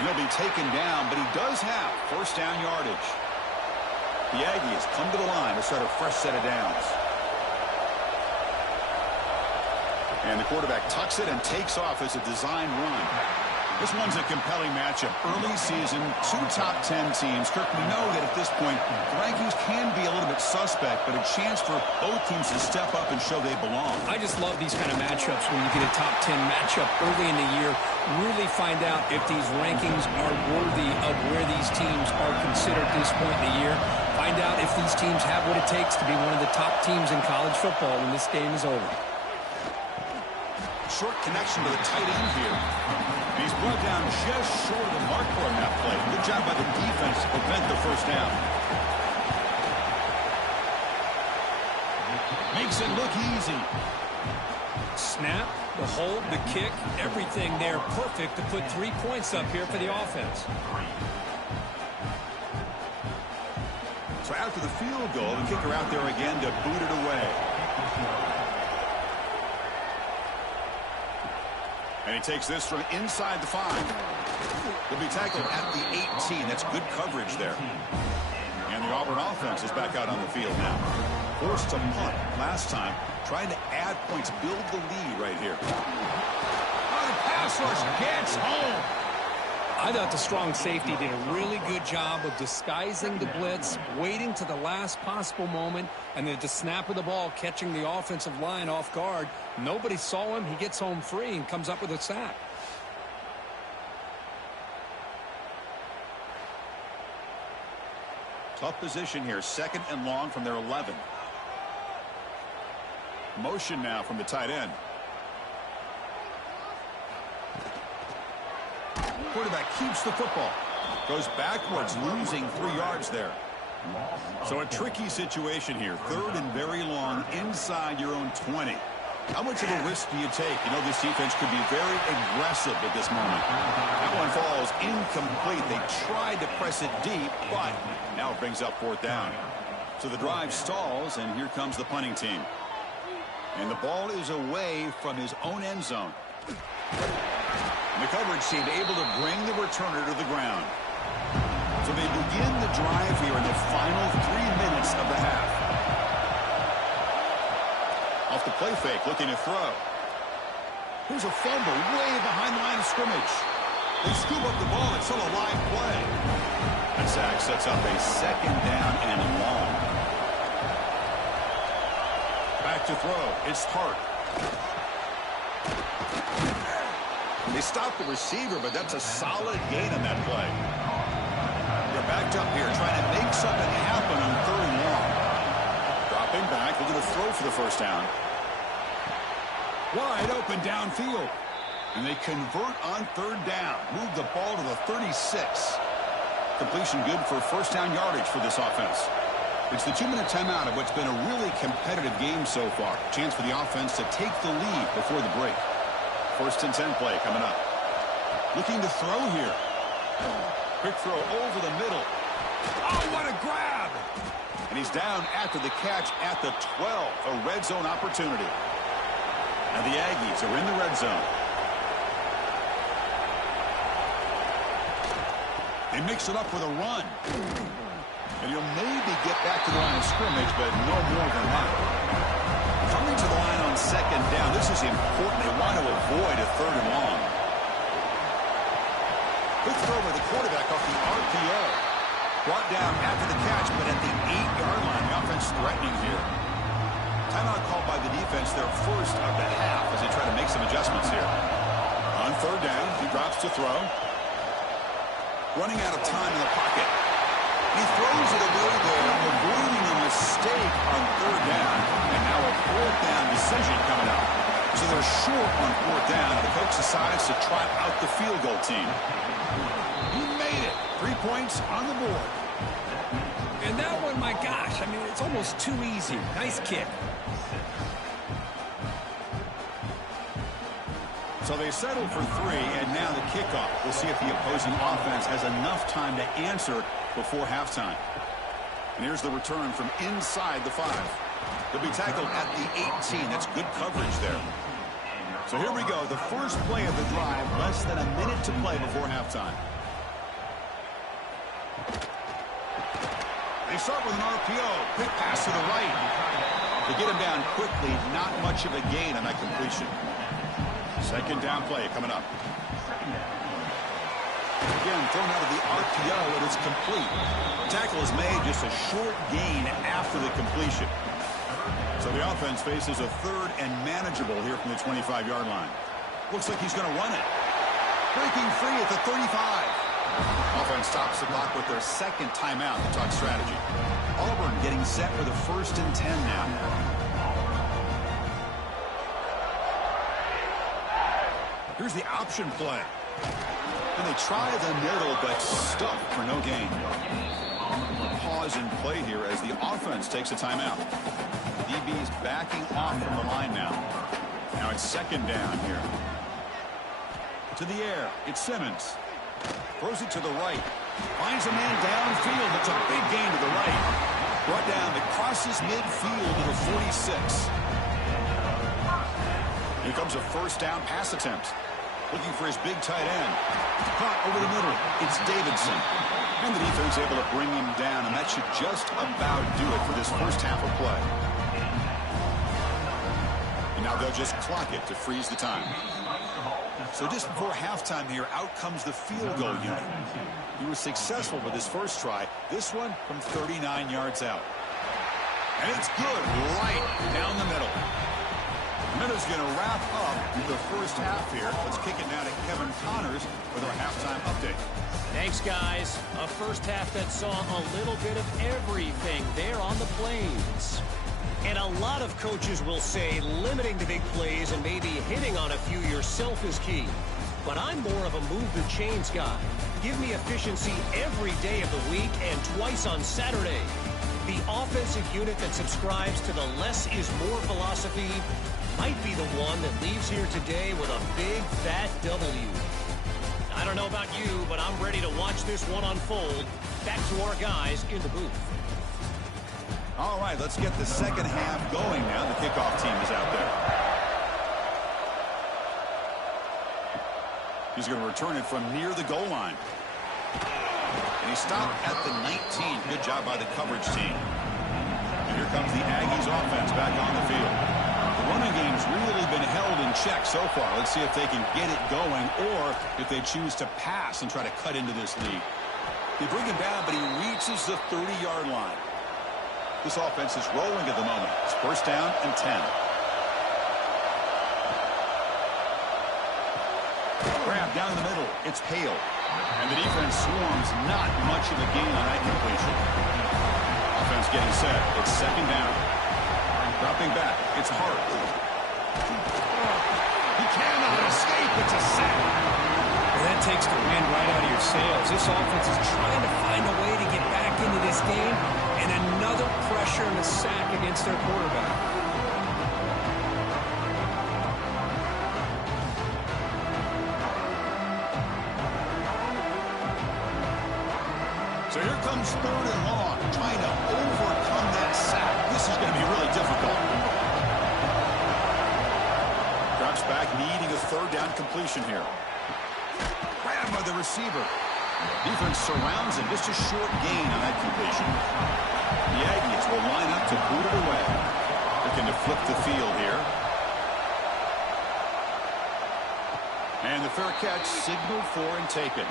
He'll be taken down, but he does have first down yardage. The Aggies come to the line to start a fresh set of downs. And the quarterback tucks it and takes off as a design run. This one's a compelling matchup. Early season, 2 top 10 teams. Kirk, we know that at this point, the rankings can be a little bit suspect, but a chance for both teams to step up and show they belong. I just love these kind of matchups when you get a top 10 matchup early in the year. Really find out if these rankings are worthy of where these teams are considered at this point in the year. Find out if these teams have what it takes to be one of the top teams in college football when this game is over. Short connection to the tight end here. He's brought down just short of the marker on that play. Good job by the defense to prevent the first down. Makes it look easy. Snap, the hold, the kick, everything there perfect to put 3 points up here for the offense. So after the field goal, the kicker out there again to boot it away. And he takes this from inside the 5. He'll be tackled at the 18. That's good coverage there. And the Auburn offense is back out on the field now. Forced to punt last time, trying to add points, build the lead right here. Oh, the pass rush gets home. I thought the strong safety did a really good job of disguising the blitz, waiting to the last possible moment, and then at the snap of the ball, catching the offensive line off guard. Nobody saw him. He gets home free and comes up with a sack. Tough position here. 2nd and long from their 11. Motion now from the tight end. Quarterback keeps the football. Goes backwards, losing 3 yards there. So a tricky situation here. 3rd and very long inside your own 20. How much of a risk do you take? You know, this defense could be very aggressive at this moment. That one falls incomplete. They tried to press it deep, but now it brings up 4th down. So the drive stalls, and here comes the punting team. And the ball is away from his own end zone. And the coverage team able to bring the returner to the ground. So they begin the drive here in the final 3 minutes of the half. Off the play fake, looking to throw. Here's a fumble way behind the line of scrimmage. They scoop up the ball. It's still a live play. And Zach sets up a 2nd down and long. Back to throw. It's Hart. They stop the receiver, but that's a solid gain on that play. They're backed up here, trying to make something happen on 3rd and long. Dropping back, looking to throw for the first down. Wide open downfield. And they convert on 3rd down. Move the ball to the 36. Completion good for first down yardage for this offense. It's the 2-minute timeout of what's been a really competitive game so far. Chance for the offense to take the lead before the break. 1st and 10 play coming up. Looking to throw here. Quick throw over the middle. Oh, what a grab! And he's down after the catch at the 12. A red zone opportunity. And the Aggies are in the red zone. They mix it up with a run. And he'll maybe get back to the line of scrimmage, but no more than that. Coming to the line on 2nd down. This is important. They want to avoid a 3rd and long. Quick throw by the quarterback off the RPO. Brought down after the catch, but at the 8-yard line. The offense threatening here. timeout called by the defense, their first of the half, as they try to make some adjustments here. On third down, he drops to throw. Running out of time in the pocket. He throws it away there, avoiding a mistake on third down. And now a fourth down decision coming up. So they're short on fourth down, and the coach decides to trot out the field goal team. He made it. 3 points on the board. And that one, my gosh, I mean, it's almost too easy. Nice kick. So they settle for 3, and now the kickoff. We'll see if the opposing offense has enough time to answer before halftime. And here's the return from inside the 5. He'll be tackled at the 18. That's good coverage there. So here we go. The first play of the drive, less than a minute to play before halftime. They start with an RPO. Quick pass to the right. They get him down quickly. Not much of a gain on that completion. Second down play coming up. Again, thrown out of the RPO, and it's complete. Tackle is made, just a short gain after the completion. So the offense faces a third and manageable here from the 25-yard line. Looks like he's going to run it. Breaking free at the 35. Offense stops the clock with their second timeout to talk strategy. Auburn getting set for the 1st and 10 now. Here's the option play. And they try the middle, but stuck for no gain. Pause and play here as the offense takes a timeout. DB's backing off from the line now. Now it's second down here. To the air, it's Simmons. Throws it to the right. Finds a man downfield. It's a big gain to the right. Brought down, it crosses midfield to the 46. Here comes a first down pass attempt. Looking for his big tight end. Caught over the middle. It's Davidson. And the defense able to bring him down, and that should just about do it for this first half of play. And now they'll just clock it to freeze the time. So just before halftime here, out comes the field goal unit. He was successful with his first try. This one from 39 yards out. And it's good right down the middle. Minutes going to wrap up the first half here. Let's kick it now to Kevin Connors with our halftime update. Thanks, guys. A first half that saw a little bit of everything there on the Plains. And a lot of coaches will say limiting the big plays and maybe hitting on a few yourself is key. But I'm more of a move the chains guy. Give me efficiency every day of the week and twice on Saturday. The offensive unit that subscribes to the less is more philosophy might be the one that leaves here today with a big, fat W. I don't know about you, but I'm ready to watch this one unfold. Back to our guys in the booth. All right, let's get the second half going now. The kickoff team is out there. He's going to return it from near the goal line. And he stopped at the 19. Good job by the coverage team. And here comes the Aggies offense back on the field. The running game's really been held in check so far. Let's see if they can get it going or if they choose to pass and try to cut into this lead. They bring him down, but he reaches the 30-yard line. This offense is rolling at the moment. It's first down and 10. Grab down the middle. It's Hale. And the defense swarms. Not much of a gain on that completion. Offense getting set. It's second down. Dropping back. It's Hart. He cannot escape. It's a sack. Well, that takes the wind right out of your sails. This offense is trying to find a way to get back into this game, and another pressure and a sack against their quarterback. So here comes third and long, trying to overcome that sack. This is going to be really difficult. Drops back, needing a third down completion here. Grabbed by the receiver. Defense surrounds him. Just a short gain on that completion. The Aggies will line up to boot it away. Looking to flip the field here. And the fair catch signaled for and taken.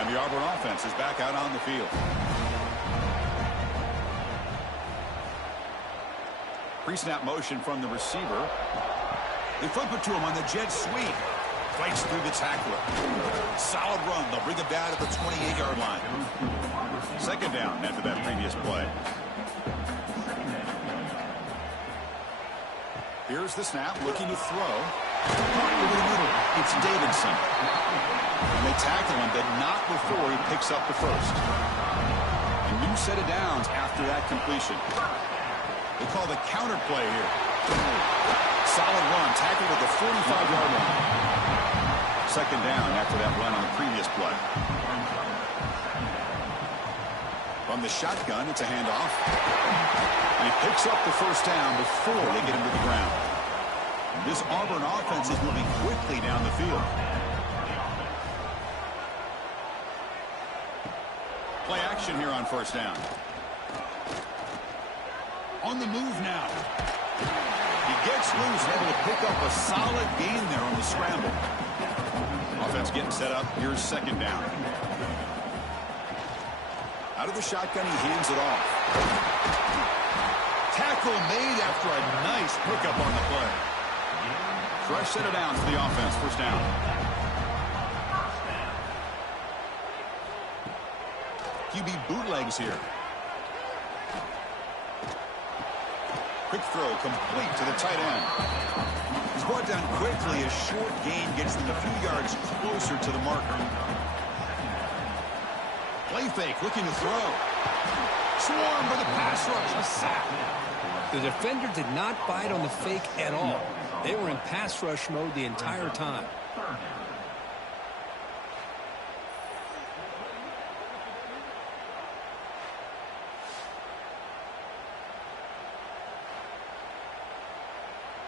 And the Auburn offense is back out on the field. Pre-snap motion from the receiver. They flip it to him on the jet sweep. Fights through the tackler. Solid run. They'll bring him down at the 28-yard line. Second down after that previous play. Here's the snap, looking to throw. Over the middle, it's Davidson. And they tackle him, but not before he picks up the first. A new set of downs after that completion. They call the counter play here. Solid run, tackled at the 45-yard line. Second down after that run on the previous play. From the shotgun, it's a handoff. And he picks up the first down before they get him to the ground. This Auburn offense is moving quickly down the field. Play action here on first down. On the move now. He gets loose, able to pick up a solid gain there on the scramble. Offense getting set up. Here's second down. Out of the shotgun, he hands it off. Tackle made after a nice pickup on the play. Fresh set of downs for the offense. First down. QB bootlegs here. Quick throw complete to the tight end. He's brought down quickly. A short gain gets them a few yards closer to the marker. Play fake, looking to throw. Swarm for the pass rush. A sack. The defender did not bite on the fake at all. They were in pass rush mode the entire time.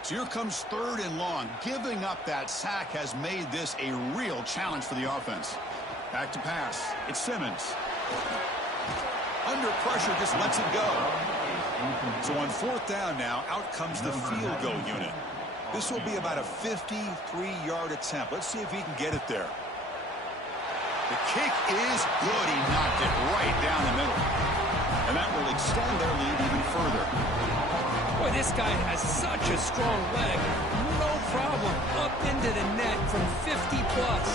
So here comes third and long. Giving up that sack has made this a real challenge for the offense. Back to pass. It's Simmons. Under pressure, just lets it go. So on fourth down now, out comes the field goal unit. This will be about a 53-yard attempt. Let's see if he can get it there. The kick is good. He knocked it right down the middle. And that will extend their lead even further. Boy, this guy has such a strong leg. No problem. Up into the net from 50-plus.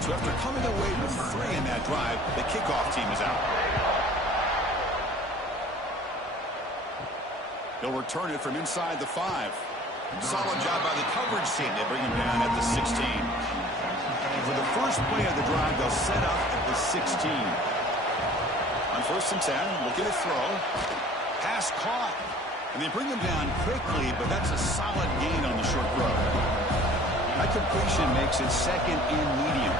So after coming away with 3 in that drive, the kickoff team is out. He'll return it from inside the 5. Solid job by the coverage team. They bring him down at the 16. And for the first play of the drive, they'll set up at the 16. On first and 10, looking to throw. Pass caught. And they bring him down quickly, but that's a solid gain on the short throw. That completion makes it second and medium.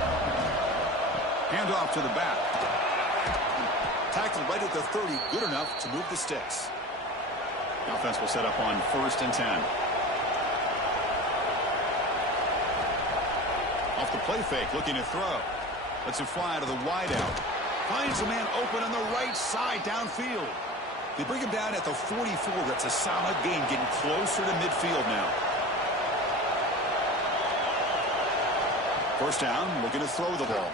Handoff to the back. Tackled right at the 30. Good enough to move the sticks. The offense will set up on first and 10. Off the play fake, looking to throw. Lets it fly to the wideout. Finds a man open on the right side downfield. They bring him down at the 44. That's a solid gain, getting closer to midfield now. First down, looking to throw the ball.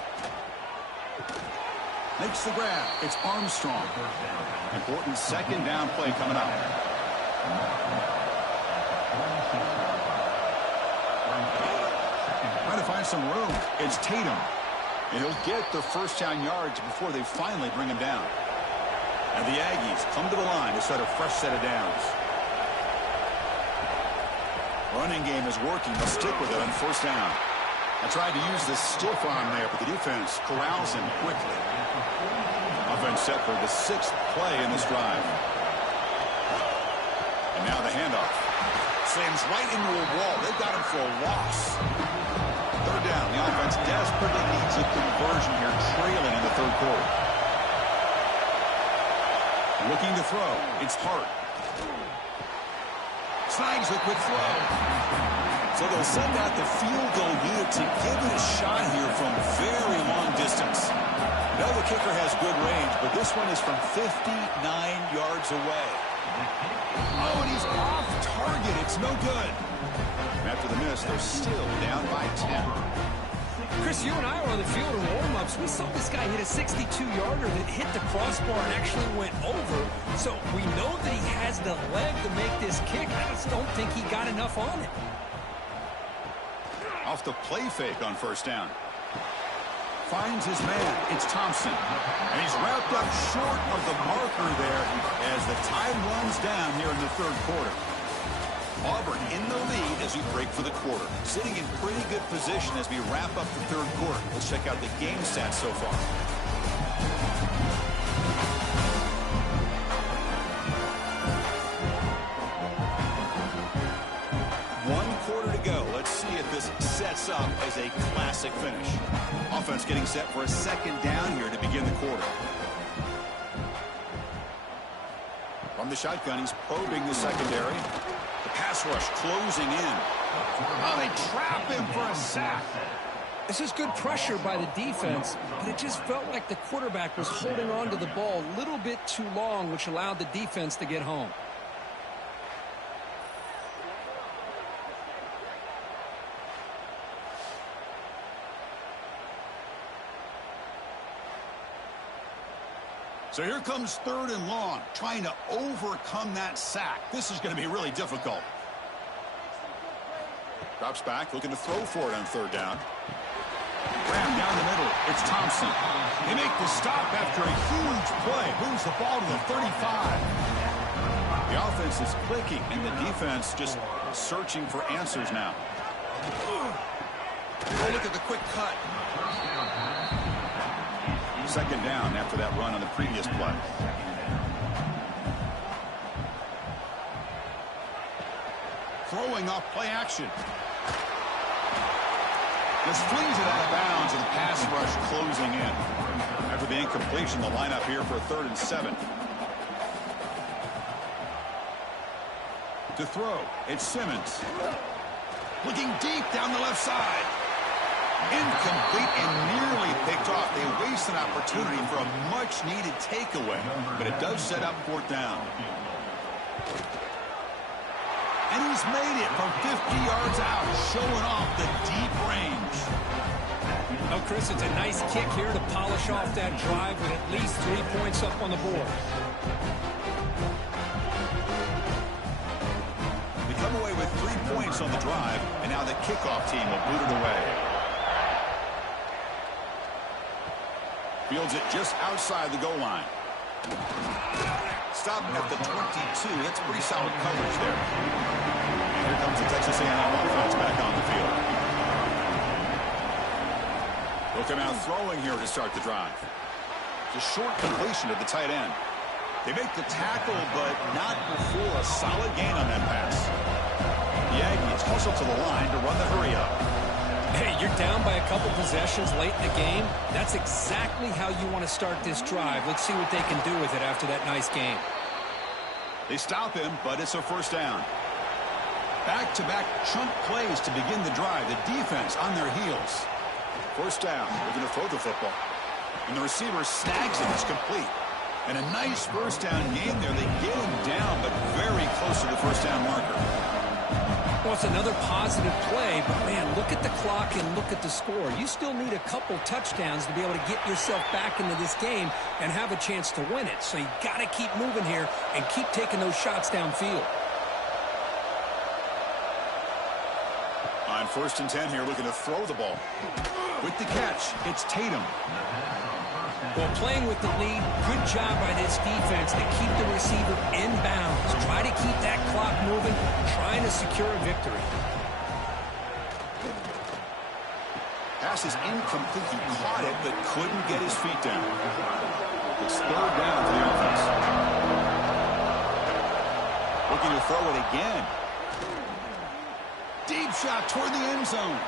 Makes the grab. It's Armstrong. Important second down play coming up. Trying to find some room. It's Tatum. And he'll get the first down yards before they finally bring him down. And the Aggies come to the line to start a fresh set of downs. Running game is working. They'll stick with it on first down. I tried to use the stiff arm there, but the defense corrals him quickly. Offense set for the 6th play in this drive. And now the handoff. Slams right into a wall. They've got him for a loss. Third down. The offense desperately needs a conversion here, trailing in the third quarter. Looking to throw. It's Hart. Snags a quick throw. So they'll send out the field goal unit to give it a shot here from very long distance. Now the kicker has good range, but this one is from 59 yards away. Oh, and he's off target. It's no good. After the miss, they're still down by 10. Chris, you and I were on the field in warm-ups. We saw this guy hit a 62-yarder that hit the crossbar and actually went over. So we know that he has the leg to make this kick. I just don't think he got enough on it. Off the play fake on first down. Finds his man. It's Thompson. And he's wrapped up short of the marker there as the time runs down here in the third quarter. Auburn in the lead as we break for the quarter. Sitting in pretty good position as we wrap up the third quarter. Let's check out the game stats so far. One quarter to go. Let's see if this sets up as a classic finish. Offense getting set for a second down here to begin the quarter. From the shotgun, he's probing the secondary. The pass rush closing in. Oh, they trap him for a sack. This is good pressure by the defense, but it just felt like the quarterback was holding on to the ball a little bit too long, which allowed the defense to get home. So here comes third and long, trying to overcome that sack. This is going to be really difficult. Drops back, looking to throw for it on third down. Ram down the middle. It's Thompson. They make the stop after a huge play. Moves the ball to the 35. The offense is clicking, and the defense just searching for answers now. Oh, look at the quick cut. Second down after that run on the previous play. Throwing off play action. Just flings it out of bounds, and the pass rush closing in. After the incompletion, the lineup here for 3rd and 7. To throw, it's Simmons. Looking deep down the left side. Incomplete and nearly picked off. They waste an opportunity for a much-needed takeaway, but it does set up 4th down. And he's made it from 50 yards out, showing off the deep range. Oh, Chris, it's a nice kick here to polish off that drive with at least 3 points up on the board. They come away with 3 points on the drive, and now the kickoff team will boot it away. Fields it just outside the goal line. Stop at the 22. That's pretty solid coverage there. And here comes the Texas A&M offense back on the field. They'll come out throwing here to start the drive. It's a short completion to the tight end. They make the tackle, but not before a solid gain on that pass. The Aggies hustle to the line to run the hurry up. Hey, you're down by a couple possessions late in the game. That's exactly how you want to start this drive. Let's see what they can do with it after that nice game. They stop him, but it's a 1st down. Back-to-back chunk plays to begin the drive. The defense on their heels. 1st down. They're going to throw the football. And the receiver snags it. It's complete. And a nice 1st down game there. They get him down, but very close to the 1st down marker. Well, it's another positive play, but, man, look at the clock and look at the score. You still need a couple touchdowns to be able to get yourself back into this game and have a chance to win it. So you got to keep moving here and keep taking those shots downfield. On 1st and 10 here, looking to throw the ball. With the catch, it's Tatum. Well, playing with the lead, good job by this defense to keep the receiver in bounds. Try to keep that clock moving, trying to secure a victory. Pass is incomplete. He caught it, but couldn't get his feet down. It's 3rd down for the offense. Looking to throw it again. Deep shot toward the end zone.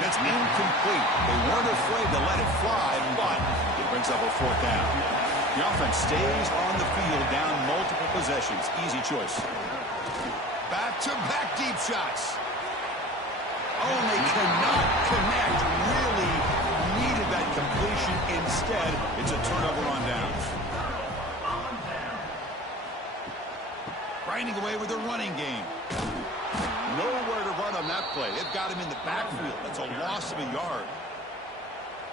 It's incomplete. They weren't afraid to let it fly, but it brings up a 4th down. The offense stays on the field down multiple possessions. Easy choice. Back-to-back deep shots. Oh, and they cannot connect. Really needed that completion. Instead, it's a turnover on downs. Grinding away with a running game. nowhere to run on that play. They've got him in the backfield. That's a loss of a yard.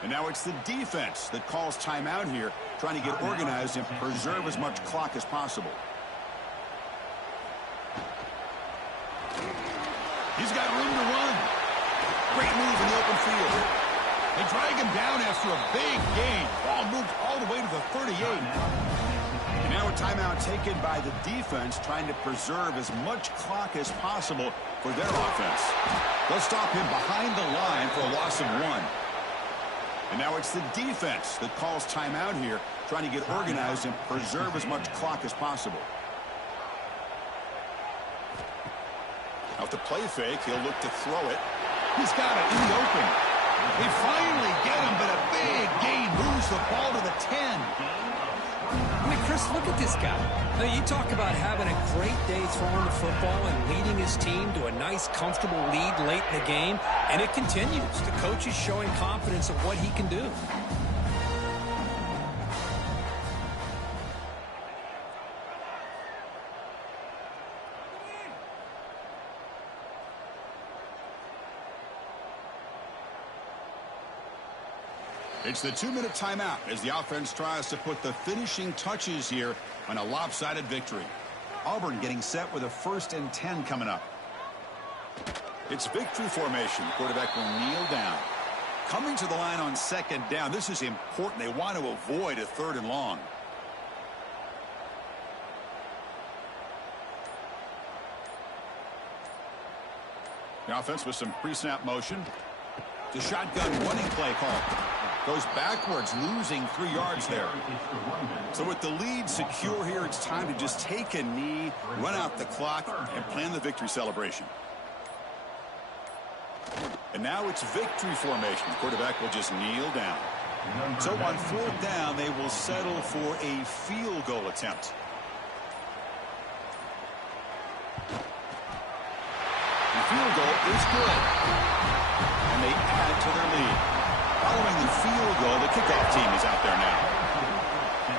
And now it's the defense that calls timeout here, trying to get organized and preserve as much clock as possible. He's got room to run. Great move in the open field. They drag him down after a big gain. Ball moved all the way to the 38. And now a timeout taken by the defense, trying to preserve as much clock as possible for their offense. They'll stop him behind the line for a loss of 1. And now it's the defense that calls timeout here, trying to get organized and preserve as much clock as possible. Off the play fake, he'll look to throw it. He's got it in the open. They finally get him, but a big gain moves the ball to the 10. I mean, Chris, look at this guy. Now, you talk about having a great day throwing the football and leading his team to a nice, comfortable lead late in the game, and it continues. The coach is showing confidence of what he can do. It's the 2-minute timeout as the offense tries to put the finishing touches here on a lopsided victory. Auburn getting set with a 1st and 10 coming up. It's victory formation. The quarterback will kneel down. Coming to the line on 2nd down. This is important. They want to avoid a 3rd and long. The offense with some pre-snap motion. The shotgun running play call. Goes backwards, losing 3 yards there. So with the lead secure here, it's time to just take a knee, run out the clock, and plan the victory celebration. And now it's victory formation. The quarterback will just kneel down. So on 4th down, they will settle for a field goal attempt. The field goal is good. And they add to their lead. Following the field goal, the kickoff team is out there now.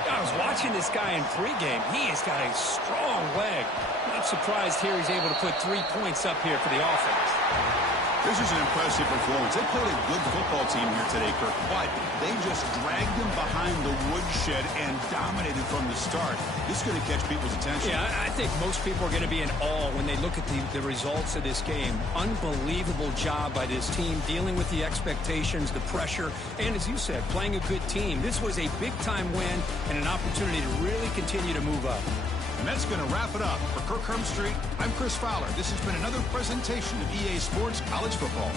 I was watching this guy in pregame. He has got a strong leg. Not surprised here he's able to put 3 points up here for the offense. This is an impressive performance. They played a good football team here today, Kirk, but they just dragged them behind the woodshed and dominated from the start. This is going to catch people's attention. Yeah, I think most people are going to be in awe when they look at the results of this game. Unbelievable job by this team, dealing with the expectations, the pressure, and as you said, playing a good team. This was a big-time win and an opportunity to really continue to move up. And that's going to wrap it up. For Kirk Hermstreet, I'm Chris Fowler. This has been another presentation of EA Sports College Football.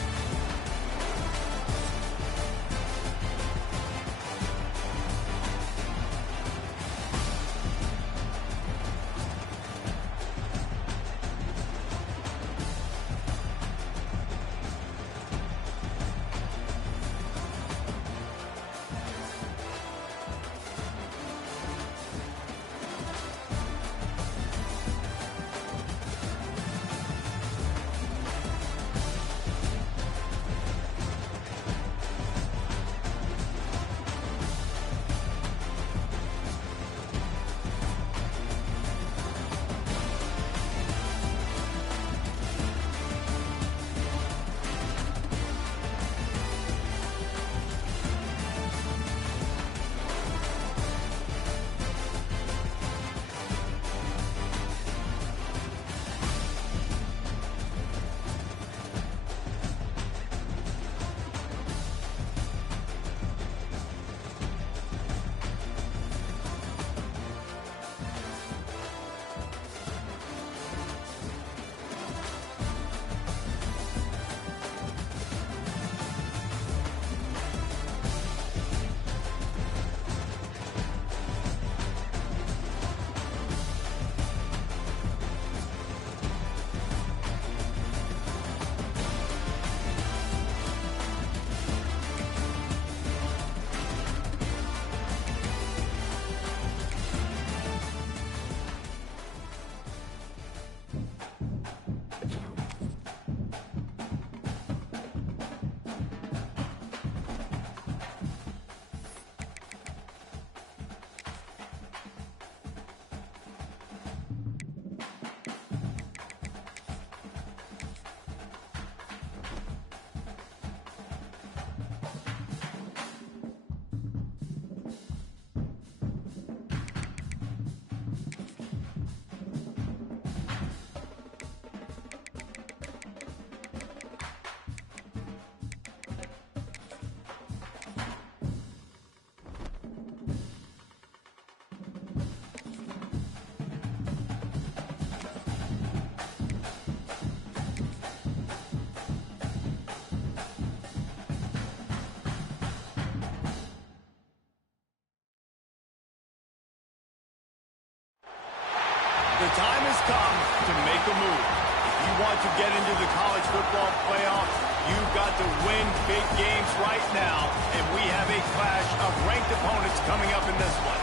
The time has come to make a move. If you want to get into the college football playoff, you've got to win big games right now, and we have a clash of ranked opponents coming up in this one.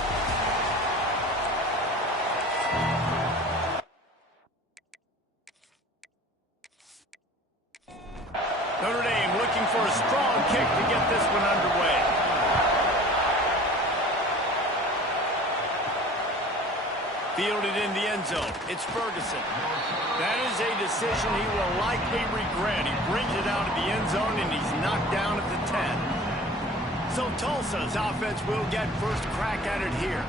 Notre Dame looking for a strong kick to get this one underway. Fielded in the end zone. It's Ferguson. That is a decision he will likely regret. He brings it out of the end zone, and he's knocked down at the 10. So Tulsa's offense will get first crack at it here.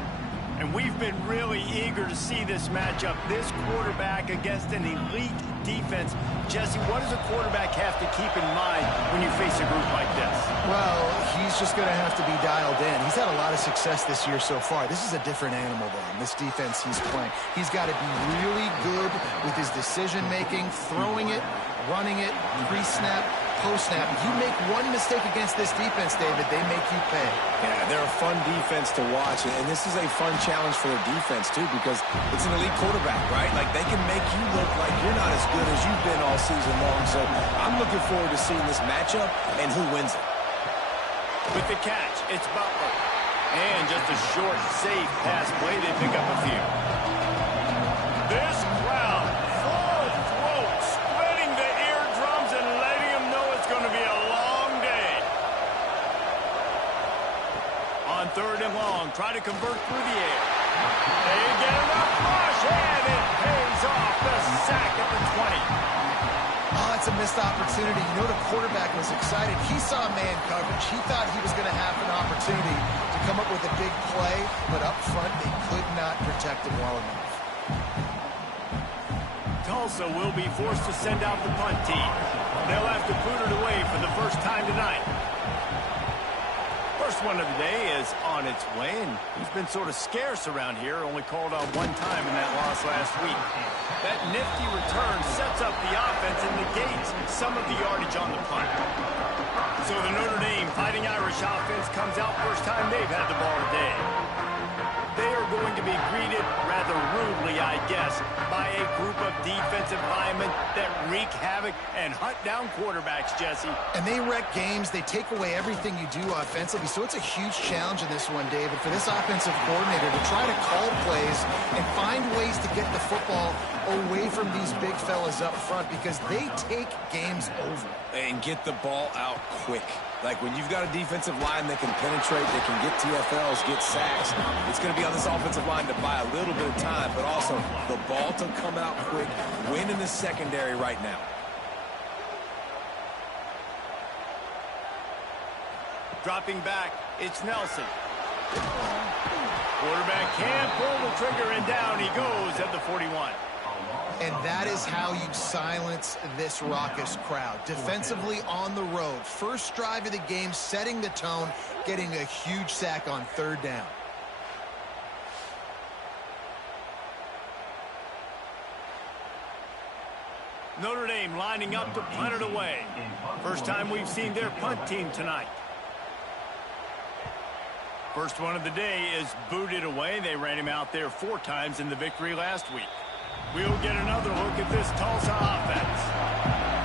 And we've been really eager to see this matchup. This quarterback against an elite defense. Jesse, what does a quarterback have to keep in mind when you face a group like this? Well, he's just going to have to be dialed in. He's had a lot of success this year so far. This is a different animal, though, this defense he's playing. He's got to be really good with his decision-making, throwing it, running it, pre-snap, post-snap. If you make one mistake against this defense, David, they make you pay. Yeah, they're a fun defense to watch, and this is a fun challenge for their defense, too, because it's an elite quarterback, right? Like, they can make you look like you're not as good as you've been all season long, so I'm looking forward to seeing this matchup and who wins it. With the catch, it's Butler. And just a short, safe pass play. They pick up a few. This crowd, full throat, splitting the eardrums and letting them know it's going to be a long day. On third and long, try to convert through the air. They get enough rush, and it pays off. The sack at the 20. Oh, it's a missed opportunity. You know, the quarterback was excited. He saw man coverage. He thought he was going to have an opportunity to come up with a big play, but up front, they could not protect him well enough. Tulsa will be forced to send out the punt team. They'll have to boot it away for the first time tonight. First one of the day is on its way, and he's been sort of scarce around here, only called on one time in that loss last week. That nifty return sets up the offense and negates some of the yardage on the punt. So the Notre Dame Fighting Irish offense comes out first time they've had the ball today. They are going to be greeted rather rudely, I guess, by a group of defensive linemen that wreak havoc and hunt down quarterbacks, Jesse. And they wreck games. They take away everything you do offensively. So it's a huge challenge in this one, David, for this offensive coordinator to try to call plays and find ways to get the football away from these big fellas up front because they take games over. And get the ball out quick. Like when you've got a defensive line that can penetrate, that can get TFLs, get sacks, it's going to be on this offensive line to buy a little bit of time, but also the ball to come out quick, win in the secondary right now. Dropping back, it's Nelson. Quarterback can't pull the trigger, and down he goes at the 41. And that is how you silence this raucous crowd. Defensively on the road. First drive of the game, setting the tone, getting a huge sack on third down. Notre Dame lining up to punt it away. First time we've seen their punt team tonight. First one of the day is booted away. They ran him out there 4 times in the victory last week. We'll get another look at this Tulsa offense.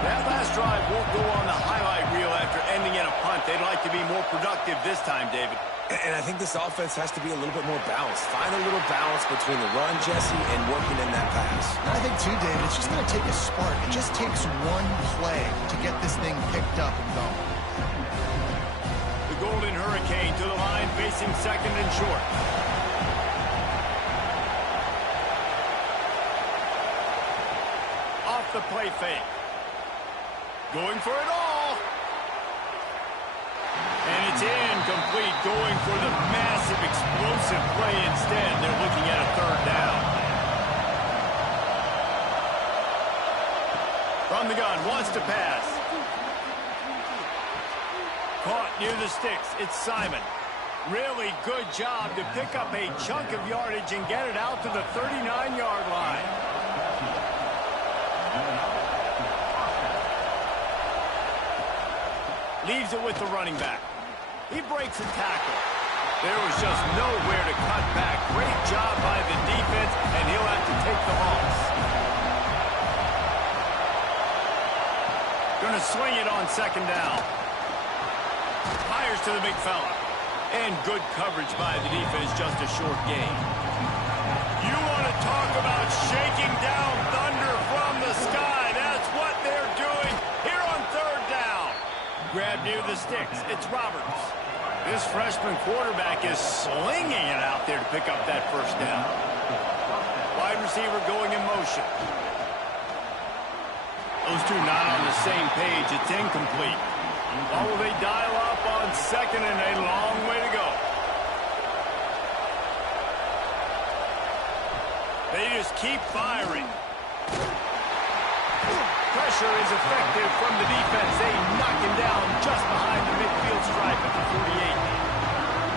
That last drive won't go on the highlight reel after ending in a punt. They'd like to be more productive this time, David. And I think this offense has to be a little bit more balanced. Find a little balance between the run, Jesse, and working in that pass. And I think, too, David, it's just going to take a spark. It just takes one play to get this thing picked up and going. The Golden Hurricane to the line, facing second and short. Off the play fake. Going for it all. And it's incomplete, going for the massive, explosive play instead. They're looking at a third down. From the gun, wants to pass. Caught near the sticks. It's Simon. Really good job to pick up a chunk of yardage and get it out to the 39-yard line. Leaves it with the running back. He breaks a tackle. There was just nowhere to cut back. Great job by the defense, and he'll have to take the sling it on second down. Fires to the big fella. And good coverage by the defense, just a short gain. You want to talk about shaking down thunder from the sky. That's what they're doing here on third down. Grab near the sticks. It's Roberts. This freshman quarterback is slinging it out there to pick up that first down. Wide receiver going in motion. Those two not on the same page. It's incomplete. Or will they dial up on second and a long way to go? They just keep firing. Pressure is effective from the defense. They knock him down just behind the midfield stripe at the 48.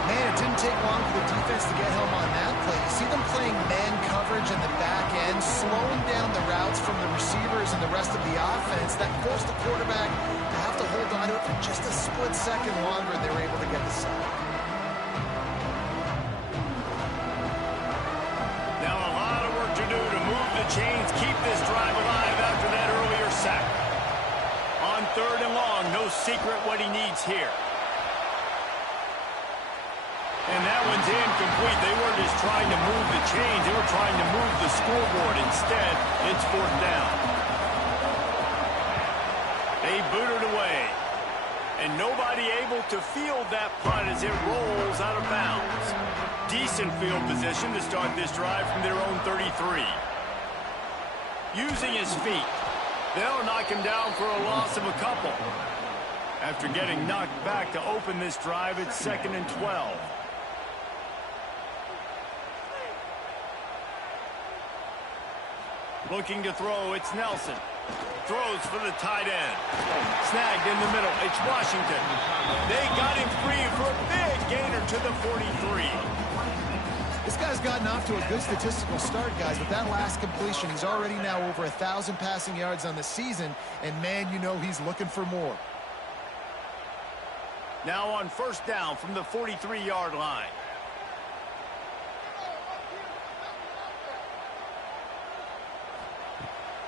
Man, it didn't take long for the defense to get home on that play. You see them playing man coverage in the back end, slowing down the routes from the receivers and the rest of the offense. That forced the quarterback to have to hold on to it for just a split second longer, and they were able to get the sack. Now a lot of work to do to move the chains, keep this drive alive after that earlier sack. On third and long, no secret what he needs here. And that one's incomplete. They weren't just trying to move the chains. They were trying to move the scoreboard. Instead, it's fourth down. They boot it away. And nobody able to field that punt as it rolls out of bounds. Decent field position to start this drive from their own 33. Using his feet. They'll knock him down for a loss of a couple. After getting knocked back to open this drive, it's 2nd and 12. Looking to throw, it's Nelson. Throws for the tight end. Snagged in the middle, it's Washington. They got him free for a big gainer to the 43. This guy's gotten off to a good statistical start, guys. With that last completion, he's already now over 1,000 passing yards on the season. And, man, you know he's looking for more. Now on first down from the 43-yard line.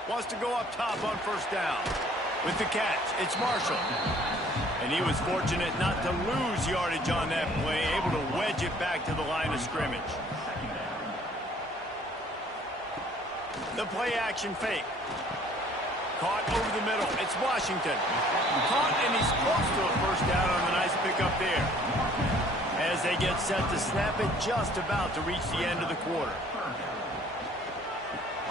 Wants to go up top on first down. With the catch, it's Marshall. And he was fortunate not to lose yardage on that play, able to wedge it back to the line of scrimmage. The play action fake. Caught over the middle. It's Washington. Caught, and he's close to a first down on the nice pickup there. As they get set to snap it, just about to reach the end of the quarter.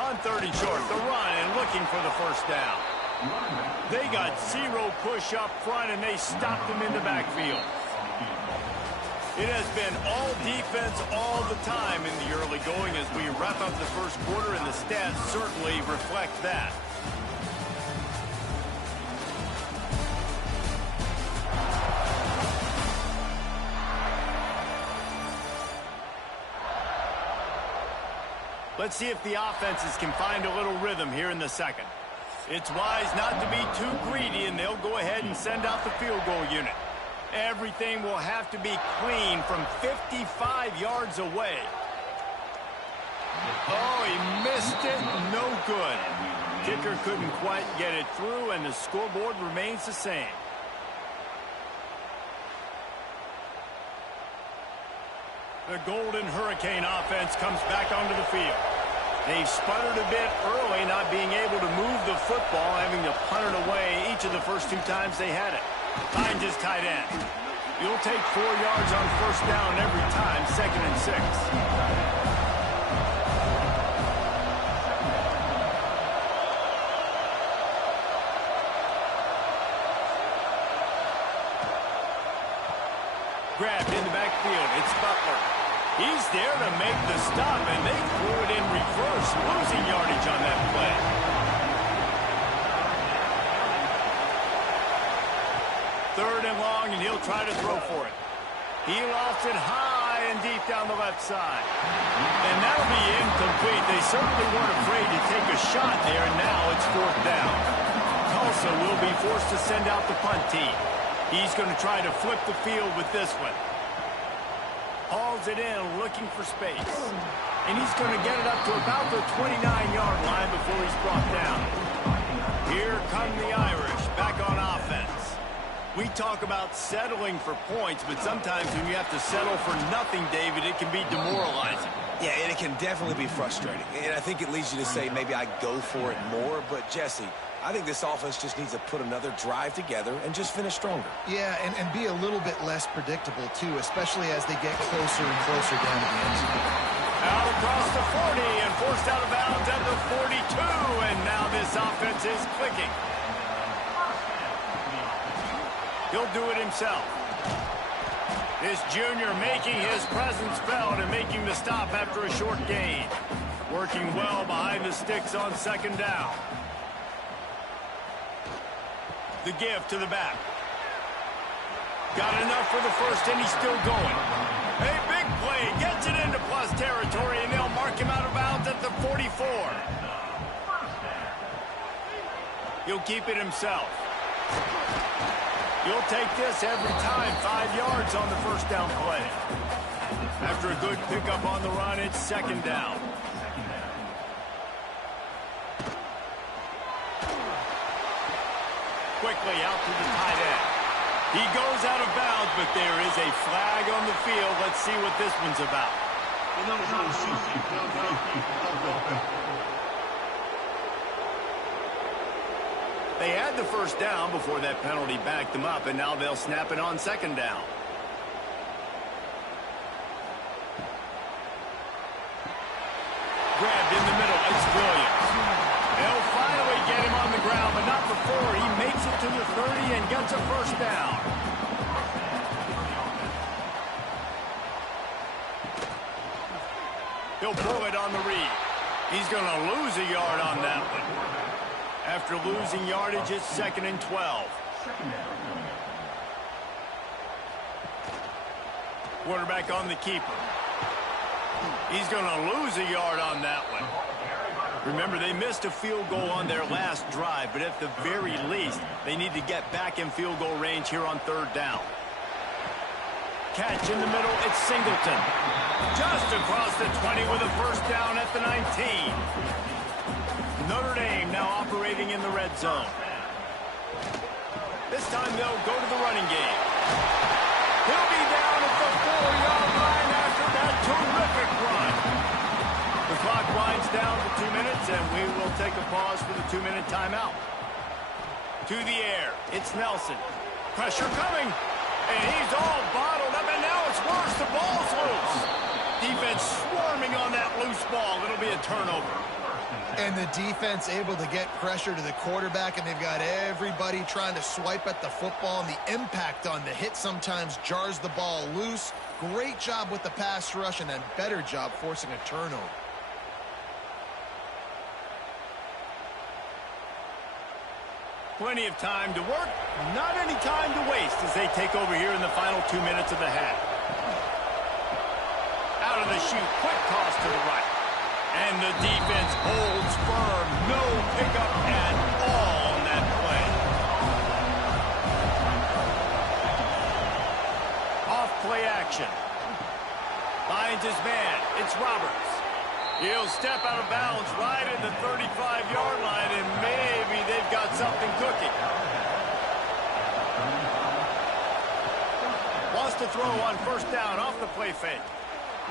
On third and short, the run and looking for the first down. They got zero push up front, and they stopped him in the backfield. It has been all defense all the time in the early going as we wrap up the first quarter, and the stats certainly reflect that. Let's see if the offenses can find a little rhythm here in the second. It's wise not to be too greedy, and they'll go ahead and send out the field goal unit. Everything will have to be clean from 55 yards away. Oh, he missed it. No good. Kicker couldn't quite get it through, and the scoreboard remains the same. The Golden Hurricane offense comes back onto the field. They've sputtered a bit early, not being able to move the football, having to punt it away each of the first two times they had it. Finds his tight end. You'll take 4 yards on first down every time, 2nd and 6. Grabbed in the backfield. It's Butler. He's there to make the stop, and they threw it in reverse, losing yardage on that play. Third and long, and he'll try to throw for it. He lost it high and deep down the left side. And that'll be incomplete. They certainly weren't afraid to take a shot there, and now it's fourth down. Tulsa will be forced to send out the punt team. He's going to try to flip the field with this one. Hauls it in, looking for space. And he's going to get it up to about the 29-yard line before he's brought down. Here come the Irish, back back on offense. We talk about settling for points, but sometimes when you have to settle for nothing, David, it can be demoralizing. Yeah, and it can definitely be frustrating. And I think it leads you to say maybe I go for it more. But, Jesse, I think this offense just needs to put another drive together and just finish stronger. Yeah, and be a little bit less predictable, too, especially as they get closer and closer down to the end zone. Out across the 40 and forced out of bounds at the 42. And now this offense is clicking. He'll do it himself. This junior making his presence felt and making the stop after a short gain. Working well behind the sticks on second down. The give to the back. Got enough for the first, and he's still going. A big play. Gets it into plus territory, and they'll mark him out of bounds at the 44. He'll keep it himself. You'll take this every time. 5 yards on the first down play. After a good pickup on the run, it's second down. Quickly out to the tight end. He goes out of bounds, but there is a flag on the field. Let's see what this one's about. They had the first down before that penalty backed them up, and now they'll snap it on second down. Grabbed in the middle. It's brilliant. They'll finally get him on the ground, but not before. He makes it to the 30 and gets a first down. He'll pull it on the read. He's going to lose a yard on that one. After losing yardage, it's second and 12. Quarterback on the keeper. He's going to lose a yard on that one. Remember, they missed a field goal on their last drive, but at the very least, they need to get back in field goal range here on third down. Catch in the middle, it's Singleton. Just across the 20 with a first down at the 19. Notre Dame now operating in the red zone. This time they'll go to the running game. He'll be down at the 4-yard line after that terrific run. The clock winds down to 2 minutes, and we will take a pause for the 2-minute timeout. To the air, it's Nelson. Pressure coming, and he's all bottled up, and now it's worse. The ball's loose. Defense swarming on that loose ball. It'll be a turnover. And the defense able to get pressure to the quarterback, and they've got everybody trying to swipe at the football, and the impact on the hit sometimes jars the ball loose. Great job with the pass rush, and a better job forcing a turnover. Plenty of time to work, not any time to waste as they take over here in the final 2 minutes of the half. Out of the chute, quick toss to the right. And the defense holds firm. No pickup at all on that play. Off play action. Finds his man. It's Roberts. He'll step out of bounds right at the 35-yard line, and maybe they've got something cooking. Wants to throw on first down off the play fake.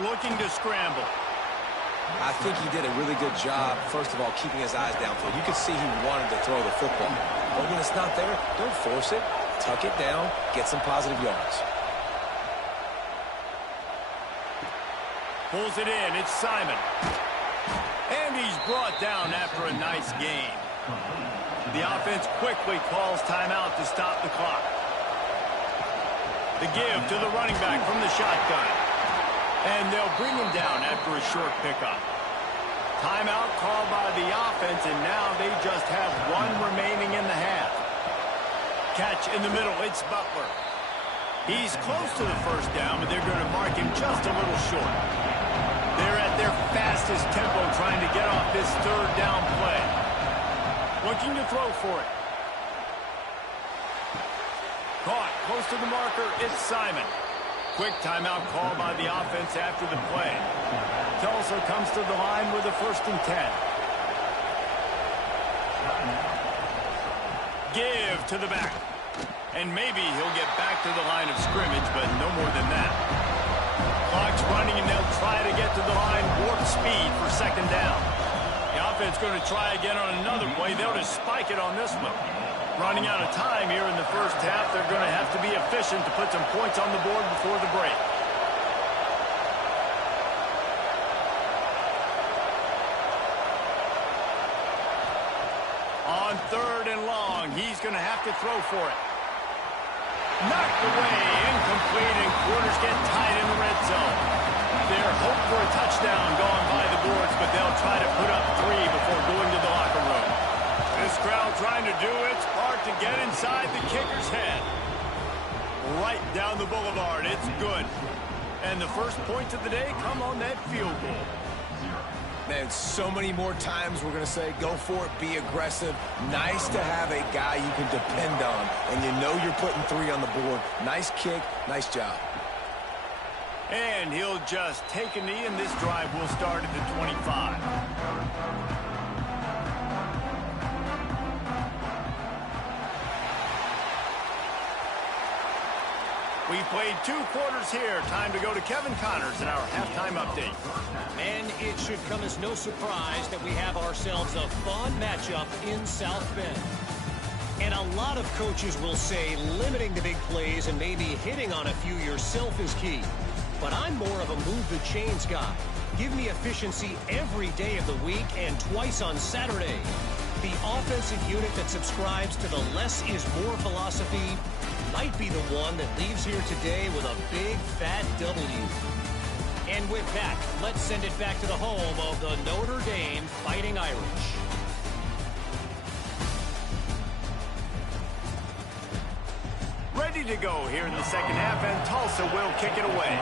Looking to scramble. I think he did a really good job, first of all, keeping his eyes downfield. You could see he wanted to throw the football. But when it's not there, don't force it. Tuck it down. Get some positive yards. Pulls it in. It's Simon. And he's brought down after a nice gain. The offense quickly calls timeout to stop the clock. The give to the running back from the shotgun. And they'll bring him down after a short pickup. Timeout called by the offense, and now they just have one remaining in the half. Catch in the middle, it's Butler. He's close to the first down, but they're going to mark him just a little short. They're at their fastest tempo trying to get off this third down play. Looking to throw for it. Caught close to the marker, it's Simon. Quick timeout call by the offense after the play. Tulsa comes to the line with a 1st and 10. Give to the back. And maybe he'll get back to the line of scrimmage, but no more than that. Clock's running, and they'll try to get to the line, warp speed for second down. The offense going to try again on another play. They'll just spike it on this one. Running out of time here in the first half. They're going to have to be efficient to put some points on the board before the break. On third and long, he's going to have to throw for it. Knocked away, incomplete, and quarters get tied in the red zone. Their hope for a touchdown gone by the boards, but they'll try to put up 3 before going to the locker room. This crowd trying to do its part to get inside the kicker's head. Right down the boulevard, it's good. And the first points of the day come on that field goal. Man, so many more times we're going to say, go for it, be aggressive. Nice to have a guy you can depend on, and you know you're putting 3 on the board. Nice kick, nice job. And he'll just take a knee, and this drive will start at the 25. We played 2 quarters here. Time to go to Kevin Connors in our halftime update. And it should come as no surprise that we have ourselves a fun matchup in South Bend. And a lot of coaches will say limiting the big plays and maybe hitting on a few yourself is key. But I'm more of a move the chains guy. Give me efficiency every day of the week and twice on Saturday. The offensive unit that subscribes to the less is more philosophy might be the one that leaves here today with a big fat W. And with that, let's send it back to the home of the Notre Dame Fighting Irish. Ready to go here in the second half, and Tulsa will kick it away.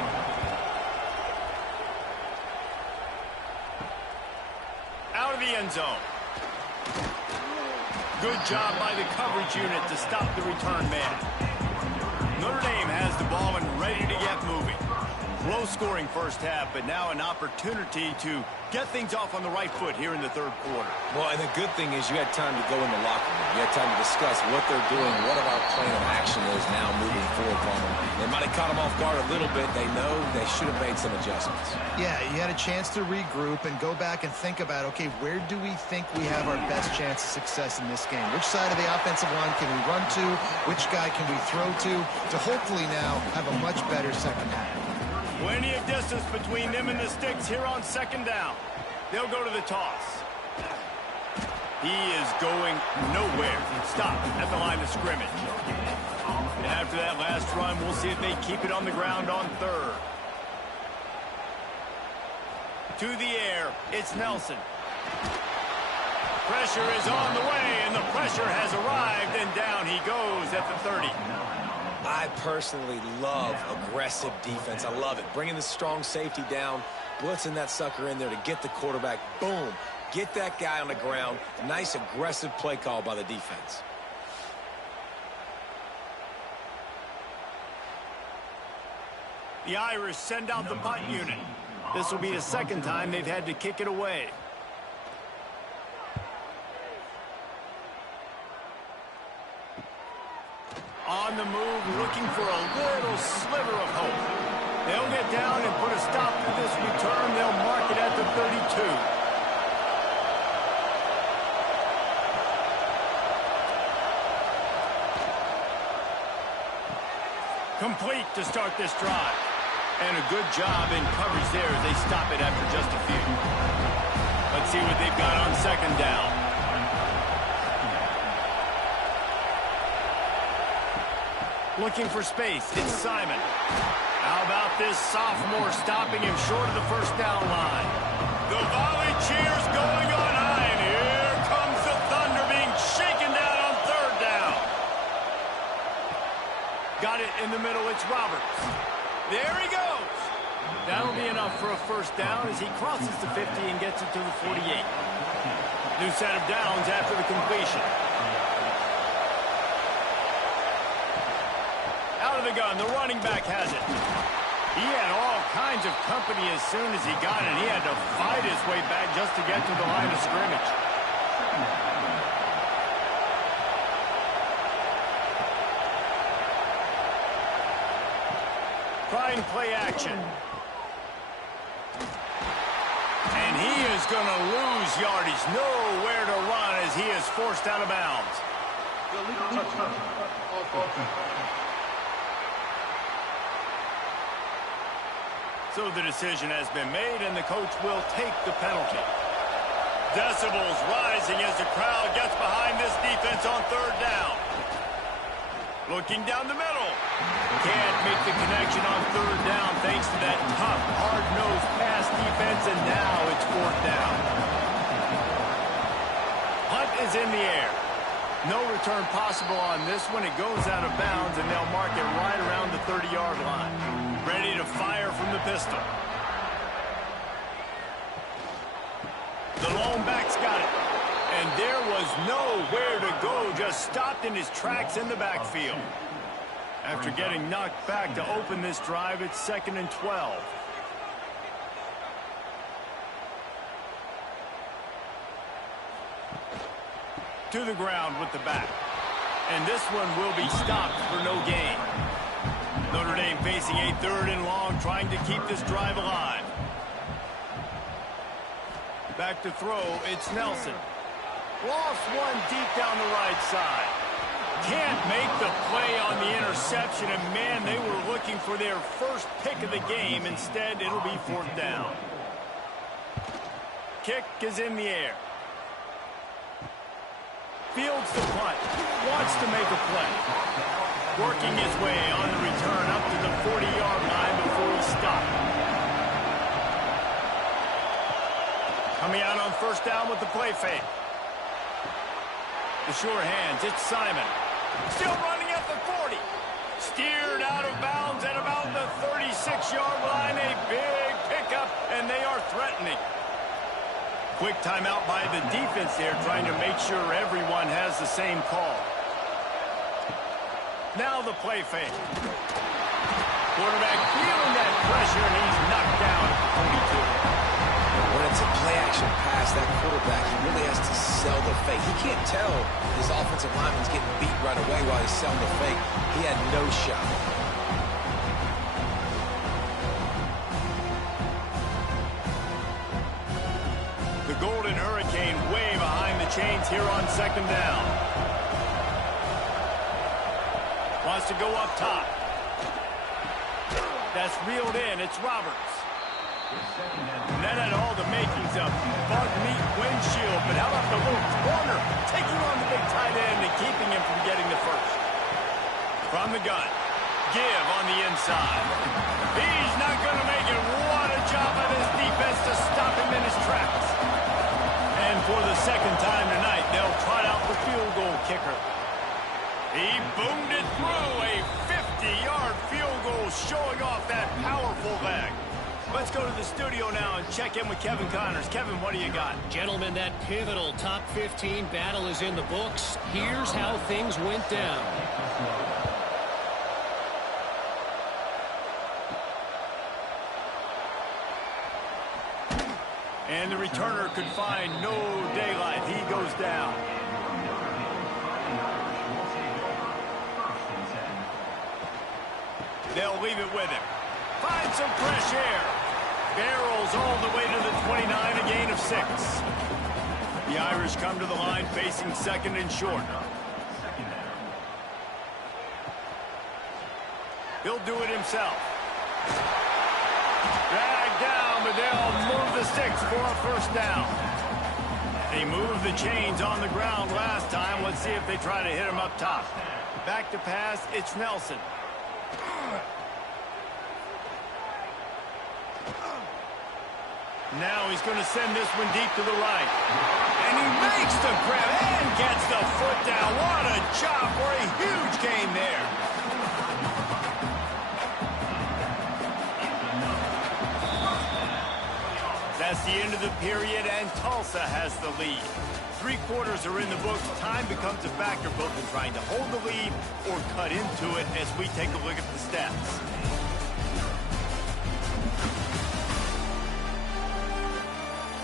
Out of the end zone. Good job by the coverage unit to stop the return man. Notre Dame has the ball and ready to get moving. Low-scoring first half, but now an opportunity to get things off on the right foot here in the third quarter. Well, and the good thing is you had time to go in the locker room. You had time to discuss what they're doing, what our plan of action is now moving forward from them. They might have caught them off guard a little bit. They know they should have made some adjustments. Yeah, you had a chance to regroup and go back and think about, okay, where do we think we have our best chance of success in this game? Which side of the offensive line can we run to? Which guy can we throw to hopefully now have a much better second half? Plenty of distance between them and the sticks here on second down. They'll go to the toss. He is going nowhere. Stop at the line of scrimmage. And after that last run, we'll see if they keep it on the ground on third. To the air, it's Nelson. Pressure is on the way, and the pressure has arrived, and down he goes at the 30. I personally love aggressive defense. I love it. Bringing the strong safety down, blitzing that sucker in there to get the quarterback. Boom. Get that guy on the ground. Nice aggressive play call by the defense. The Irish send out the punt unit. This will be the second time they've had to kick it away. On the move, looking for a little sliver of hope. They'll get down and put a stop to this return. They'll mark it at the 32. Complete to start this drive. And a good job in coverage there as they stop it after just a few. Let's see what they've got on second down. Looking for space, it's Simon. How about this sophomore stopping him short of the first down line? The volley cheers going on high, and here comes the Thunder being shaken down on third down. Got it in the middle, it's Roberts. There he goes. That'll be enough for a first down as he crosses the 50 and gets it to the 48. New set of downs after the completion. Out of the gun, the running back has it. He had all kinds of company as soon as he got it. He had to fight his way back just to get to the line of scrimmage. Trying play action. And he is going to lose yardage. Nowhere to run as he is forced out of bounds. So the decision has been made, and the coach will take the penalty. Decibels rising as the crowd gets behind this defense on third down. Looking down the middle. Can't make the connection on third down thanks to that tough, hard-nosed pass defense, and now it's fourth down. Hunt is in the air. No return possible on this one. It goes out of bounds, and they'll mark it right around the 30-yard line. Ready to fire from the pistol. The lone back's got it. And there was nowhere to go, just stopped in his tracks in the backfield. After getting knocked back to open this drive, it's 2nd and 12. To the ground with the back. And this one will be stopped for no gain. Notre Dame facing a 3rd and long, trying to keep this drive alive. Back to throw, it's Nelson. Lost one deep down the right side. Can't make the play on the interception, and man, they were looking for their first pick of the game. Instead, it'll be 4th down. Kick is in the air. Fields the punt. Wants to make a play. Working his way on the return up to the 40-yard line before he stopped. Coming out on 1st down with the play fake. The sure hands, it's Simon. Still running at the 40. Steered out of bounds at about the 36-yard line. A big pickup, and they are threatening. Quick timeout by the defense there, trying to make sure everyone has the same call. Now the play fake. Quarterback feeling that pressure, and he's knocked down at the 42. When it's a play-action pass, that quarterback, he really has to sell the fake. He can't tell his offensive lineman's getting beat right away while he's selling the fake. He had no shot. The Golden Hurricane way behind the chains here on 2nd down. Wants to go up top. That's reeled in. It's Roberts. And that had all the makings of bug meat windshield, but how about the little corner taking on the big tight end and keeping him from getting the first? From the gun, give on the inside. He's not going to make it. What a job by this defense to stop him in his tracks. And for the 2nd time tonight, they'll trot out the field goal kicker. He boomed it through, a 50-yard field goal showing off that powerful leg. Let's go to the studio now and check in with Kevin Connors. Kevin, what do you got? Gentlemen, that pivotal top 15 battle is in the books. Here's how things went down. And the returner could find no daylight. He goes down. They'll leave it with him. Find some fresh air. Barrels all the way to the 29, a gain of 6. The Irish come to the line facing 2nd and short. He'll do it himself. Dragged down, but they'll move the sticks for a 1st down. They moved the chains on the ground last time. Let's see if they try to hit him up top. Back to pass, it's Nelson. Now he's going to send this one deep to the right. And he makes the grab and gets the foot down. What a job for a huge gain there. That's the end of the period, and Tulsa has the lead. 3 quarters are in the books. Time becomes a factor both in trying to hold the lead or cut into it as we take a look at the stats.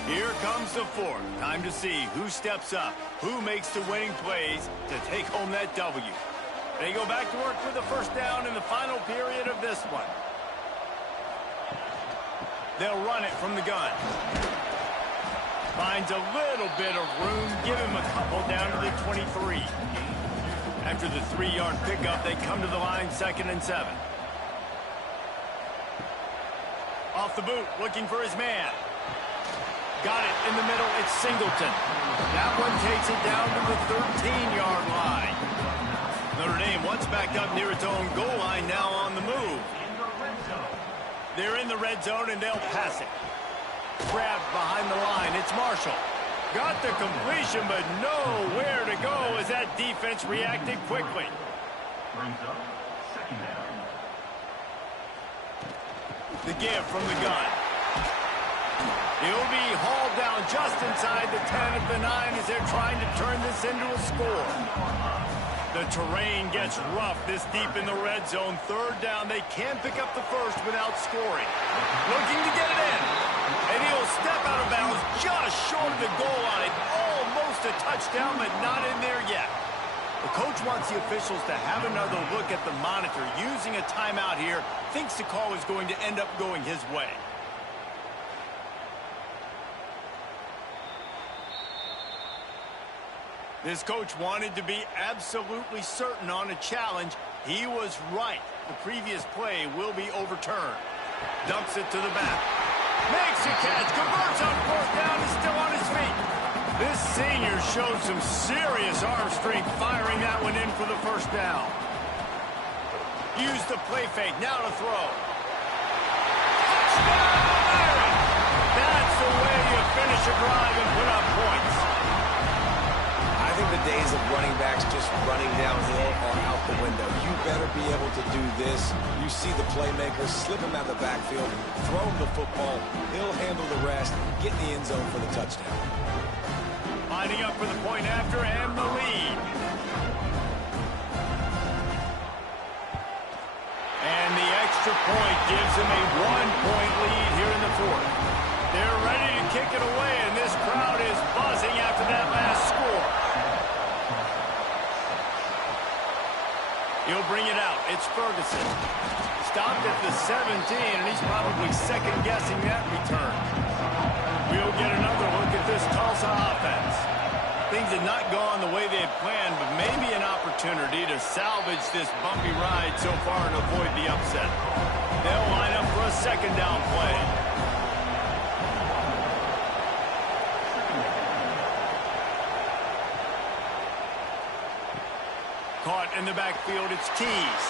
Here comes the 4th. Time to see who steps up, who makes the winning plays to take home that W. They go back to work with the 1st down in the final period of this one. They'll run it from the gun. Finds a little bit of room. Give him a couple down to the 23. After the 3-yard pickup, they come to the line 2nd and 7. Off the boot, looking for his man. Got it in the middle. It's Singleton. That one takes it down to the 13-yard line. Notre Dame once backed up near its own goal line, now on the move. They're in the red zone, and they'll pass it. Grabbed behind the line. It's Marshall. Got the completion, but nowhere to go as that defense reacted quickly. Brings up 2nd down. The give from the gun. He'll be hauled down just inside the 10 at the 9 as they're trying to turn this into a score. The terrain gets rough this deep in the red zone. 3rd down. They can pick up the first without scoring. Looking to get it in. And he'll step out of bounds just short of the goal line. Almost a touchdown, but not in there yet. The coach wants the officials to have another look at the monitor. Using a timeout here, thinks the call is going to end up going his way. This coach wanted to be absolutely certain on a challenge. He was right. The previous play will be overturned. Dumps it to the back. Makes a catch. Converts on 4th down. Is still on his feet. This senior showed some serious arm strength firing that one in for the 1st down. Use the play fake. Now to throw. Touchdown! That's the way you finish a drive and put up points. I think the days of running backs just running downhill are out the window. You better be able to do this. You see the playmaker, slip him out of the backfield, throw him the football. He'll handle the rest, get in the end zone for the touchdown. Lining up for the point after and the lead. And the extra point gives him a 1-point lead here in the 4th. They're ready to kick it away, and this crowd is buzzing after that last score. He'll bring it out. It's Ferguson. Stopped at the 17, and he's probably second-guessing that return. We'll get another look at this Tulsa offense. Things had not gone the way they had planned, but maybe an opportunity to salvage this bumpy ride so far and avoid the upset. They'll line up for a 2nd down play. Caught in the backfield, it's Keys.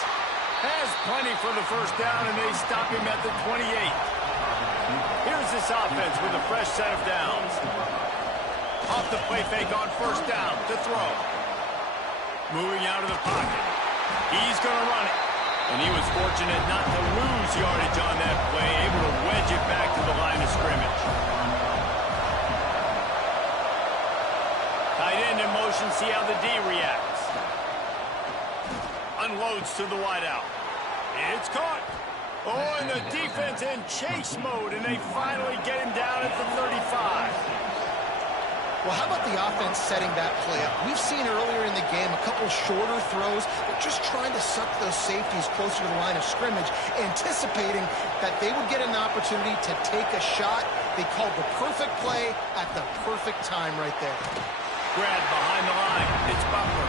Has plenty for the 1st down, and they stop him at the 28. Here's this offense with a fresh set of downs. Off the play fake on 1st down to throw. Moving out of the pocket. He's going to run it. And he was fortunate not to lose yardage on that play, able to wedge it back to the line of scrimmage. Tight end in motion, see how the D reacts. Unloads to the wideout. It's caught. Oh, and the defense in chase mode, and they finally get him down at the 35. Well, how about the offense setting that play up? We've seen earlier in the game a couple shorter throws. They're just trying to suck those safeties closer to the line of scrimmage, anticipating that they would get an opportunity to take a shot. They called the perfect play at the perfect time right there. Grabbed behind the line. It's Butler.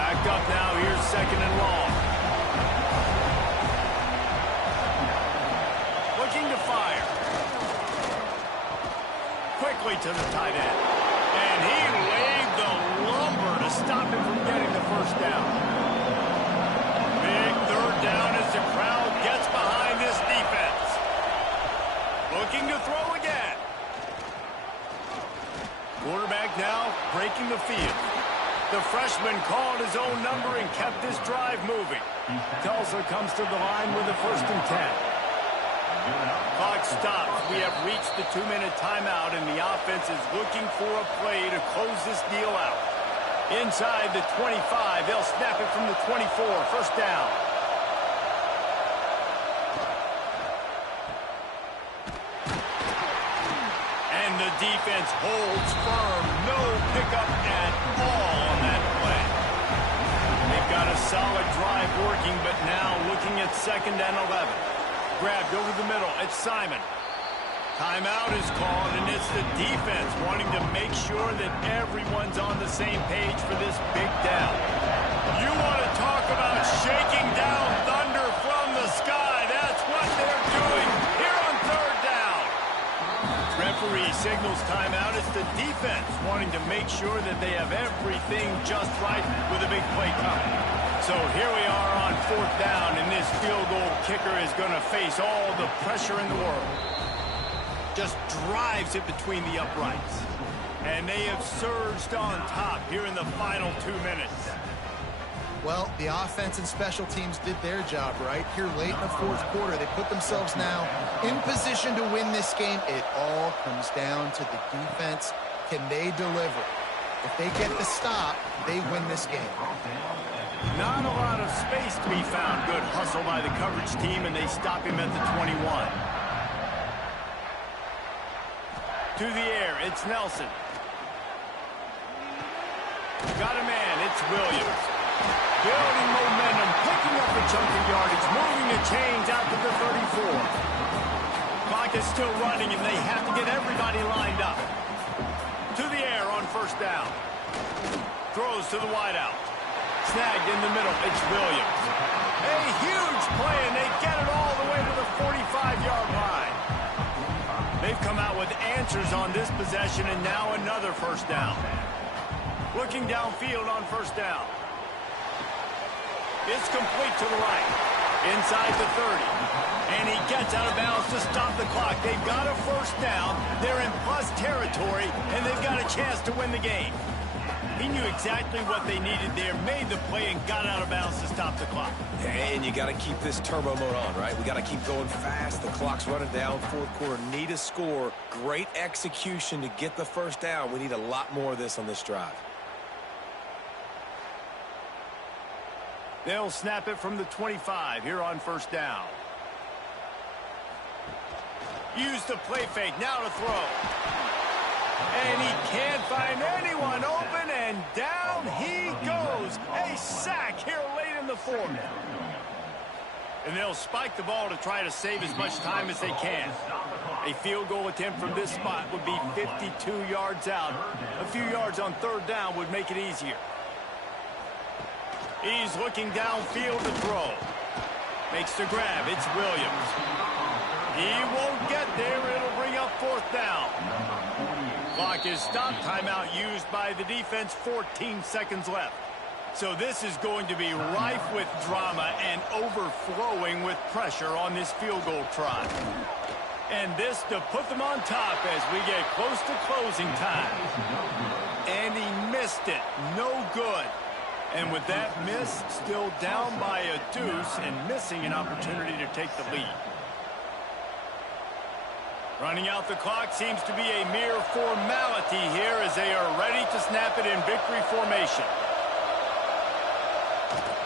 Backed up now. Here's 2nd and long. Looking to fire. Quickly to the tight end. And he laid the lumber to stop him from getting the 1st down. Big 3rd down as the crowd gets behind this defense. Looking to throw again. Quarterback now breaking the field. The freshman called his own number and kept this drive moving. Tulsa comes to the line with a 1st and 10. Clock stops. We have reached the 2-minute timeout, and the offense is looking for a play to close this deal out. Inside the 25, they'll snap it from the 24. 1st down. And the defense holds firm. No pickup at all on that play. They've got a solid drive working, but now looking at 2nd and 11. Grabbed over the middle. It's Simon. Timeout is called, and it's the defense wanting to make sure that everyone's on the same page for this big down. You want to talk about shaking down thunder from the sky. That's what they're doing here on third down. Referee signals timeout. It's the defense wanting to make sure that they have everything just right with a big play coming. So here we are on fourth down, and this field goal kicker is going to face all the pressure in the world. Just drives it between the uprights. And they have surged on top here in the final 2 minutes. Well, the offense and special teams did their job, right? Here late in the fourth quarter, they put themselves now in position to win this game. It all comes down to the defense. Can they deliver? If they get the stop, they win this game. Not a lot of space to be found. Good hustle by the coverage team, and they stop him at the 21. To the air, it's Nelson. Got a man, it's Williams. Building momentum, picking up a chunk of yardage, moving the chains out to the 34. Clock is still running, and they have to get everybody lined up. To the air on first down. Throws to the wideout. Snagged in the middle, it's Williams. A huge play, and they get it all the way to the 45-yard line. They've come out with answers on this possession, and now another first down. Looking downfield on first down. It's complete to the right. Inside the 30. And he gets out of bounds to stop the clock. They've got a first down. They're in plus territory, and they've got a chance to win the game. He knew exactly what they needed there, made the play, and got out of bounds to stop the clock. And you got to keep this turbo mode on, right? We got to keep going fast. The clock's running down. Fourth quarter, need a score. Great execution to get the first down. We need a lot more of this on this drive. They'll snap it from the 25 here on first down. Use the play fake, now to throw. And he can't find anyone open, and down he goes. A sack here late in the fourth. And they'll spike the ball to try to save as much time as they can. A field goal attempt from this spot would be 52 yards out. A few yards on third down would make it easier. He's looking downfield to throw. Makes the grab. It's Williams. He won't get there. It'll bring up fourth down. Clock is stopped. Timeout used by the defense. 14 seconds left. So this is going to be rife with drama and overflowing with pressure on this field goal try. And this to put them on top as we get close to closing time. And he missed it. No good. And with that miss, still down by a deuce and missing an opportunity to take the lead. Running out the clock seems to be a mere formality here as they are ready to snap it in victory formation.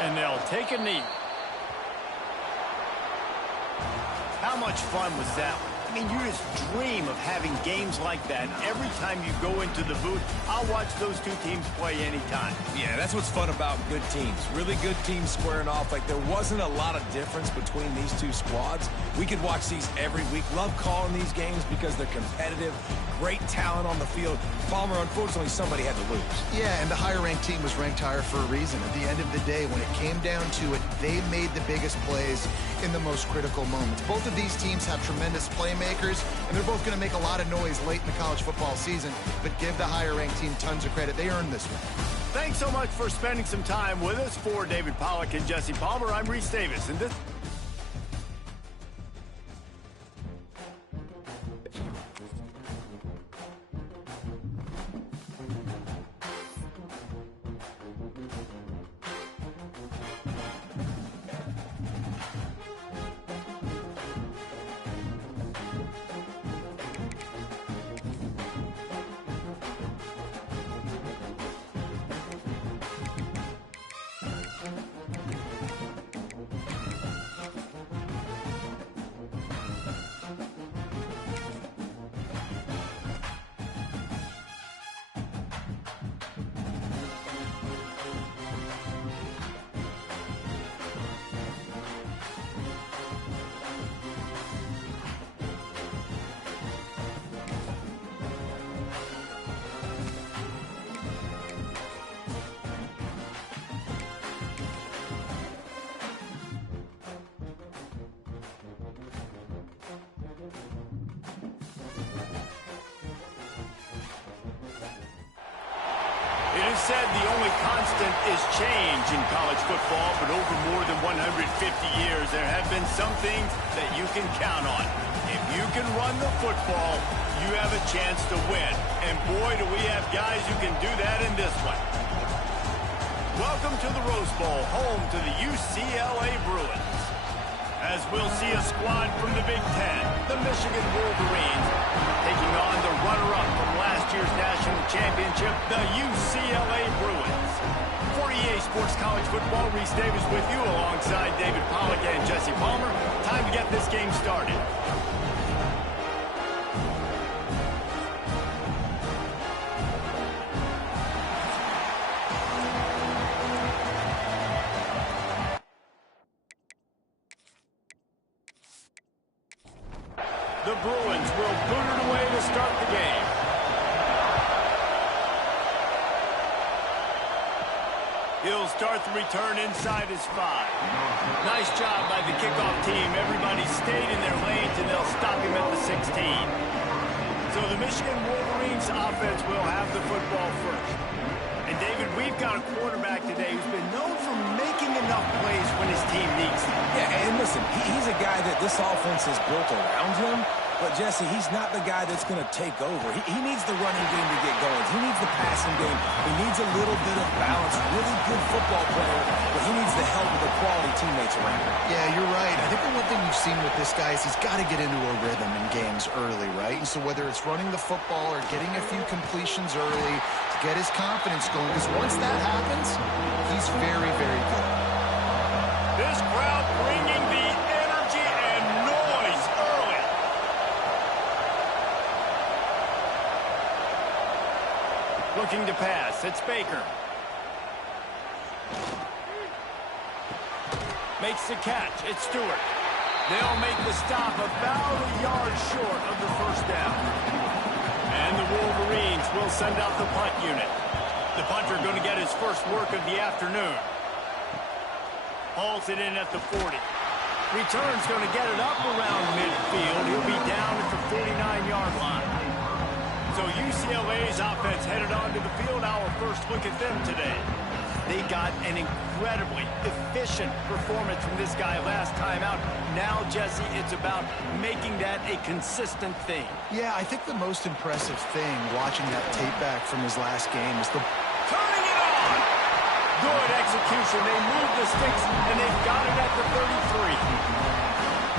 And they'll take a knee. How much fun was that one? I mean, you just dream of having games like that. Every time you go into the booth, I'll watch those two teams play anytime. Yeah, that's what's fun about good teams. Really good teams squaring off. Like, there wasn't a lot of difference between these two squads. We could watch these every week. Love calling these games because they're competitive. Great talent on the field. Palmer, unfortunately, somebody had to lose. Yeah, and the higher-ranked team was ranked higher for a reason. At the end of the day, when it came down to it, they made the biggest plays in the most critical moments. Both of these teams have tremendous playmakers, and they're both going to make a lot of noise late in the college football season, but give the higher-ranked team tons of credit. They earned this one. Thanks so much for spending some time with us. For David Pollack and Jesse Palmer, I'm Reese Davis, and this... They've said the only constant is change in college football, but over more than 150 years, there have been some things that you can count on. If you can run the football, you have a chance to win. And boy, do we have guys who can do that in this one. Welcome to the Rose Bowl, home to the UCLA Bruins. As we'll see a squad from the Big Ten, the Michigan Wolverines, taking on the runner-up from last year's national championship, the UCLA Bruins. For EA Sports College Football, Reese Davis with you alongside David Pollack and Jesse Palmer. Time to get this game started. The Bruins will boot it away to start the game. He'll start the return inside his 5. Nice job by the kickoff team. Everybody stayed in their lanes, and they'll stop him at the 16. So the Michigan Wolverines offense will have the football first. And, David, we've got a quarterback today who's been known for making enough plays when his team needs them. Yeah, and listen, he's a guy that this offense is built around him. But, Jesse, he's not the guy that's going to take over. He needs the running game to get going. He needs the passing game. He needs a little bit of balance. Really good football player, but he needs the help of the quality teammates around him. Yeah, you're right. I think the one thing we've seen with this guy is he's got to get into a rhythm in games early, right? And so whether it's running the football or getting a few completions early to get his confidence going, because once that happens, he's very, very good. This crowd bringing the energy and noise early. Looking to pass. It's Baker. Makes the catch. It's Stewart. They'll make the stop about a yard short of the first down. And the Wolverines will send out the punt unit. The punter going to get his first work of the afternoon. Hauls it in at the 40. Return's going to get it up around midfield. He'll be down at the 49-yard line. So UCLA's offense headed onto the field. Our first look at them today. They got an incredibly efficient performance from this guy last time out. Now, Jesse, it's about making that a consistent thing. Yeah, I think the most impressive thing watching that tape back from his last game is the... Turning it on! Good execution. They moved the sticks, and they've got it at the 33.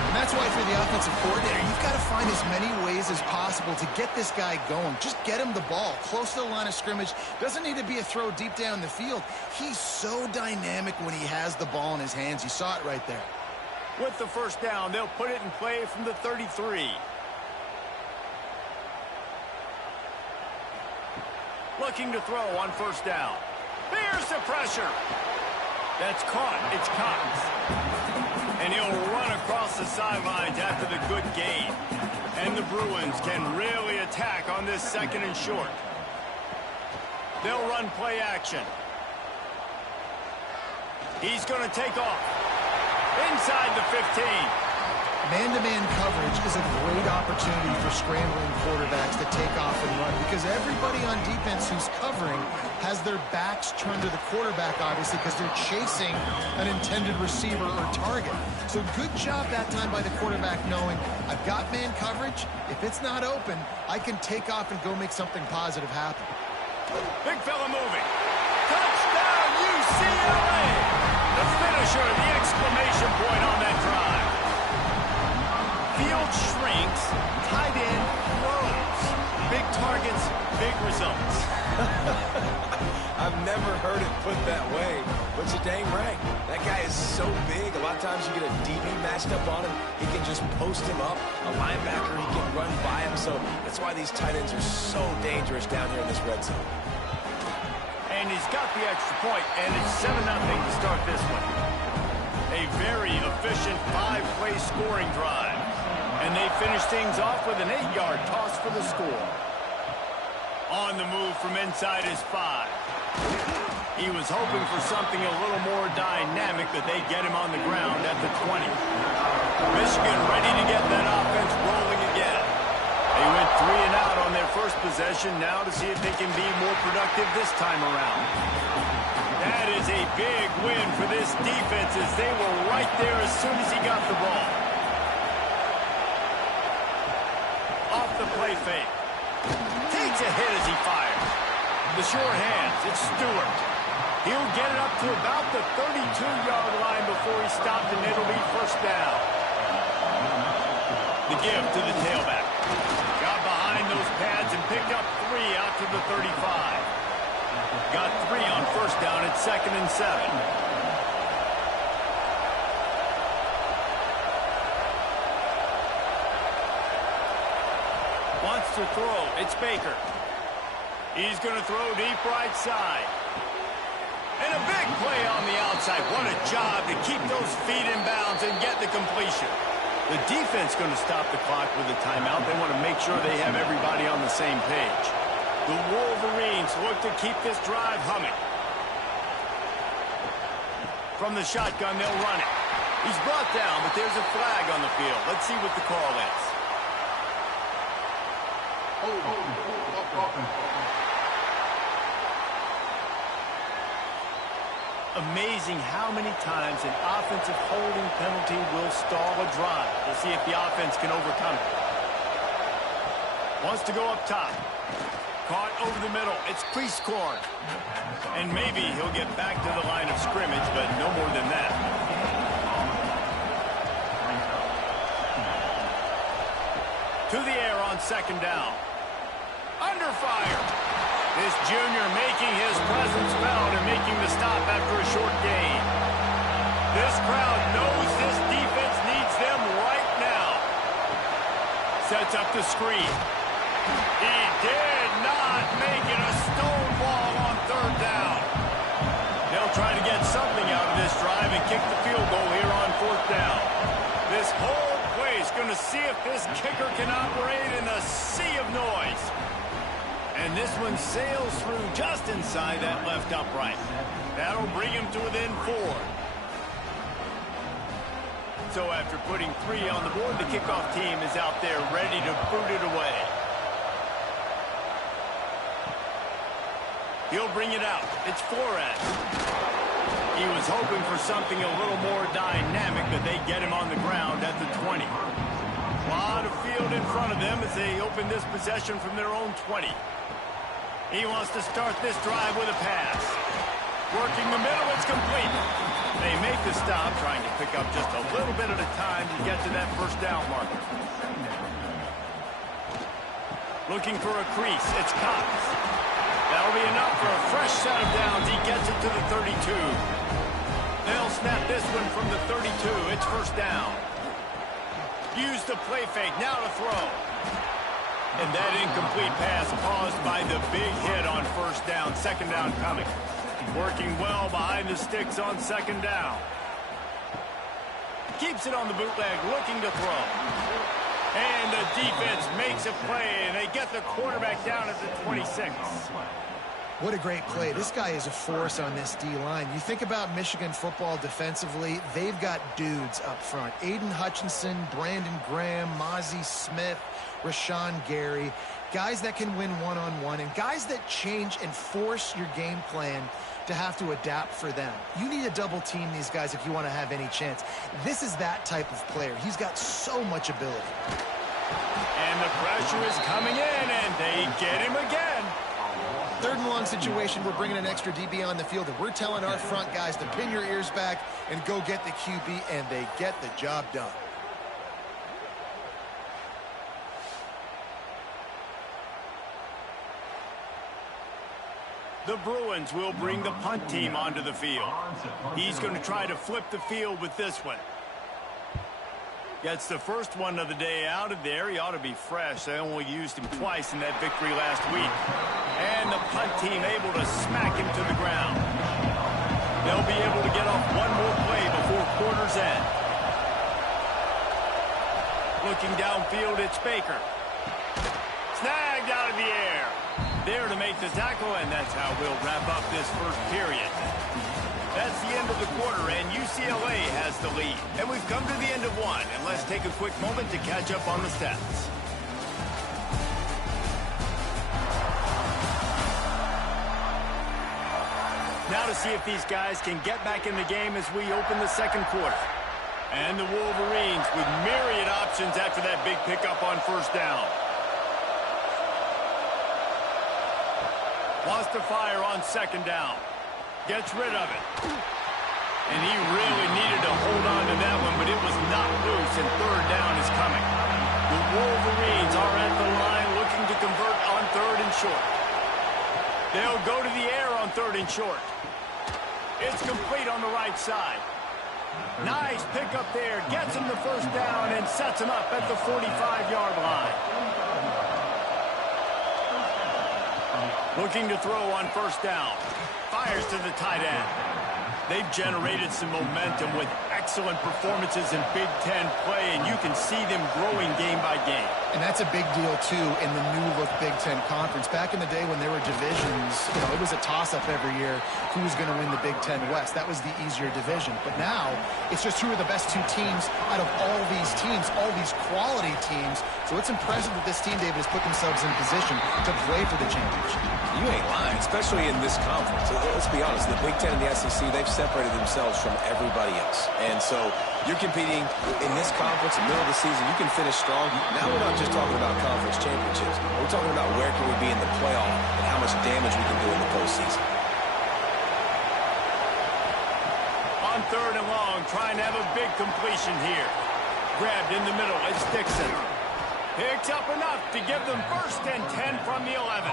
And that's why for the offensive coordinator, you've got to find as many ways as possible to get this guy going. Just get him the ball close to the line of scrimmage. Doesn't need to be a throw deep down the field. He's so dynamic when he has the ball in his hands. You saw it right there. With the first down, they'll put it in play from the 33. Looking to throw on first down. Here's the pressure. That's caught. It's Cox. And he'll run across the sidelines after the good gain. And the Bruins can really attack on this second and short. They'll run play action. He's going to take off. Inside the 15. Man-to-man coverage is a great opportunity for scrambling quarterbacks to take off and run because everybody on defense who's covering has their backs turned to the quarterback, obviously, because they're chasing an intended receiver or target. So good job that time by the quarterback knowing, I've got man coverage. If it's not open, I can take off and go make something positive happen. Big fella moving. Touchdown, UCLA! The finisher, the exclamation point on that drive. Field shrinks, tight end grows. Big targets, big results. I've never heard it put that way, but you're dang right. That guy is so big. A lot of times you get a DB matched up on him. He can just post him up. A linebacker, he can run by him. So that's why these tight ends are so dangerous down here in this red zone. And he's got the extra point, and it's 7-0 to start this one. A very efficient 5-play scoring drive. And they finish things off with an 8-yard toss for the score. On the move from inside his 5. He was hoping for something a little more dynamic, but they get him on the ground at the 20. Michigan ready to get that offense rolling again. They went 3 and out on their first possession. Now to see if they can be more productive this time around. That is a big win for this defense as they were right there as soon as he got the ball. Off the play fake. Takes a hit as he fires. The short hands, it's Stewart. He'll get it up to about the 32-yard line before he stopped, and it'll be first down. The give to the tailback. Got behind those pads and picked up 3 out to the 35. Got 3 on first down at 2nd and 7. Wants to throw. It's Baker. He's going to throw deep right side. And a big play on the outside. What a job to keep those feet in bounds and get the completion. The defense going to stop the clock with a timeout. They want to make sure they have everybody on the same page. The Wolverines look to keep this drive humming. From the shotgun, they'll run it. He's brought down, but there's a flag on the field. Let's see what the call is. Amazing how many times an offensive holding penalty will stall a drive. We'll see if the offense can overcome it. Wants to go up top. Caught over the middle. It's Priestcorn. And maybe he'll get back to the line of scrimmage, but no more than that. To the air on 2nd down. Under fire. This junior making his presence felt and making the stop after a short gain. This crowd knows this defense needs them right now. Sets up the screen. He did not make it a stonewall on 3rd down. They'll try to get something out of this drive and kick the field goal here on 4th down. This whole place going to see if this kicker can operate in a sea of noise. And this one sails through just inside that left upright. That'll bring him to within 4. So after putting 3 on the board, the kickoff team is out there ready to boot it away. He'll bring it out. It's Flores. He was hoping for something a little more dynamic, but they get him on the ground at the 20. A lot of field in front of them as they open this possession from their own 20. He wants to start this drive with a pass. Working the middle, it's complete. They make the stop, trying to pick up just a little bit at a time to get to that first down marker. Looking for a crease, it's Cox. That'll be enough for a fresh set of downs. He gets it to the 32. They'll snap this one from the 32. It's first down. Use the play fake, now to throw. And that incomplete pass caused by the big hit on first down. 2nd down coming. Working well behind the sticks on 2nd down. Keeps it on the bootleg, looking to throw. And the defense makes a play, and they get the quarterback down at the 26. What a great play. This guy is a force on this D-line. You think about Michigan football defensively, they've got dudes up front. Aiden Hutchinson, Brandon Graham, Mozzie Smith, Rashawn Gary, guys that can win one-on-one and guys that change and force your game plan to have to adapt for them. You need to double team these guys if you want to have any chance. This is that type of player. He's got so much ability. And the pressure is coming in, and they get him again. 3rd and long situation, we're bringing an extra DB on the field, and we're telling our front guys to pin your ears back and go get the QB, and they get the job done. The Bruins will bring the punt team onto the field. He's going to try to flip the field with this one. Gets the first one of the day out of there. He ought to be fresh. They only used him twice in that victory last week. And the punt team able to smack him to the ground. They'll be able to get off one more play before quarter's end. Looking downfield, it's Baker. Snagged out of the air. There to make the tackle, and that's how we'll wrap up this first period. That's the end of the quarter, and UCLA has the lead. And we've come to the end of one, and let's take a quick moment to catch up on the stats. Now to see if these guys can get back in the game as we open the second quarter. And the Wolverines with myriad options after that big pickup on first down. Wants to fire on second down. Gets rid of it. And he really needed to hold on to that one, but it was not loose, and third down is coming. The Wolverines are at the line looking to convert on third and short. They'll go to the air on third and short. It's complete on the right side. Nice pickup there. Gets him the first down and sets him up at the 45-yard line. Looking to throw on first down. Fires to the tight end. They've generated some momentum with excellent performances in Big Ten play, and you can see them growing game by game. And that's a big deal, too, in the new-look Big Ten Conference. Back in the day when there were divisions, it was a toss-up every year who was going to win the Big Ten West. That was the easier division. But now, it's just who are the best two teams out of all these teams, all these quality teams. So it's impressive that this team, David, has put themselves in position to play for the championship. You ain't lying, especially in this conference. Let's be honest, the Big Ten and the SEC, they've separated themselves from everybody else. And so you're competing in this conference, in the middle of the season, you can finish strong. Now we're not just talking about conference championships. We're talking about where can we be in the playoff and how much damage we can do in the postseason. On third and long, trying to have a big completion here. Grabbed in the middle, it's Dixon. Picks up enough to give them first and 10 from the 11.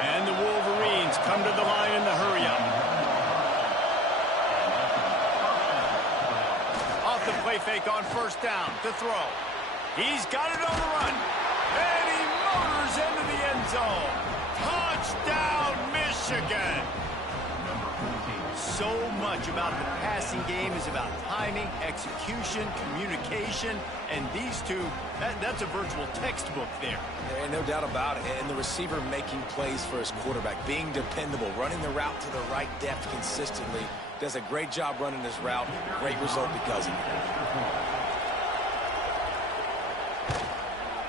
And the Wolverines come to the line in the hurry-up. Off the play fake on first down to throw. He's got it on the run. And he motors into the end zone. Touchdown, Michigan. So much about the passing game is about timing, execution, communication, and these two, that's a virtual textbook there. And no doubt about it. And the receiver making plays for his quarterback, being dependable, running the route to the right depth consistently. Does a great job running this route. Great result because of it.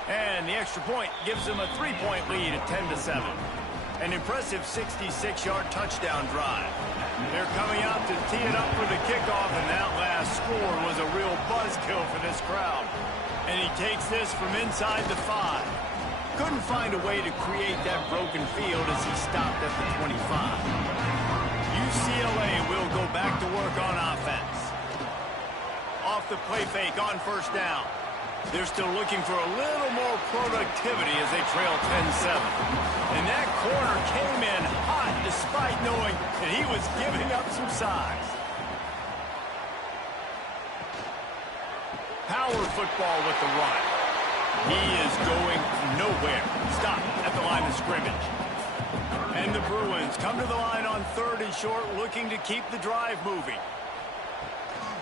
And the extra point gives them a 3-point lead at 10-7. An impressive 66-yard touchdown drive. They're coming out to tee it up for the kickoff, and that last score was a real buzzkill for this crowd. And he takes this from inside the 5. Couldn't find a way to create that broken field as he stopped at the 25. UCLA will go back to work on offense. Off the play fake on first down. They're still looking for a little more productivity as they trail 10-7. And that corner came in hot despite knowing that he was giving up some size. Power football with the run. He is going nowhere. Stop at the line of scrimmage. And the Bruins come to the line on third and short, looking to keep the drive moving.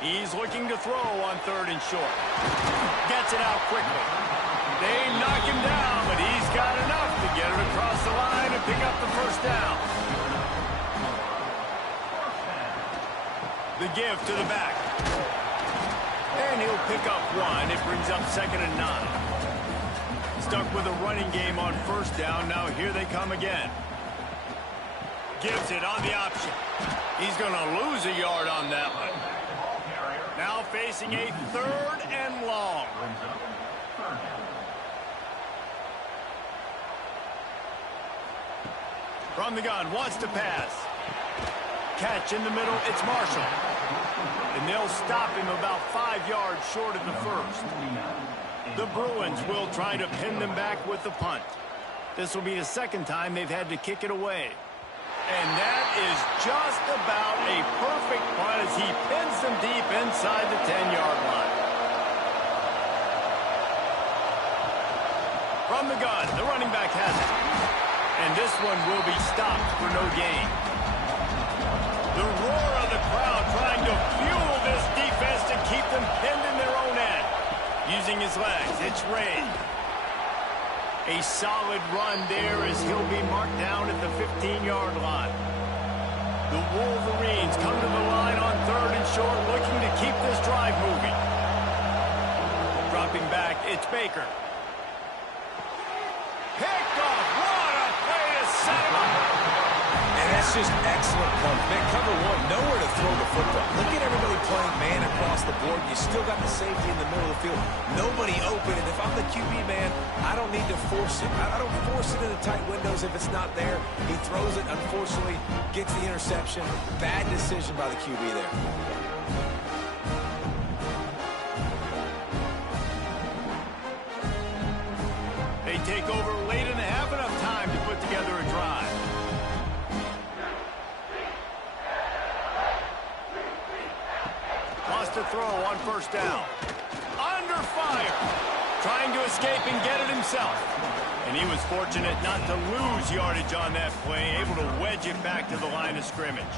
He's looking to throw on third and short. Gets it out quickly. They knock him down, but he's got enough to get it across the line and pick up the first down. The give to the back. And he'll pick up one. It brings up 2nd and 9. Stuck with a running game on first down. Now here they come again. Gives it on the option. He's going to lose a yard on that one. Now facing a 3rd and long. From the gun, wants to pass. Catch in the middle, it's Marshall. And they'll stop him about 5 yards short of the first. The Bruins will try to pin them back with the punt. This will be the second time they've had to kick it away. And that is just about a perfect punt as he pins them deep inside the 10-yard line. From the gun, the running back has it. And this one will be stopped for no gain. The roar of the crowd trying to fuel this defense to keep them pinned in their own end. Using his legs, it's Ray. A solid run there as he'll be marked down at the 15-yard line. The Wolverines come to the line on third and short, looking to keep this drive moving. Dropping back, it's Baker. Picked off. What a play to set him up. And as That's just excellent punch. Man, cover one, nowhere to throw the football. Look at everybody playing man across the board. You still got the safety in the middle of the field. Nobody open, and if I'm the QB, man, I don't need to force it. I don't force it into tight windows if it's not there. He throws it, unfortunately, gets the interception. Bad decision by the QB there. They take over late in the half, enough time to put together a drive. Wants to throw on first down. Under fire. Trying to escape and get it himself. And he was fortunate not to lose yardage on that play, able to wedge it back to the line of scrimmage.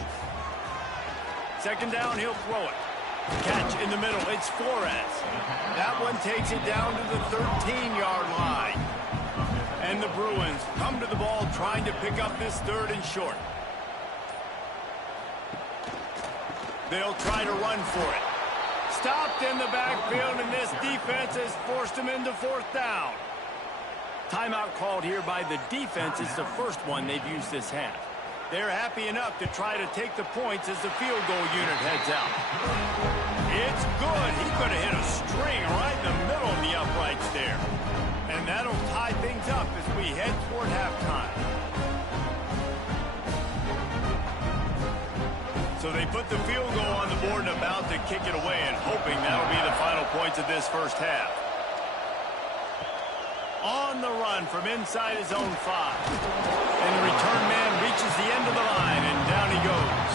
Second down, he'll throw it. Catch in the middle, it's Flores. That one takes it down to the 13-yard line. And the Bruins come to the ball trying to pick up this third and short. They'll try to run for it. Stopped in the backfield, and this defense has forced him into fourth down. Timeout called here by the defense. It's the first one they've used this half. They're happy enough to try to take the points as the field goal unit heads out. It's good. He could have hit a string right in the middle of the uprights there. And that'll tie things up as we head toward halftime. So they put the field goal on the board and about to kick it away, and hoping that'll be the final points of this first half. On the run from inside his own 5. And the return man reaches the end of the line, and down he goes.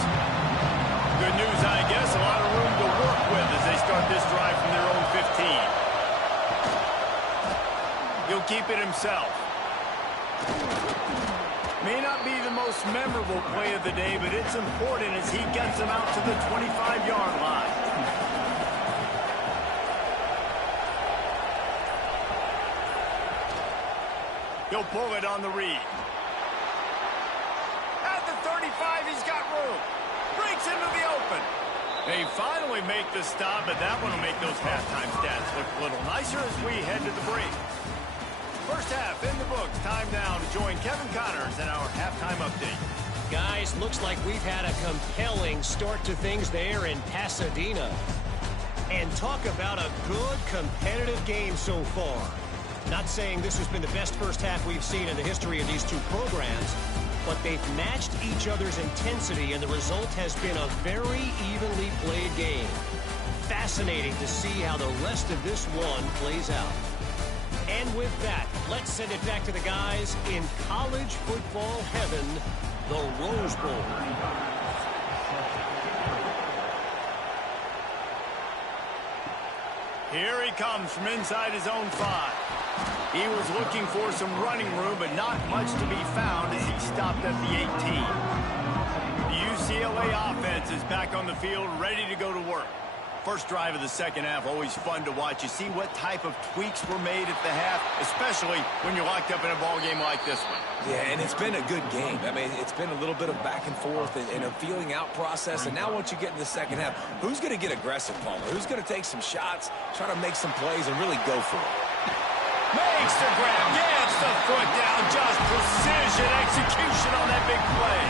Good news, I guess. A lot of room to work with as they start this drive from their own 15. He'll keep it himself. May not be the most memorable play of the day, but it's important as he gets them out to the 25-yard line. He'll pull it on the read. At the 35, he's got room. Breaks into the open. They finally make the stop, but that one will make those halftime stats look a little nicer as we head to the break. First half in the books. Time now to join Kevin Connors in our halftime update. Guys, looks like we've had a compelling start to things there in Pasadena. And talk about a good competitive game so far. Not saying this has been the best first half we've seen in the history of these two programs, but they've matched each other's intensity, and the result has been a very evenly played game. Fascinating to see how the rest of this one plays out. And with that, let's send it back to the guys in college football heaven, the Rose Bowl. Here he comes from inside his own 5. He was looking for some running room, but not much to be found as he stopped at the 18. The UCLA offense is back on the field, ready to go to work. First drive of the second half, always fun to watch. You see what type of tweaks were made at the half, especially when you're locked up in a ball game like this one. Yeah, and it's been a good game. I mean, it's been a little bit of back and forth and a feeling out process. And now once you get in the second half, who's going to get aggressive, Palmer? Who's going to take some shots, try to make some plays, and really go for it? Makes the grab, gets the foot down, just precision execution on that big play.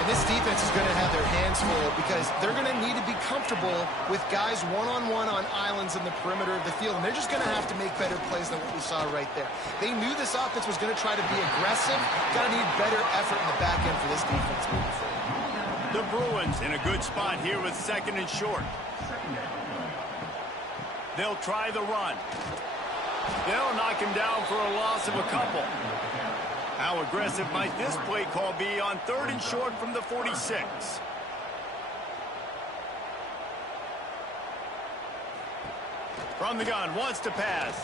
And this defense is going to have their hands full because they're going to need to be comfortable with guys one-on-one on islands in the perimeter of the field. And they're just going to have to make better plays than what we saw right there. They knew this offense was going to try to be aggressive. Got to need better effort in the back end for this defense moving forward. The Bruins in a good spot here with second and short. They'll try the run. They'll knock him down for a loss of a couple. How aggressive might this play call be on third and short from the 46? From the gun, wants to pass.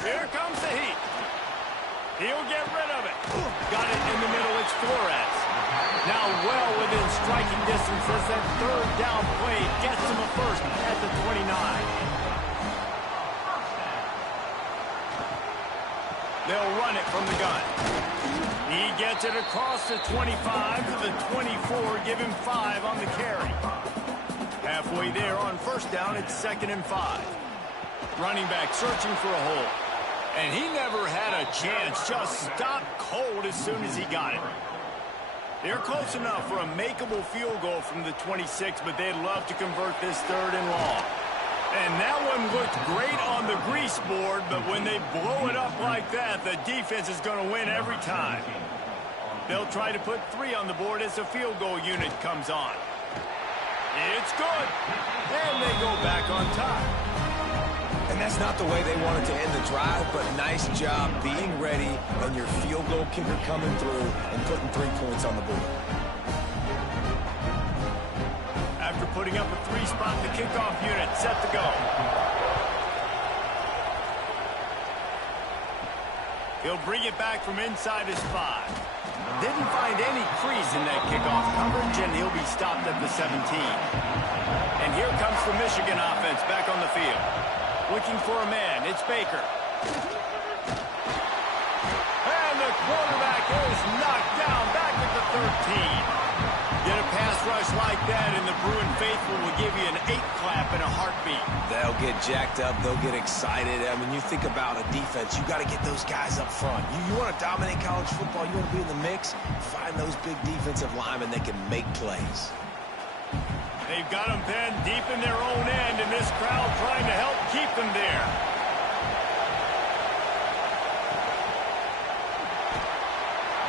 Here comes the heat. He'll get rid of it. Got it in the middle, it's Flores. Now well within striking distance as that third down play gets him a first at the 29. They'll run it from the gun. He gets it across the 25 to the 24, give him 5 on the carry. Halfway there on first down, it's 2nd and 5. Running back searching for a hole. And he never had a chance. Just stopped cold as soon as he got it. They're close enough for a makeable field goal from the 26, but they'd love to convert this 3rd and long. And that one looked great on the grease board, but when they blow it up like that, the defense is going to win every time. They'll try to put 3 on the board as the field goal unit comes on. It's good. And they go back on top. And that's not the way they wanted to end the drive, but nice job being ready and your field goal kicker coming through and putting 3 points on the board. After putting up a 3-spot, the kickoff unit set to go. He'll bring it back from inside his 5. Didn't find any crease in that kickoff coverage, and he'll be stopped at the 17. And here comes the Michigan offense back on the field. Looking for a man. It's Baker. And the quarterback is knocked down back at the 13. Get a pass rush like that, and the Bruin faithful will give you an 8-clap in a heartbeat. They'll get jacked up. They'll get excited. I mean, you think about a defense, you got to get those guys up front. You want to dominate college football, you want to be in the mix, find those big defensive linemen that can make plays. They've got them pinned deep in their own end, and this crowd trying to help keep them there.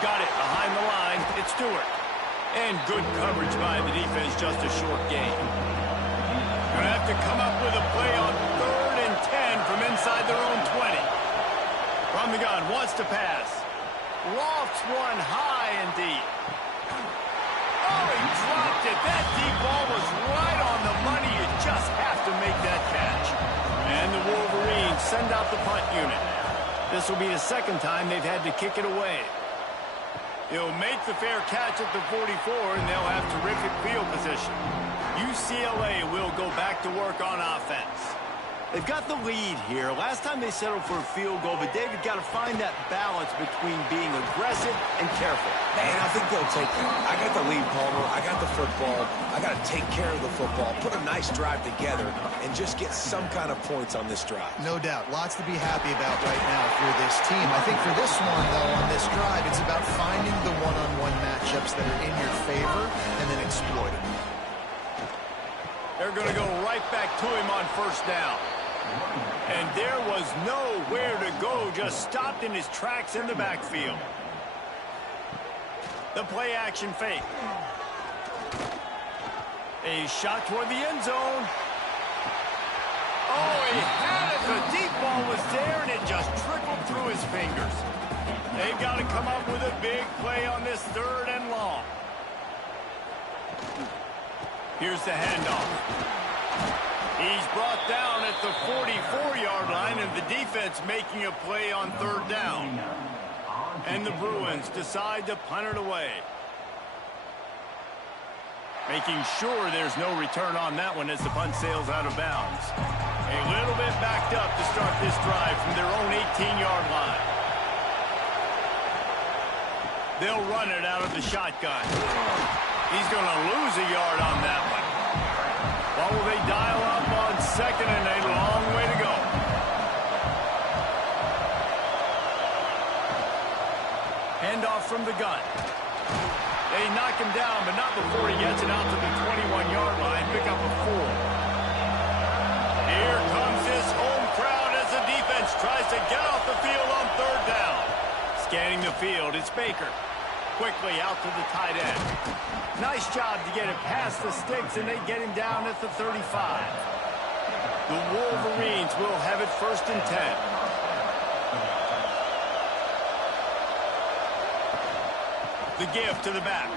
Got it behind the line. It's Stewart. And good coverage by the defense, just a short gain. Gonna have to come up with a play on 3rd and 10 from inside their own 20. From the gun, wants to pass. Lofts one high and deep. Oh, he dropped it. That deep ball was right on the money. You just have to make that catch. And the Wolverines send out the punt unit. This will be the 2nd time they've had to kick it away. He'll make the fair catch at the 44, and they'll have terrific field position. UCLA will go back to work on offense. They've got the lead here. Last time they settled for a field goal, but David got to find that balance between being aggressive and careful. And I think they'll take it. I got the lead, Palmer. I got the football. I got to take care of the football, put a nice drive together, and just get some kind of points on this drive. No doubt. Lots to be happy about right now if you're this team. I think for this one, though, on this drive, it's about finding the one-on-one matchups that are in your favor and then exploiting them. They're going to go right back to him on 1st down. And there was nowhere to go, just stopped in his tracks in the backfield. The play action fake. A shot toward the end zone. Oh, he had it. The deep ball was there, and it just trickled through his fingers. They've got to come up with a big play on this 3rd and long. Here's the handoff. He's brought down at the 44-yard line, and the defense making a play on 3rd down. And the Bruins decide to punt it away. Making sure there's no return on that one as the punt sails out of bounds. A little bit backed up to start this drive from their own 18-yard line. They'll run it out of the shotgun. He's going to lose a yard on that one. What will they dial up on 2nd and a long way to go? Handoff from the gun. They knock him down, but not before he gets it out to the 21-yard line. Pick up a 4. Here comes his home crowd as the defense tries to get off the field on 3rd down. Scanning the field, it's Baker. Quickly out to the tight end. Nice job to get it past the sticks, and they get him down at the 35. The Wolverines will have it 1st and 10. The give to the back.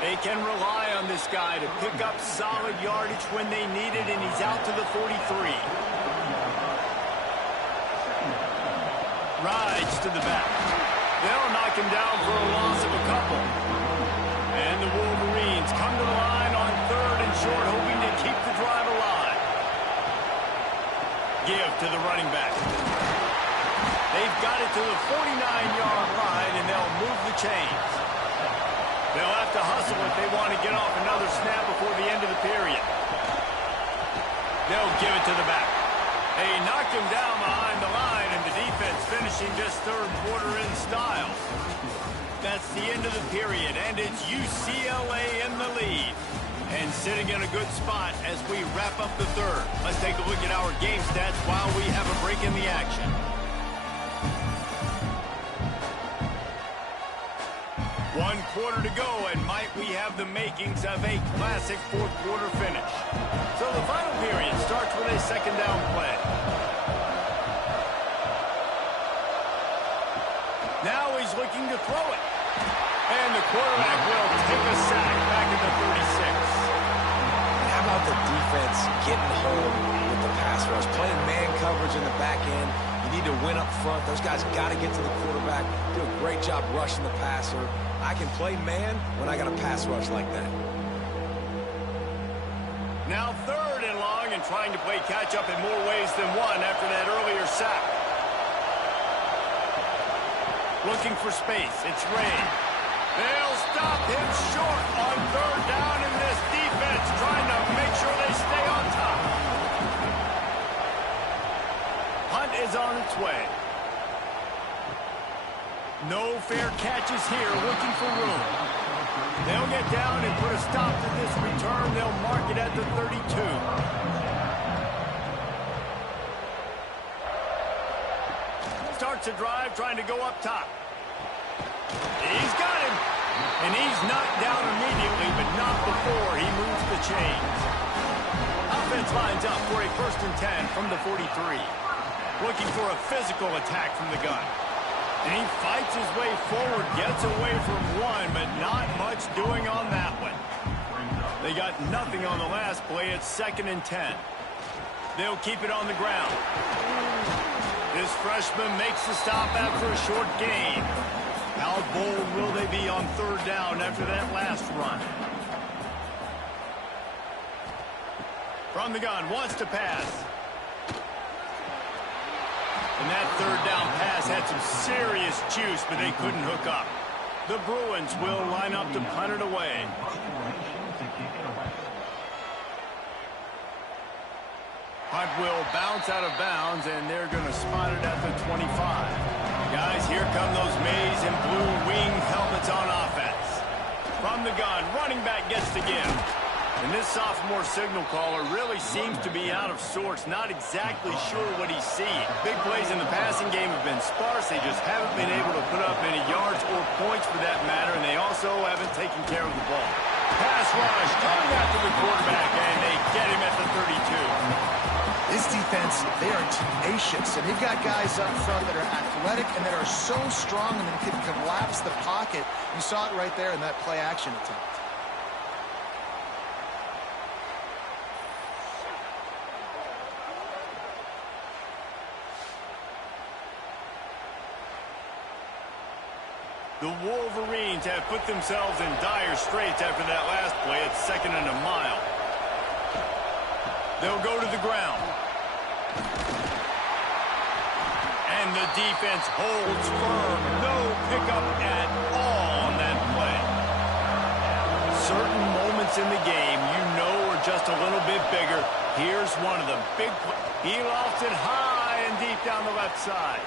They can rely on this guy to pick up solid yardage when they need it, and he's out to the 43. Rides to the back. They'll knock him down for a loss of a couple. And the Wolverines come to the line on 3rd and short, hoping to keep the drive alive. Give to the running back. They've got it to the 49-yard line, and they'll move the chains. They'll have to hustle if they want to get off another snap before the end of the period. They'll give it to the back. They knocked him down behind the line, and the defense finishing this third quarter in style. That's the end of the period, and it's UCLA in the lead. And sitting in a good spot as we wrap up the third. Let's take a look at our game stats while we have a break in the action. One quarter to go, and might we have the makings of a classic fourth quarter finish. So the final period starts with a second down play. Now he's looking to throw it. And the quarterback will take a sack back at the 36. How about the defense getting home with the pass rush? Playing man coverage in the back end. You need to win up front. Those guys got to get to the quarterback. Do a great job rushing the passer. I can play man when I got a pass rush like that. Now third and long, and trying to play catch-up in more ways than one after that earlier sack. Looking for space. It's Ray. They'll stop him short on third down, in this defense trying to make sure they stay on top. Hunt is on its way. No fair catches here, looking for room. They'll get down and put a stop to this return. They'll mark it at the 32. Starts a drive, trying to go up top. He's got him. And he's knocked down immediately, but not before he moves the chains. Offense lines up for a 1st and 10 from the 43. Looking for a physical attack from the gun. And he fights his way forward, gets away from one, but not much doing on that one. They got nothing on the last play. It's 2nd and 10. They'll keep it on the ground. This freshman makes the stop after a short gain. How bold will they be on third down after that last run? From the gun, wants to pass. And that third down pass had some serious juice, but they couldn't hook up. The Bruins will line up to punt it away. Punt will bounce out of bounds, and they're going to spot it at the 25. Guys, here come those maize and blue wing helmets on offense. From the gun, running back gets to give. And this sophomore signal caller really seems to be out of sorts, not exactly sure what he's seeing. Big plays in the passing game have been sparse. They just haven't been able to put up any yards or points for that matter, and they also haven't taken care of the ball. Pass rush coming after the quarterback, and they get him at the 32. This defense, they are tenacious, and they've got guys up front that are athletic and that are so strong and that can collapse the pocket. You saw it right there in that play-action attempt. The Wolverines have put themselves in dire straits after that last play. It's 2nd and a mile. They'll go to the ground. And the defense holds firm. No pickup at all on that play. Certain moments in the game you know are just a little bit bigger. Here's one of them. He lofts it high and deep down the left side.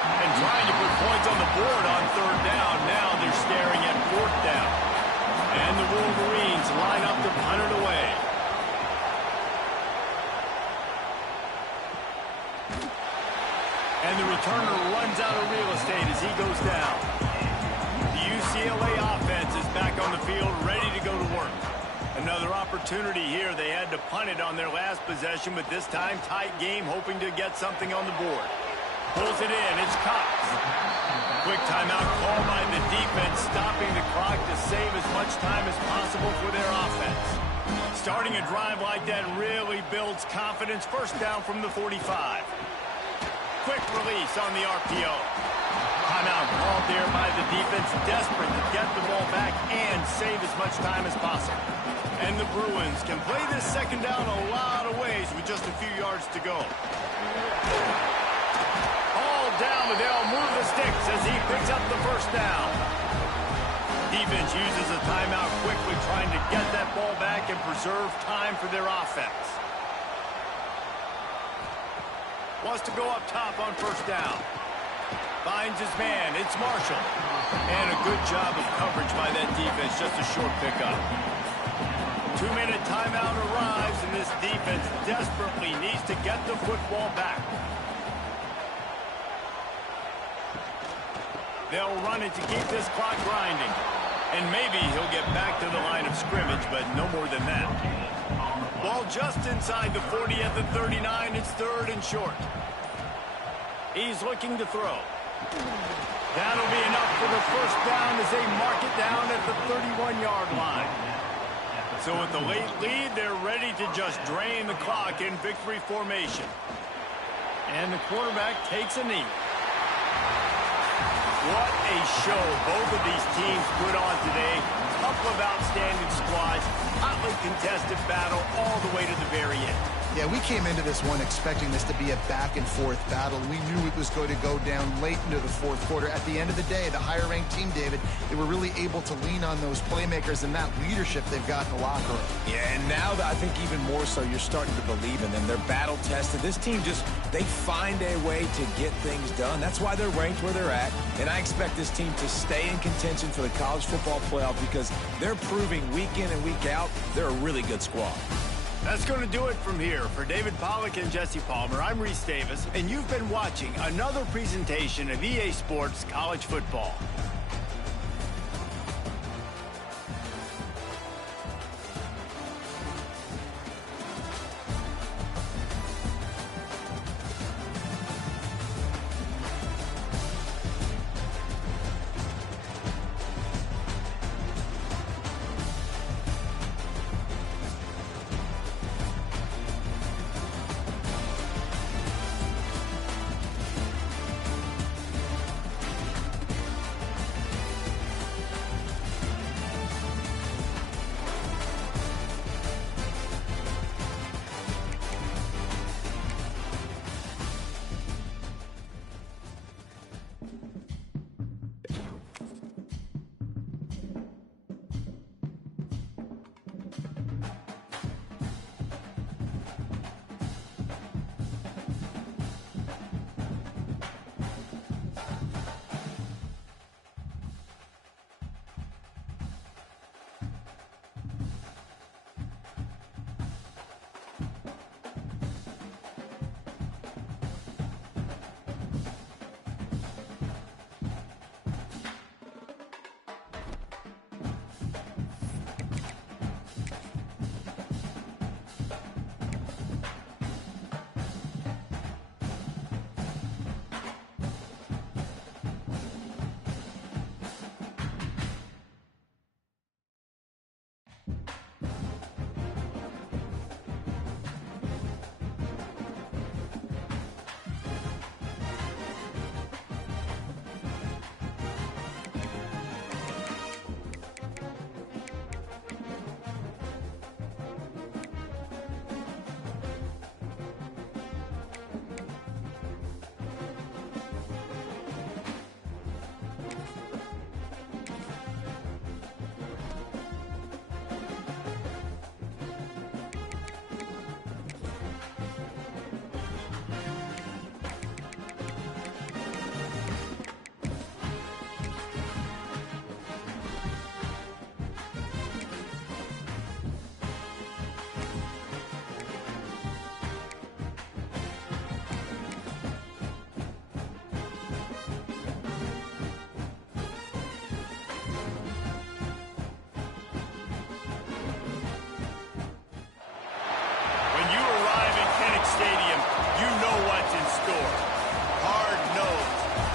And trying to put points on the board on third down. Now they're staring at 4th down. And the Wolverines line up to punt it away. And the returner runs out of real estate as he goes down. The UCLA offense is back on the field, ready to go to work. Another opportunity here. They had to punt it on their last possession, but this time tight game, hoping to get something on the board. Pulls it in. It's Cox. Quick timeout called by the defense, stopping the clock to save as much time as possible for their offense. Starting a drive like that really builds confidence. 1st down from the 45. Quick release on the RPO. Timeout called there by the defense, desperate to get the ball back and save as much time as possible. And the Bruins can play this 2nd down a lot of ways with just a few yards to go. All down, but they'll move the sticks as he picks up the 1st down. Defense uses a timeout quickly, trying to get that ball back and preserve time for their offense. Wants to go up top on first down. Finds his man. It's Marshall. And a good job of coverage by that defense. Just a short pickup. 2-minute timeout arrives, and this defense desperately needs to get the football back. They'll run it to keep this clock grinding. And maybe he'll get back to the line of scrimmage, but no more than that. Ball just inside the 40 at the 39. It's 3rd and short. He's looking to throw. That'll be enough for the first down as they mark it down at the 31-yard line. So with the late lead, they're ready to just drain the clock in victory formation. And the quarterback takes a knee. What a show both of these teams put on today. Couple of outstanding squads, hotly contested battle all the way to the very end. Yeah, we came into this one expecting this to be a back-and-forth battle. We knew it was going to go down late into the fourth quarter. At the end of the day, the higher-ranked team, David, they were really able to lean on those playmakers and that leadership they've got in the locker room. Yeah, and now I think even more so, you're starting to believe in them. They're battle-tested. This team they find a way to get things done. That's why they're ranked where they're at. And I expect this team to stay in contention for the college football playoff because they're proving week in and week out they're a really good squad. That's going to do it from here. For David Pollack and Jesse Palmer, I'm Reese Davis, and you've been watching another presentation of EA Sports College Football. Stadium, you know what's in store. Hard nose,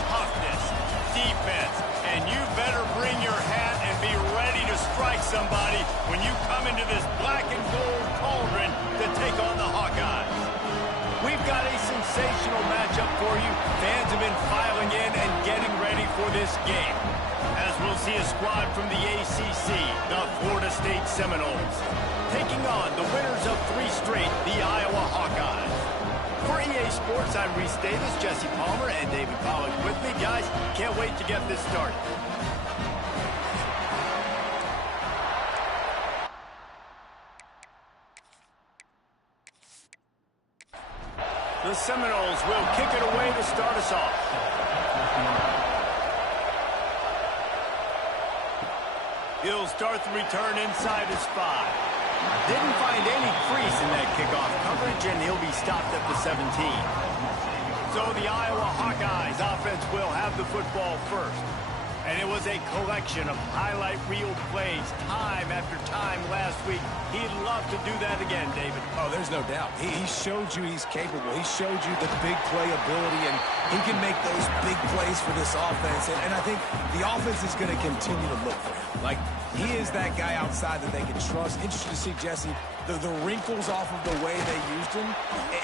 toughness, defense, and you better bring your hat and be ready to strike somebody when you come into this black and gold cauldron to take on the Hawkeyes. We've got a sensational matchup for you. Fans have been filing in and getting ready for this game, as we'll see a squad from the ACC, the Florida State Seminoles, taking on the winners of 3 straight, the Iowa Hawkeyes. For EA Sports, I'm Reese Davis, Jesse Palmer, and David Pollack with me. Guys, can't wait to get this started. The Seminoles will kick it away to start us off. He'll start the return inside his 5. Didn't find any crease in that kickoff coverage, and he'll be stopped at the 17. So the Iowa Hawkeyes offense will have the football first. And it was a collection of highlight reel plays time after time last week. He'd love to do that again, David. Oh, there's no doubt. He showed you he's capable. He showed you the big play ability, and he can make those big plays for this offense. And I think the offense is going to continue to look for him. Like, he is that guy outside that they can trust. Interesting to see, Jesse, the wrinkles off of the way they used him,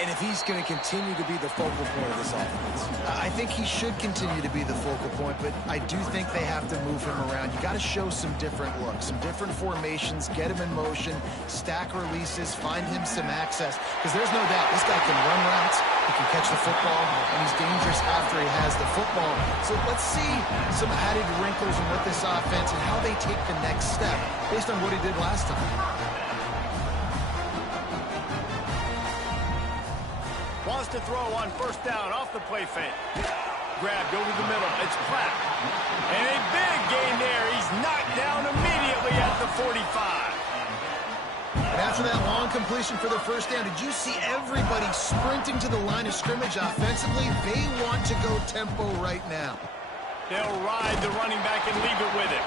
and if he's going to continue to be the focal point of this offense. I think he should continue to be the focal point, but I do think they have to move him around. You got to show some different looks, some different formations, get him in motion, stack releases, find him some access, because there's no doubt this guy can run routes, he can catch the football, and he's dangerous after he has the football. So let's see some added wrinkles in with this offense and how they take the next step based on what he did last time. Wants to throw on first down off the play fake. Grabbed over the middle. It's Pratt. And a big gain there. He's knocked down immediately at the 45. And after that long completion for the first down, did you see everybody sprinting to the line of scrimmage offensively? They want to go tempo right now. They'll ride the running back and leave it with him.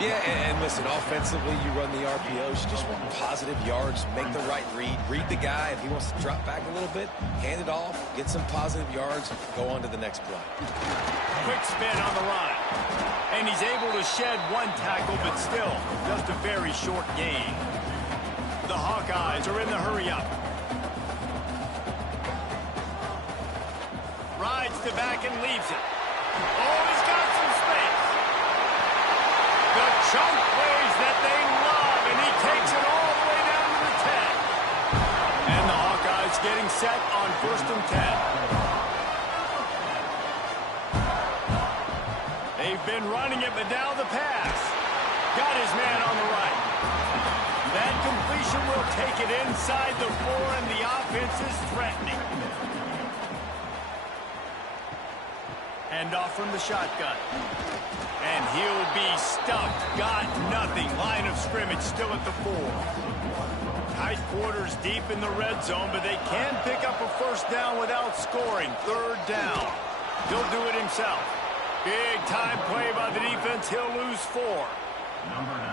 Yeah, and listen, offensively, you run the RPOs. You just want positive yards, make the right read the guy. If he wants to drop back a little bit, hand it off, get some positive yards, go on to the next play. Quick spin on the run. And he's able to shed one tackle, but still just a very short gain. The Hawkeyes are in the hurry-up. Rides to back and leaves it. Oh, he's got some space. The chunk plays that they love, and he takes it all the way down to the 10. And the Hawkeyes getting set on 1st and 10. They've been running it, but now the pass. Got his man on the right. That completion will take it inside the 4, and the offense is threatening. Hand off from the shotgun. And he'll be stuffed. Got nothing. Line of scrimmage still at the 4. Tight quarters deep in the red zone, but they can pick up a first down without scoring. 3rd down. He'll do it himself. Big time play by the defense. He'll lose 4.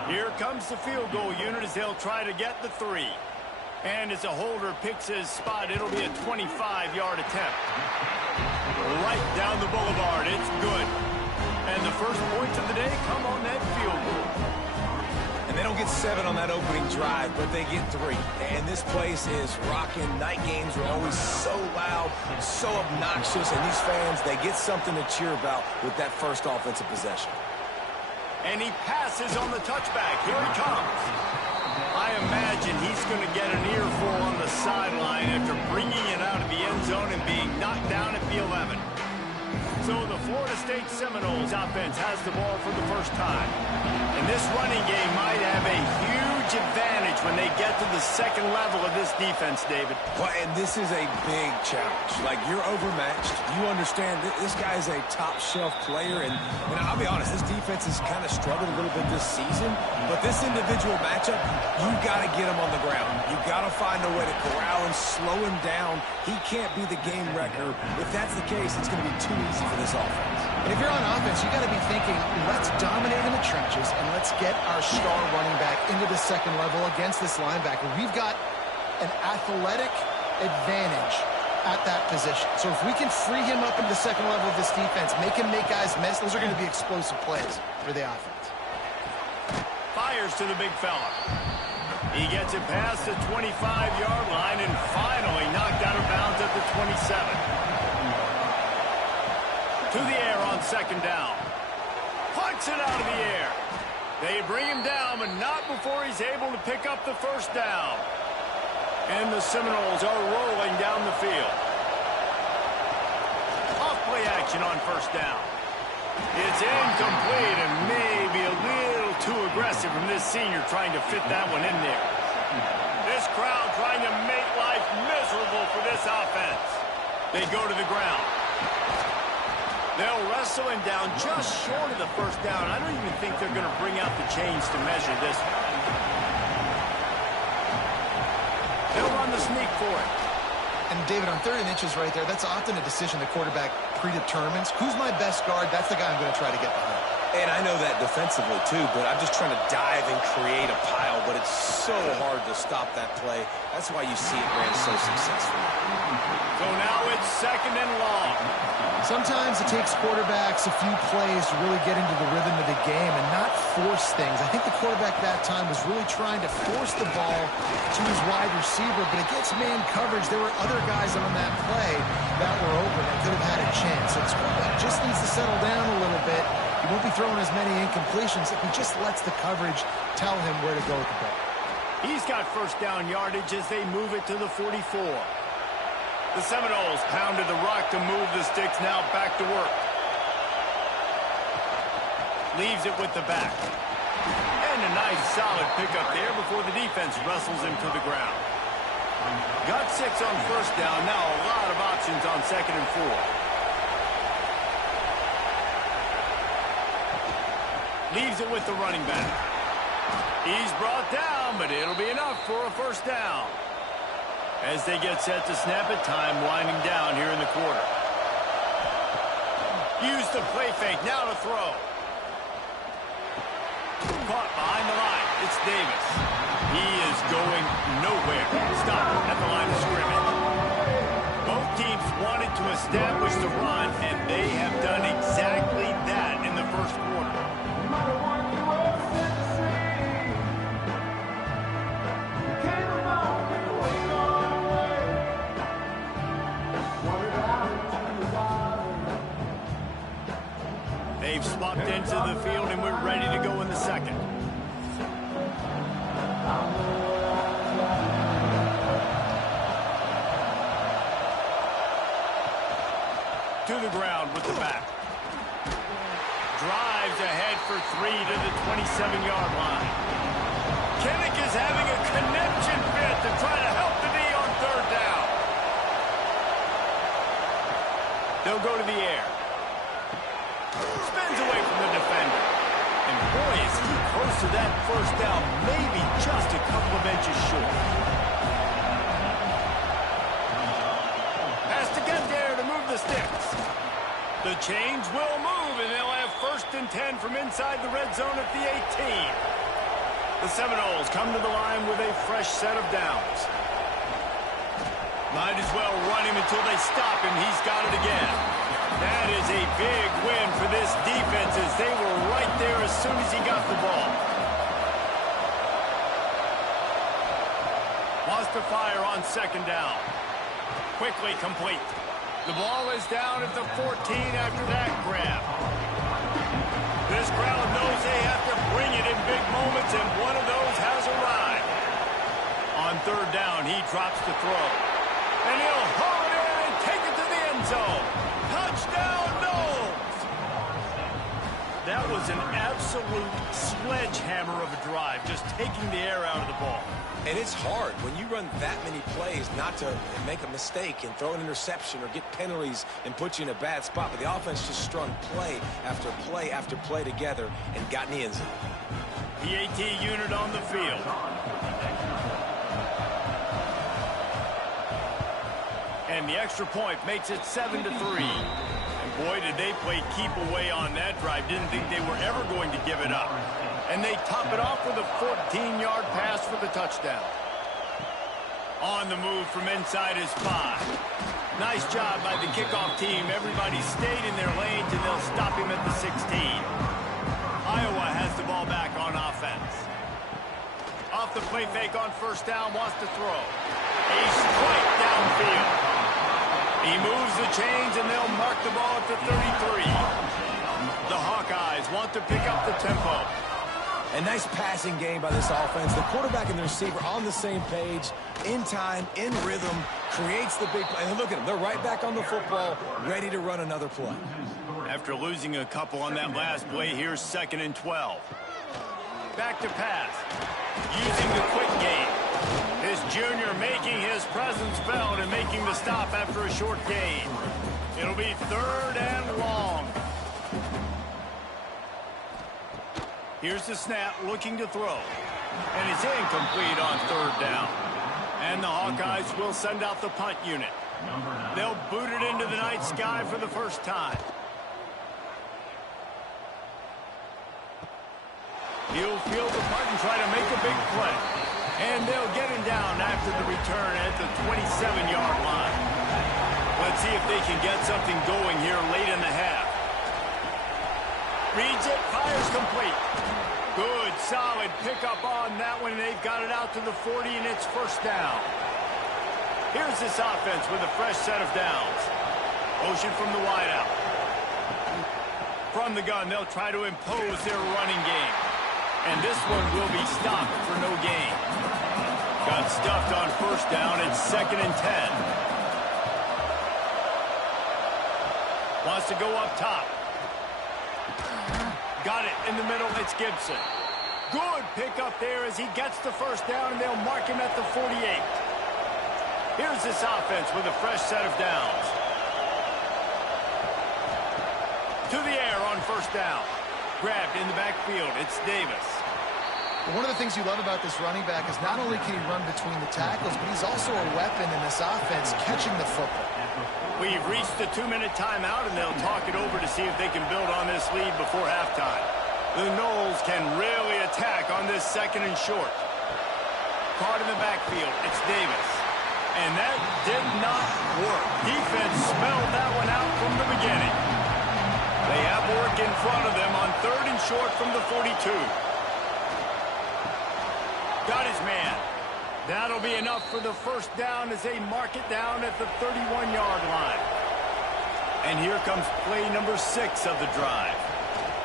Here comes the field goal unit as they'll try to get the 3. And as a holder picks his spot, it'll be a 25-yard attempt. Right down the boulevard. It's good. And the first points of the day come on that field goal. And they don't get 7 on that opening drive, but they get 3. And this place is rocking. Night games are always so loud, so obnoxious, and these fans, they get something to cheer about with that first offensive possession. And he passes on the touchback. Here he comes. I imagine he's going to get an earful on the sideline after bringing it out of the end zone and being knocked down at the 11. So the Florida State Seminoles offense has the ball for the first time. And this running game might have a huge advantage when they get to the second level of this defense, David. Well, and this is a big challenge. Like, you're overmatched. You understand this guy is a top-shelf player. And I'll be honest, this defense has kind of struggled a little bit this season. But this individual matchup, you got to get him on the ground. You got to find a way to corral and slow him down. He can't be the game wrecker. If that's the case, it's going to be too easy for this offense. And if you're on offense, you got to be thinking, let's dominate in the trenches and let's get our star running back into the second level against this linebacker. We've got an athletic advantage at that position. So if we can free him up into the second level of this defense, make him make guys miss, those are going to be explosive plays for the offense. Fires to the big fella. He gets it past the 25-yard line and finally knocked out of bounds at the 27. To the air on 2nd down. Puts it out of the air. They bring him down, but not before he's able to pick up the first down. And the Seminoles are rolling down the field. Off play action on 1st down. It's incomplete and maybe a little too aggressive from this senior trying to fit that one in there. This crowd trying to make life miserable for this offense. They go to the ground. They'll wrestle him down just short of the first down. I don't even think they're going to bring out the chains to measure this one. They'll run the sneak for it. And, David, on 3rd and inches right there, that's often a decision the quarterback predetermines. Who's my best guard? That's the guy I'm going to try to get behind. And I know that defensively, too, but I'm just trying to dive and create a pile, but it's so hard to stop that play. That's why you see it ran so successful. So now it's 2nd and long. Sometimes it takes quarterbacks a few plays to really get into the rhythm of the game and not force things. I think the quarterback that time was really trying to force the ball to his wide receiver, but against man coverage, there were other guys on that play that were open that could have had a chance. So this quarterback just needs to settle down a little bit. He won't be throwing as many incompletions if he just lets the coverage tell him where to go with the ball. He's got first down yardage as they move it to the 44. The Seminoles pounded the rock to move the sticks, now back to work. Leaves it with the back. And a nice solid pickup there before the defense wrestles him to the ground. Got 6 on first down, now a lot of options on 2nd and 4. Leaves it with the running back. He's brought down, but it'll be enough for a first down. As they get set to snap it, time winding down here in the quarter. Use the play fake, now to throw. Caught behind the line, it's Davis. He is going nowhere. Stop at the line of scrimmage. Both teams wanted to establish the run, and they have done exactly that in the first quarter. They've swapped into the field, and we're ready to go in the second. To the ground with the back. Drives ahead for 3 to the 27-yard line. Kinnick is having a connection fit to try to help the D on 3rd down. They'll go to the air. Spins away from the defender. And boy, is he close to that first down, maybe just a couple of inches short. Has to get there to move the sticks. The chains will move, and they'll have 1st and 10 from inside the red zone at the 18. The Seminoles come to the line with a fresh set of downs. Might as well run him until they stop him. He's got it again. That is a big win for this defense as they were right there as soon as he got the ball. Wants to fire on 2nd down. Quickly complete. The ball is down at the 14 after that grab. This crowd knows they have to bring it in big moments, and one of those has arrived. On 3rd down, he drops the throw. And he'll haul it in and take it to the end zone. Touchdown, Noles! That was an absolute sledgehammer of a drive, just taking the air out of the ball. And it's hard when you run that many plays not to make a mistake and throw an interception or get penalties and put you in a bad spot. But the offense just strung play after play after play together and got in the end zone. PAT unit on the field. And the extra point makes it 7-3. And boy, did they play keep away on that drive. Didn't think they were ever going to give it up. And they top it off with a 14-yard pass for the touchdown. On the move from inside his 5. Nice job by the kickoff team. Everybody stayed in their lanes, and they'll stop him at the 16. Iowa has the ball back on offense. Off the play fake on 1st down, wants to throw. A strike downfield. He moves the chains, and they'll mark the ball at the 33. The Hawkeyes want to pick up the tempo. A nice passing game by this offense. The quarterback and the receiver on the same page, in time, in rhythm, creates the big play. And look at them. They're right back on the football, ready to run another play. After losing a couple on that last play, here's 2nd and 12. Back to pass. Using the quick game. Davis Jr. making his presence felt and making the stop after a short gain. It'll be 3rd and long. Here's the snap, looking to throw. And it's incomplete on 3rd down. And the Hawkeyes will send out the punt unit. They'll boot it into the night sky for the first time. He'll field the punt and try to make a big play. And they'll get him down after the return at the 27-yard line. Let's see if they can get something going here late in the half. Reads it, fires complete. Good, solid pickup on that one. They've got it out to the 40, and it's 1st down. Here's this offense with a fresh set of downs. Motion from the wideout. From the gun, they'll try to impose their running game. And this one will be stopped for no gain. Got stuffed on 1st down. It's 2nd and 10. Wants to go up top. Got it in the middle. It's Gibson. Good pickup there as he gets the 1st down, and they'll mark him at the 48. Here's this offense with a fresh set of downs. To the air on 1st down. Grabbed in the backfield. It's Davis. One of the things you love about this running back is not only can he run between the tackles, but he's also a weapon in this offense catching the football. We've reached the 2-minute timeout, and they'll talk it over to see if they can build on this lead before halftime. The Noles can really attack on this 2nd and short. Caught in the backfield. It's Davis. And that did not work. Defense smelled that one out from the beginning. They have work in front of them on 3rd and short from the 42. Got his man. That'll be enough for the 1st down as they mark it down at the 31-yard line. And here comes play number 6 of the drive.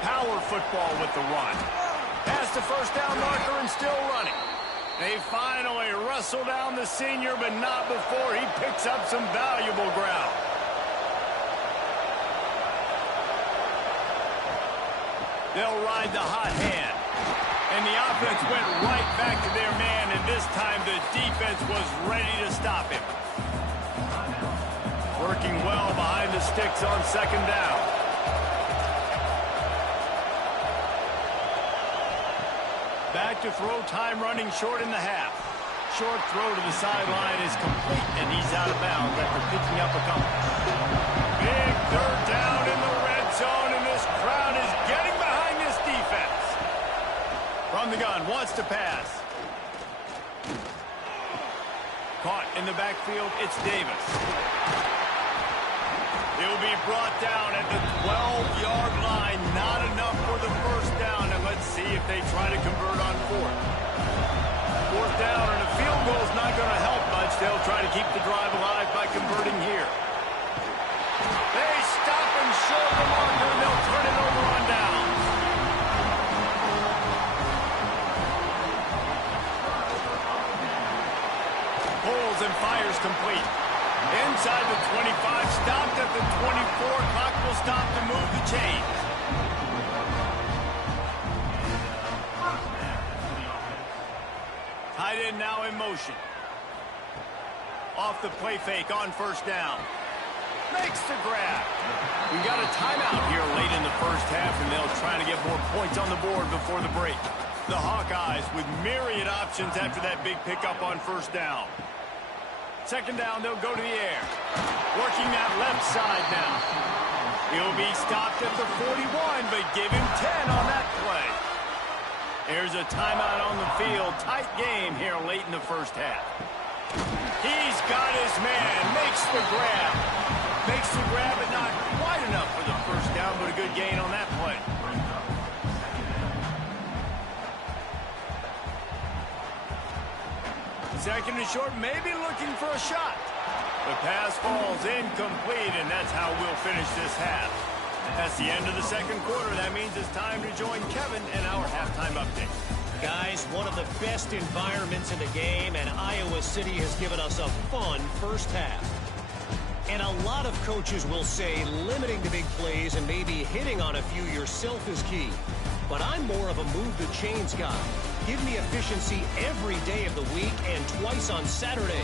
Power football with the run. Past the 1st down marker and still running. They finally wrestle down the senior, but not before he picks up some valuable ground. They'll ride the hot hand. And the offense went right back to their man, and this time the defense was ready to stop him. Working well behind the sticks on 2nd down. Back to throw, time running short in the half. Short throw to the sideline is complete, and he's out of bounds after picking up a couple. Big 3rd down in the red zone, and this crowd is getting behind this defense. From the gun, wants to pass. Caught in the backfield, it's Davis. He'll be brought down at the 12-yard line. Not enough for the 1st down, and let's see if they try to convert on 4th. 4th down, and a field goal is not going to help much. They'll try to keep the drive alive by converting here. They stop him short of the marker, and they'll turn it over on down. Pulls and fires complete. Inside the 25, stopped at the 24. Clock will stop to move the chains. Tight end now in motion. Off the play fake on 1st down. Makes the grab. We got a timeout here late in the 1st half, and they'll try to get more points on the board before the break. The Hawkeyes with myriad options after that big pickup on 1st down. 2nd down, they'll go to the air. Working that left side now. He'll be stopped at the 41, but give him 10 on that play. There's a timeout on the field. Tight game here late in the 1st half. He's got his man. Makes the grab. Makes the grab, but not quite enough for the 1st down, but a good gain on that play. Second and short, maybe looking for a shot. The pass falls incomplete, and that's how we'll finish this half. That's the end of the 2nd quarter. That means it's time to join Kevin in our halftime update. Guys, one of the best environments in the game, and Iowa City has given us a fun 1st half. And a lot of coaches will say limiting the big plays and maybe hitting on a few yourself is key. but I'm more of a move the chains guy. Give me efficiency every day of the week and twice on Saturday.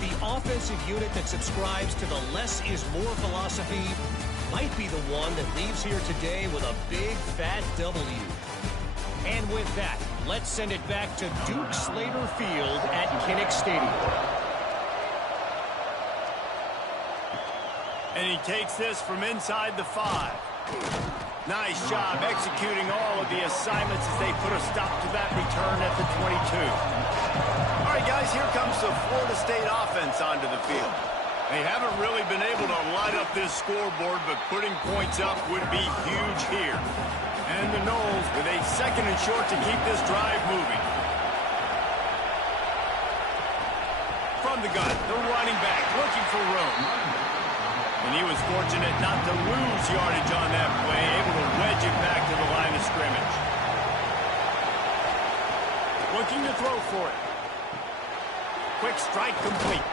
The offensive unit that subscribes to the less is more philosophy might be the one that leaves here today with a big fat W. And with that, let's send it back to Duke Slater Field at Kinnick Stadium. And he takes this from inside the 5. Nice job executing all of the assignments as they put a stop to that return at the 22. All right, guys, here comes the Florida State offense onto the field. They haven't really been able to light up this scoreboard, but putting points up would be huge here. And the Noles with a 2nd and short to keep this drive moving. From the gun, the running back looking for room. And he was fortunate not to lose yardage on that play, able to wedge it back to the line of scrimmage. Looking to throw for it. Quick strike complete.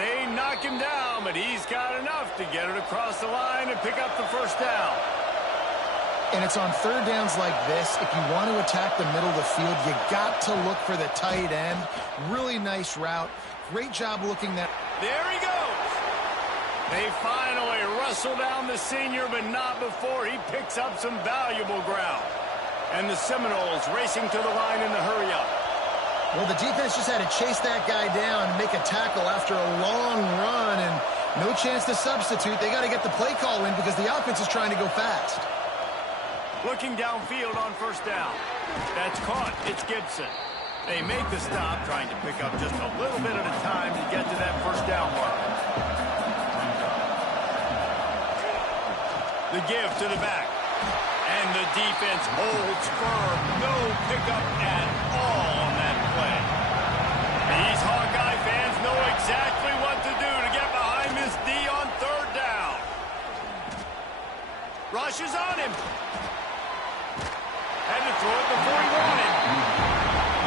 They knock him down, but he's got enough to get it across the line and pick up the first down. And it's on 3rd downs like this. If you want to attack the middle of the field, you got to look for the tight end. Really nice route. Great job looking that. There he goes. They finally wrestle down the senior, but not before he picks up some valuable ground. And the Seminoles racing to the line in the hurry-up. Well, the defense just had to chase that guy down and make a tackle after a long run, and no chance to substitute. They got to get the play call in because the offense is trying to go fast. Looking downfield on 1st down. That's caught. It's Gibson. They make the stop, trying to pick up just a little bit at a time to get to that 1st down mark. The give to the back. And the defense holds firm. No pickup at all on that play. These Hawkeye fans know exactly what to do to get behind this D on 3rd down. Rushes on him. Had to throw it before he wanted.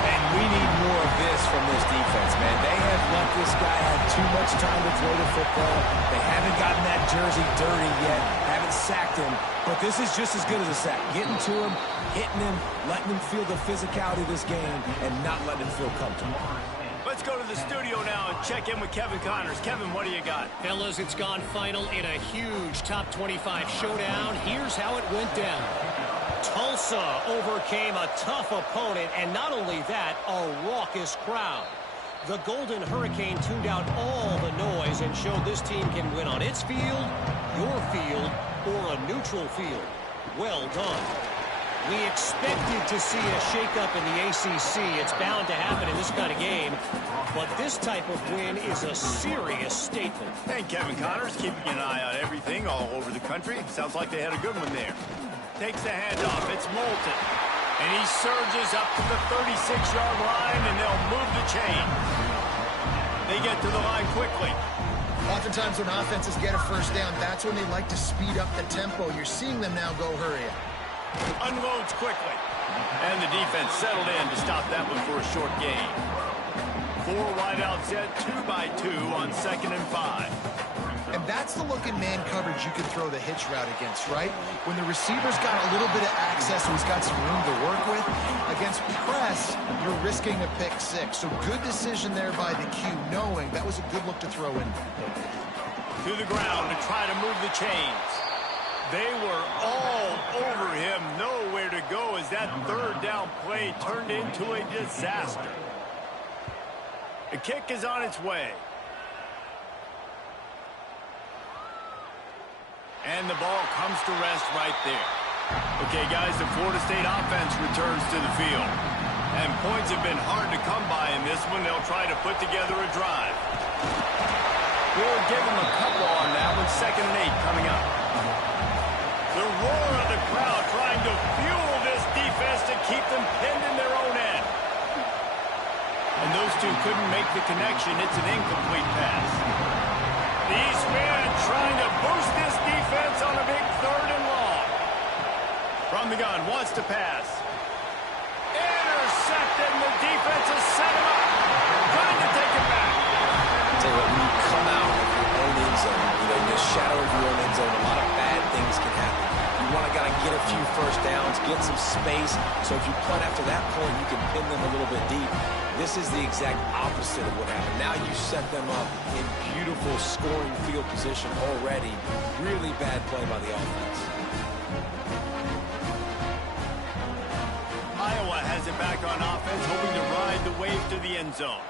And we need more of this from this defense, man. They have let this guy have too much time to throw the football. They haven't gotten that jersey dirty yet, haven't sacked him, but this is just as good as a sack. Getting to him, hitting him, letting him feel the physicality of this game, and not letting him feel comfortable. Let's go to the studio now and check in with Kevin Connors. Kevin, what do you got? Fellas, it's gone final in a huge top 25 showdown. Here's how it went down. Tulsa overcame a tough opponent, and not only that, a raucous crowd. The Golden Hurricane tuned out all the noise and showed this team can win on its field, your field, or a neutral field. Well done. We expected to see a shakeup in the ACC. It's bound to happen in this kind of game. But this type of win is a serious statement. And Kevin Connors keeping an eye on everything all over the country. Sounds like they had a good one there. Takes the handoff. It's Moulton. And he surges up to the 36-yard line, and they'll move the chain. They get to the line quickly. Oftentimes when offenses get a 1st down, that's when they like to speed up the tempo. You're seeing them now go hurry up. Unloads quickly. And the defense settled in to stop that one for a short gain. 4 wideouts set, 2 by 2 on 2nd and 5. And that's the look in man coverage you can throw the hitch route against, right? When the receiver's got a little bit of access, so he's got some room to work with. Against press, you're risking a pick 6. So good decision there by the Q, knowing that was a good look to throw in. To the ground to try to move the chains. They were all over him, nowhere to go as that 3rd down play turned into a disaster. The kick is on its way. And the ball comes to rest right there. Okay, guys, the Florida State offense returns to the field. And points have been hard to come by in this one. They'll try to put together a drive. We'll give them a couple on that one. 2nd and 8 coming up. The roar of the crowd trying to fuel this defense to keep them pinned in their own end. And those two couldn't make the connection. It's an incomplete pass. These men trying to boost this defense on a big 3rd and long. From the gun, wants to pass. Intercepted, and the defense has set him up. Trying to take it back. Tell you what, when you come out of your own end zone, in the shadow of your own end zone, a lot of bad things can happen. You want to get a few first downs, get some space, so if you punt after that point, you can pin them a little bit deep. This is the exact opposite of what happened. Now you set them up in beautiful scoring field position already. Really bad play by the offense. Iowa has it back on offense, hoping to ride the wave to the end zone.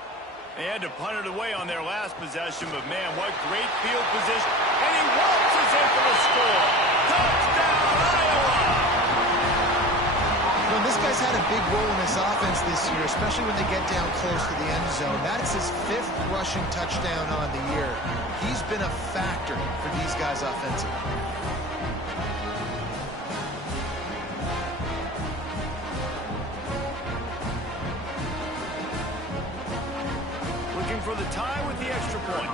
They had to punt it away on their last possession, but man, what great field position. And he waltzes in for the score. Touchdown, Iowa! Well, this guy's had a big role in this offense this year, especially when they get down close to the end zone. That's his 5th rushing touchdown on the year. He's been a factor for these guys offensively. For the tie with the extra point.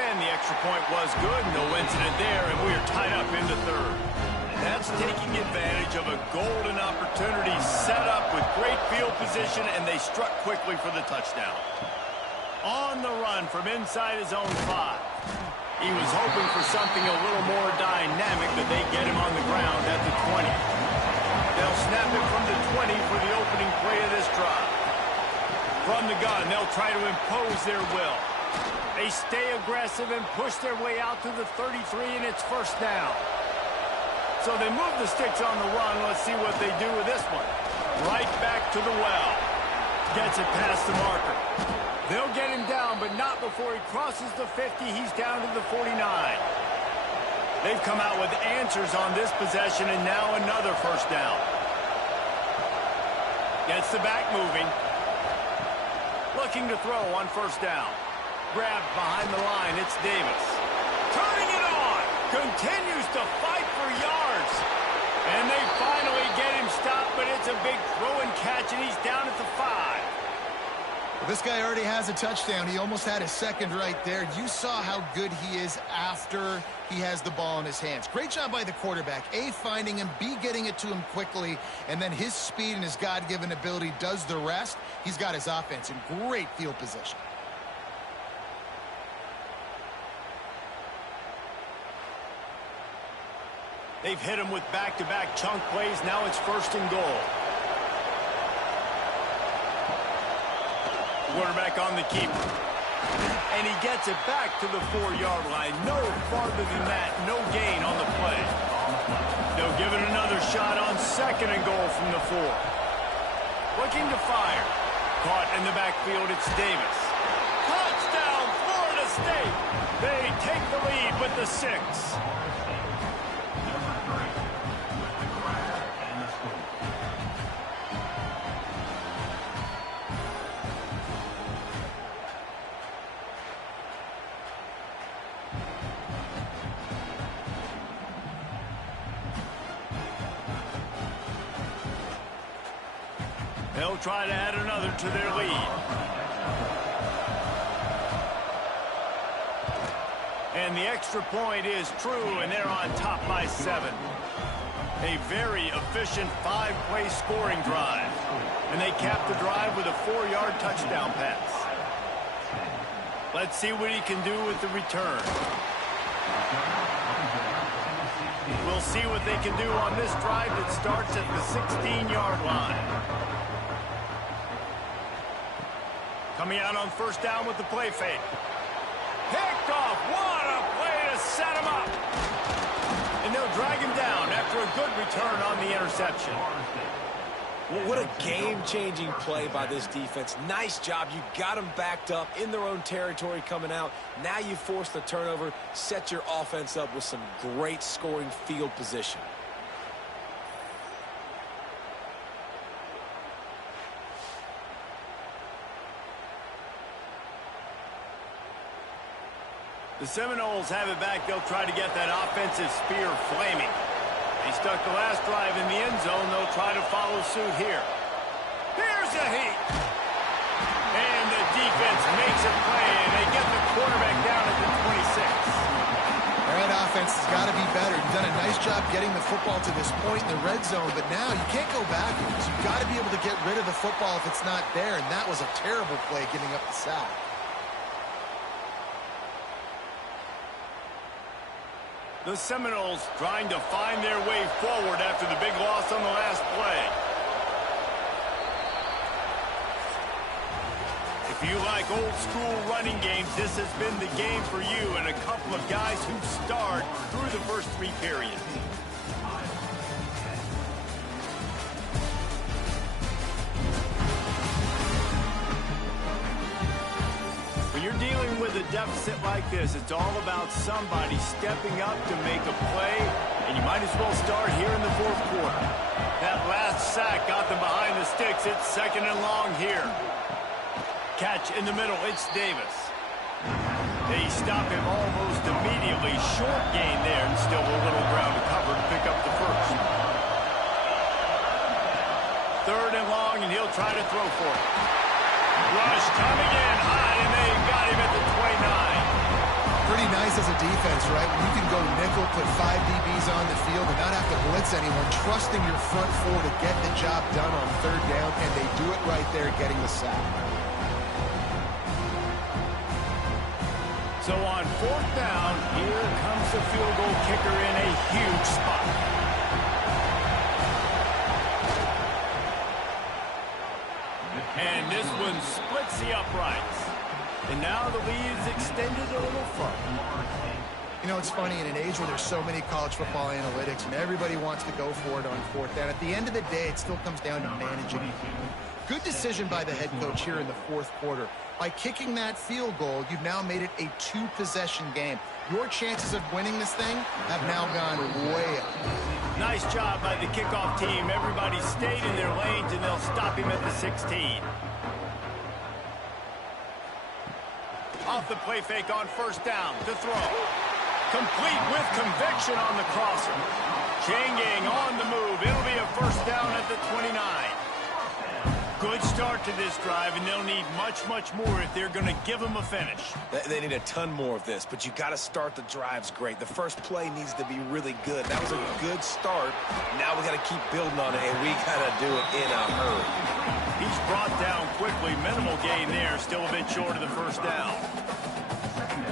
And the extra point was good. No incident there, and we are tied up into third. That's taking advantage of a golden opportunity set up with great field position, and they struck quickly for the touchdown. On the run from inside his own 5. He was hoping for something a little more dynamic, but they get him on the ground at the 20. They'll snap it from the 20 for the opening play of this drive. From the gun, they'll try to impose their will. They stay aggressive and push their way out to the 33, and it's first down. So they move the sticks on the run. Let's see what they do with this one. Right back to the well. Gets it past the marker. They'll get him down, but not before he crosses the 50. He's down to the 49. They've come out with answers on this possession, and now another first down. Gets the back moving. Looking to throw on first down. Grabbed behind the line, it's Davis. Turning it on. Continues to fight for yards. And they finally get him stopped, but it's a big throw and catch, and he's down at the 5. Well, this guy already has a touchdown. He almost had his second right there. You saw how good he is after he has the ball in his hands. Great job by the quarterback. A, finding him, B, getting it to him quickly, and then his speed and his God-given ability does the rest. He's got his offense in great field position. They've hit him with back-to-back chunk plays. Now it's first and goal. Quarterback on the keeper. And he gets it back to the 4-yard line. No farther than that. No gain on the play. They'll give it another shot on second and goal from the 4. Looking to fire. Caught in the backfield. It's Davis. Touchdown, Florida State. They take the lead with the 6. They'll try to add another to their lead. And the extra point is true, and they're on top by 7. A very efficient 5-play scoring drive. And they cap the drive with a 4-yard touchdown pass. Let's see what he can do with the return. We'll see what they can do on this drive that starts at the 16-yard line. Coming out on first down with the play fake. Picked off. What a play to set him up. And they'll drag him down after a good return on the interception. Well, what a game-changing play by this defense. Nice job. You got them backed up in their own territory coming out. Now you force the turnover, set your offense up with some great scoring field position. The Seminoles have it back. They'll try to get that offensive spear flaming. They stuck the last drive in the end zone. They'll try to follow suit here. Here's a heat. And the defense makes a play, and they get the quarterback down at the 26. That offense has got to be better. You've done a nice job getting the football to this point in the red zone, but now you can't go backwards. You've got to be able to get rid of the football if it's not there, and that was a terrible play giving up the sack. The Seminoles trying to find their way forward after the big loss on the last play. If you like old-school running games, this has been the game for you and a couple of guys who starred through the first 3 periods. When you're dealing with a deficit like this, it's all about somebody stepping up to make a play, and you might as well start here in the 4th quarter. That last sack got them behind the sticks. It's 2nd and long here. Catch in the middle, it's Davis. They stop him almost immediately. Short gain there, and still a little ground to cover to pick up the first. 3rd and long, and he'll try to throw for it. Rush coming in high, and they got him at the 29. Pretty nice as a defense, right? When you can go nickel, put 5 DBs on the field and not have to blitz anyone, trusting your front 4 to get the job done on 3rd down, and they do it right there, getting the sack. So on 4th down, here comes the field goal kicker in a huge spot. And this one splits the uprights. And now the lead is extended a little further. You know, it's funny, in an age where there's so many college football analytics and everybody wants to go for it on 4th down, at the end of the day, it still comes down to managing. Good decision by the head coach here in the 4th quarter. By kicking that field goal, you've now made it a 2-possession game. Your chances of winning this thing have now gone way up. Nice job by the kickoff team. Everybody stayed in their lanes, and they'll stop him at the 16. Off the play fake on 1st down to throw. Complete with conviction on the crosser. Chain gang on the move. It'll be a 1st down at the 29. Good start to this drive, and they'll need much, much more if they're going to give them a finish. They need a ton more of this, but you got to start the drives great. The first play needs to be really good. That was a good start. Now we got to keep building on it, and we got to do it in a hurry. He's brought down quickly. Minimal gain there. Still a bit short of the 1st down.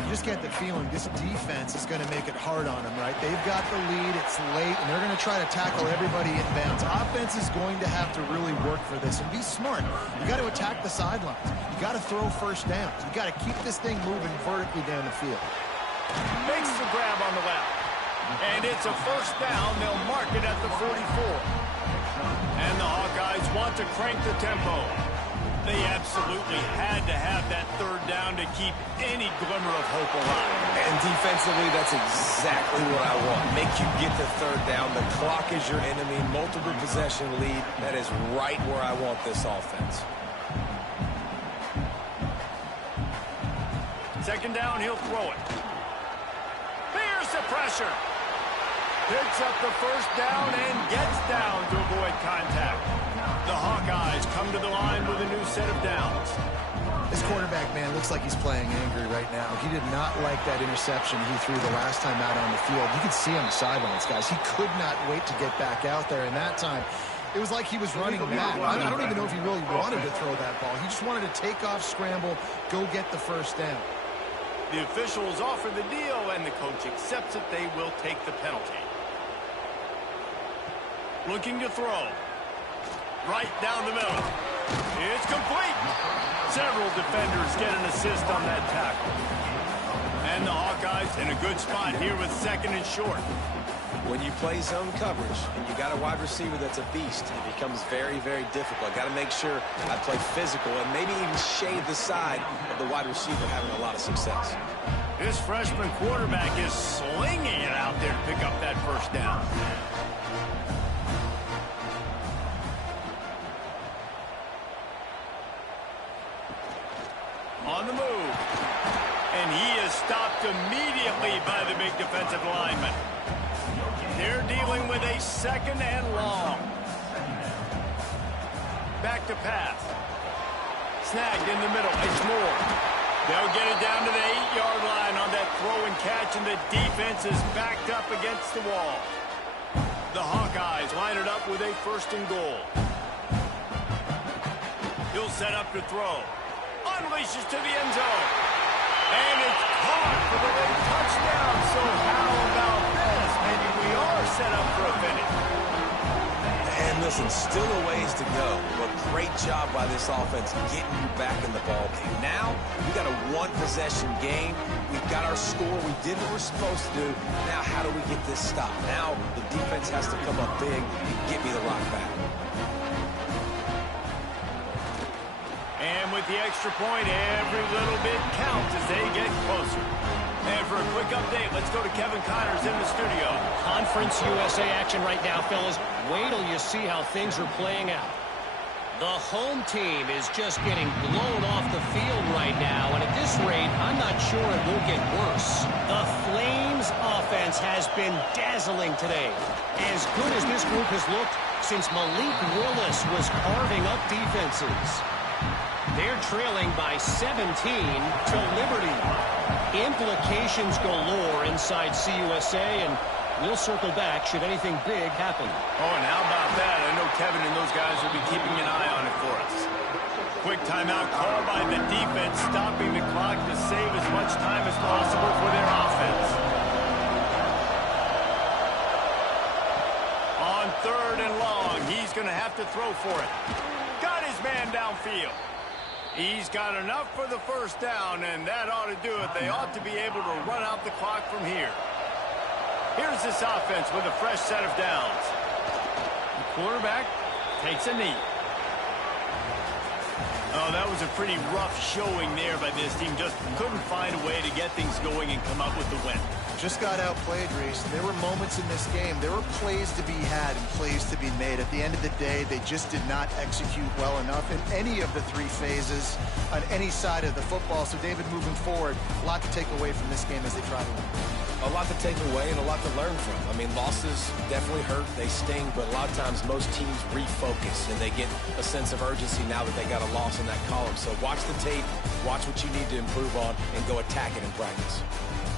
You just get the feeling this defense is going to make it hard on them, right? They've got the lead, it's late, and they're going to try to tackle everybody inbounds. Offense is going to have to really work for this and be smart. You got to attack the sidelines. You got to throw 1st downs. You got to keep this thing moving vertically down the field. Makes the grab on the left. And it's a 1st down. They'll mark it at the 44. And the Hawkeyes want to crank the tempo. They absolutely had to have that 3rd down to keep any glimmer of hope alive. And defensively, that's exactly what I want. Make you get the 3rd down. The clock is your enemy. Multiple possession lead. That is right where I want this offense. 2nd down, he'll throw it. There's the pressure. Picks up the 1st down and gets down to avoid contact. The Hawkeyes come to the line with a new set of downs. This quarterback, man, looks like he's playing angry right now. He did not like that interception he threw the last time out on the field. You could see on the sidelines, guys. He could not wait to get back out there, and that time it was like he was running mad. I don't even know if he really wanted to throw that ball. He just wanted to take off, scramble, go get the 1st down. The officials offer the deal, and the coach accepts it. They will take the penalty. Looking to throw. Right down the middle. It's complete. Several defenders get an assist on that tackle. And the Hawkeyes in a good spot here with 2nd and short. When you play zone coverage and you got a wide receiver that's a beast, it becomes very, very difficult. I got to make sure I play physical and maybe even shade the side of the wide receiver having a lot of success. This freshman quarterback is slinging it out there to pick up that 1st down. On the move. And he is stopped immediately by the big defensive lineman. They're dealing with a 2nd and long. Back to pass. Snagged in the middle. It's Moore. They'll get it down to the 8-yard line on that throw and catch, and the defense is backed up against the wall. The Hawkeyes line it up with a 1st and goal. He'll set up to throw. Unleashes to the end zone. And it's caught for the late touchdown. So how about that? Listen, still a ways to go, but great job by this offense getting you back in the ball game. Now, we got a one-possession game. We've got our score. We did what we're supposed to do. Now, how do we get this stopped? Now, the defense has to come up big and get me the rock back. And with the extra point, every little bit counts as they get closer. And for a quick update, let's go to Kevin Connors in the studio. Conference USA action right now, fellas. Wait till you see how things are playing out. The home team is just getting blown off the field right now, and at this rate, I'm not sure it won't get worse. The Flames offense has been dazzling today. As good as this group has looked since Malik Willis was carving up defenses. They're trailing by 17 to Liberty. Implications galore inside CUSA, and we'll circle back should anything big happen. Oh, and how about that? I know Kevin and those guys will be keeping an eye on it for us. Quick timeout call by the defense, stopping the clock to save as much time as possible for their offense. On 3rd and long, he's going to have to throw for it. Got his man downfield. He's got enough for the first down, and that ought to do it. They ought to be able to run out the clock from here. Here's this offense with a fresh set of downs. The quarterback takes a knee. Oh, that was a pretty rough showing there by this team. Just couldn't find a way to get things going and come up with the win. Just got outplayed, Reese. There were moments in this game. There were plays to be had and plays to be made. At the end of the day, they just did not execute well enough in any of the 3 phases on any side of the football. So, David, moving forward, a lot to take away from this game as they try to win. A lot to take away and a lot to learn from. I mean, losses definitely hurt. They sting, but a lot of times most teams refocus and they get a sense of urgency now that they got a loss in that column. So watch the tape, watch what you need to improve on, and go attack it in practice.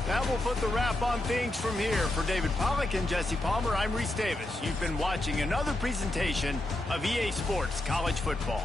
That will put the wrap on things from here. For David Pollack and Jesse Palmer, I'm Reese Davis. You've been watching another presentation of EA Sports College Football.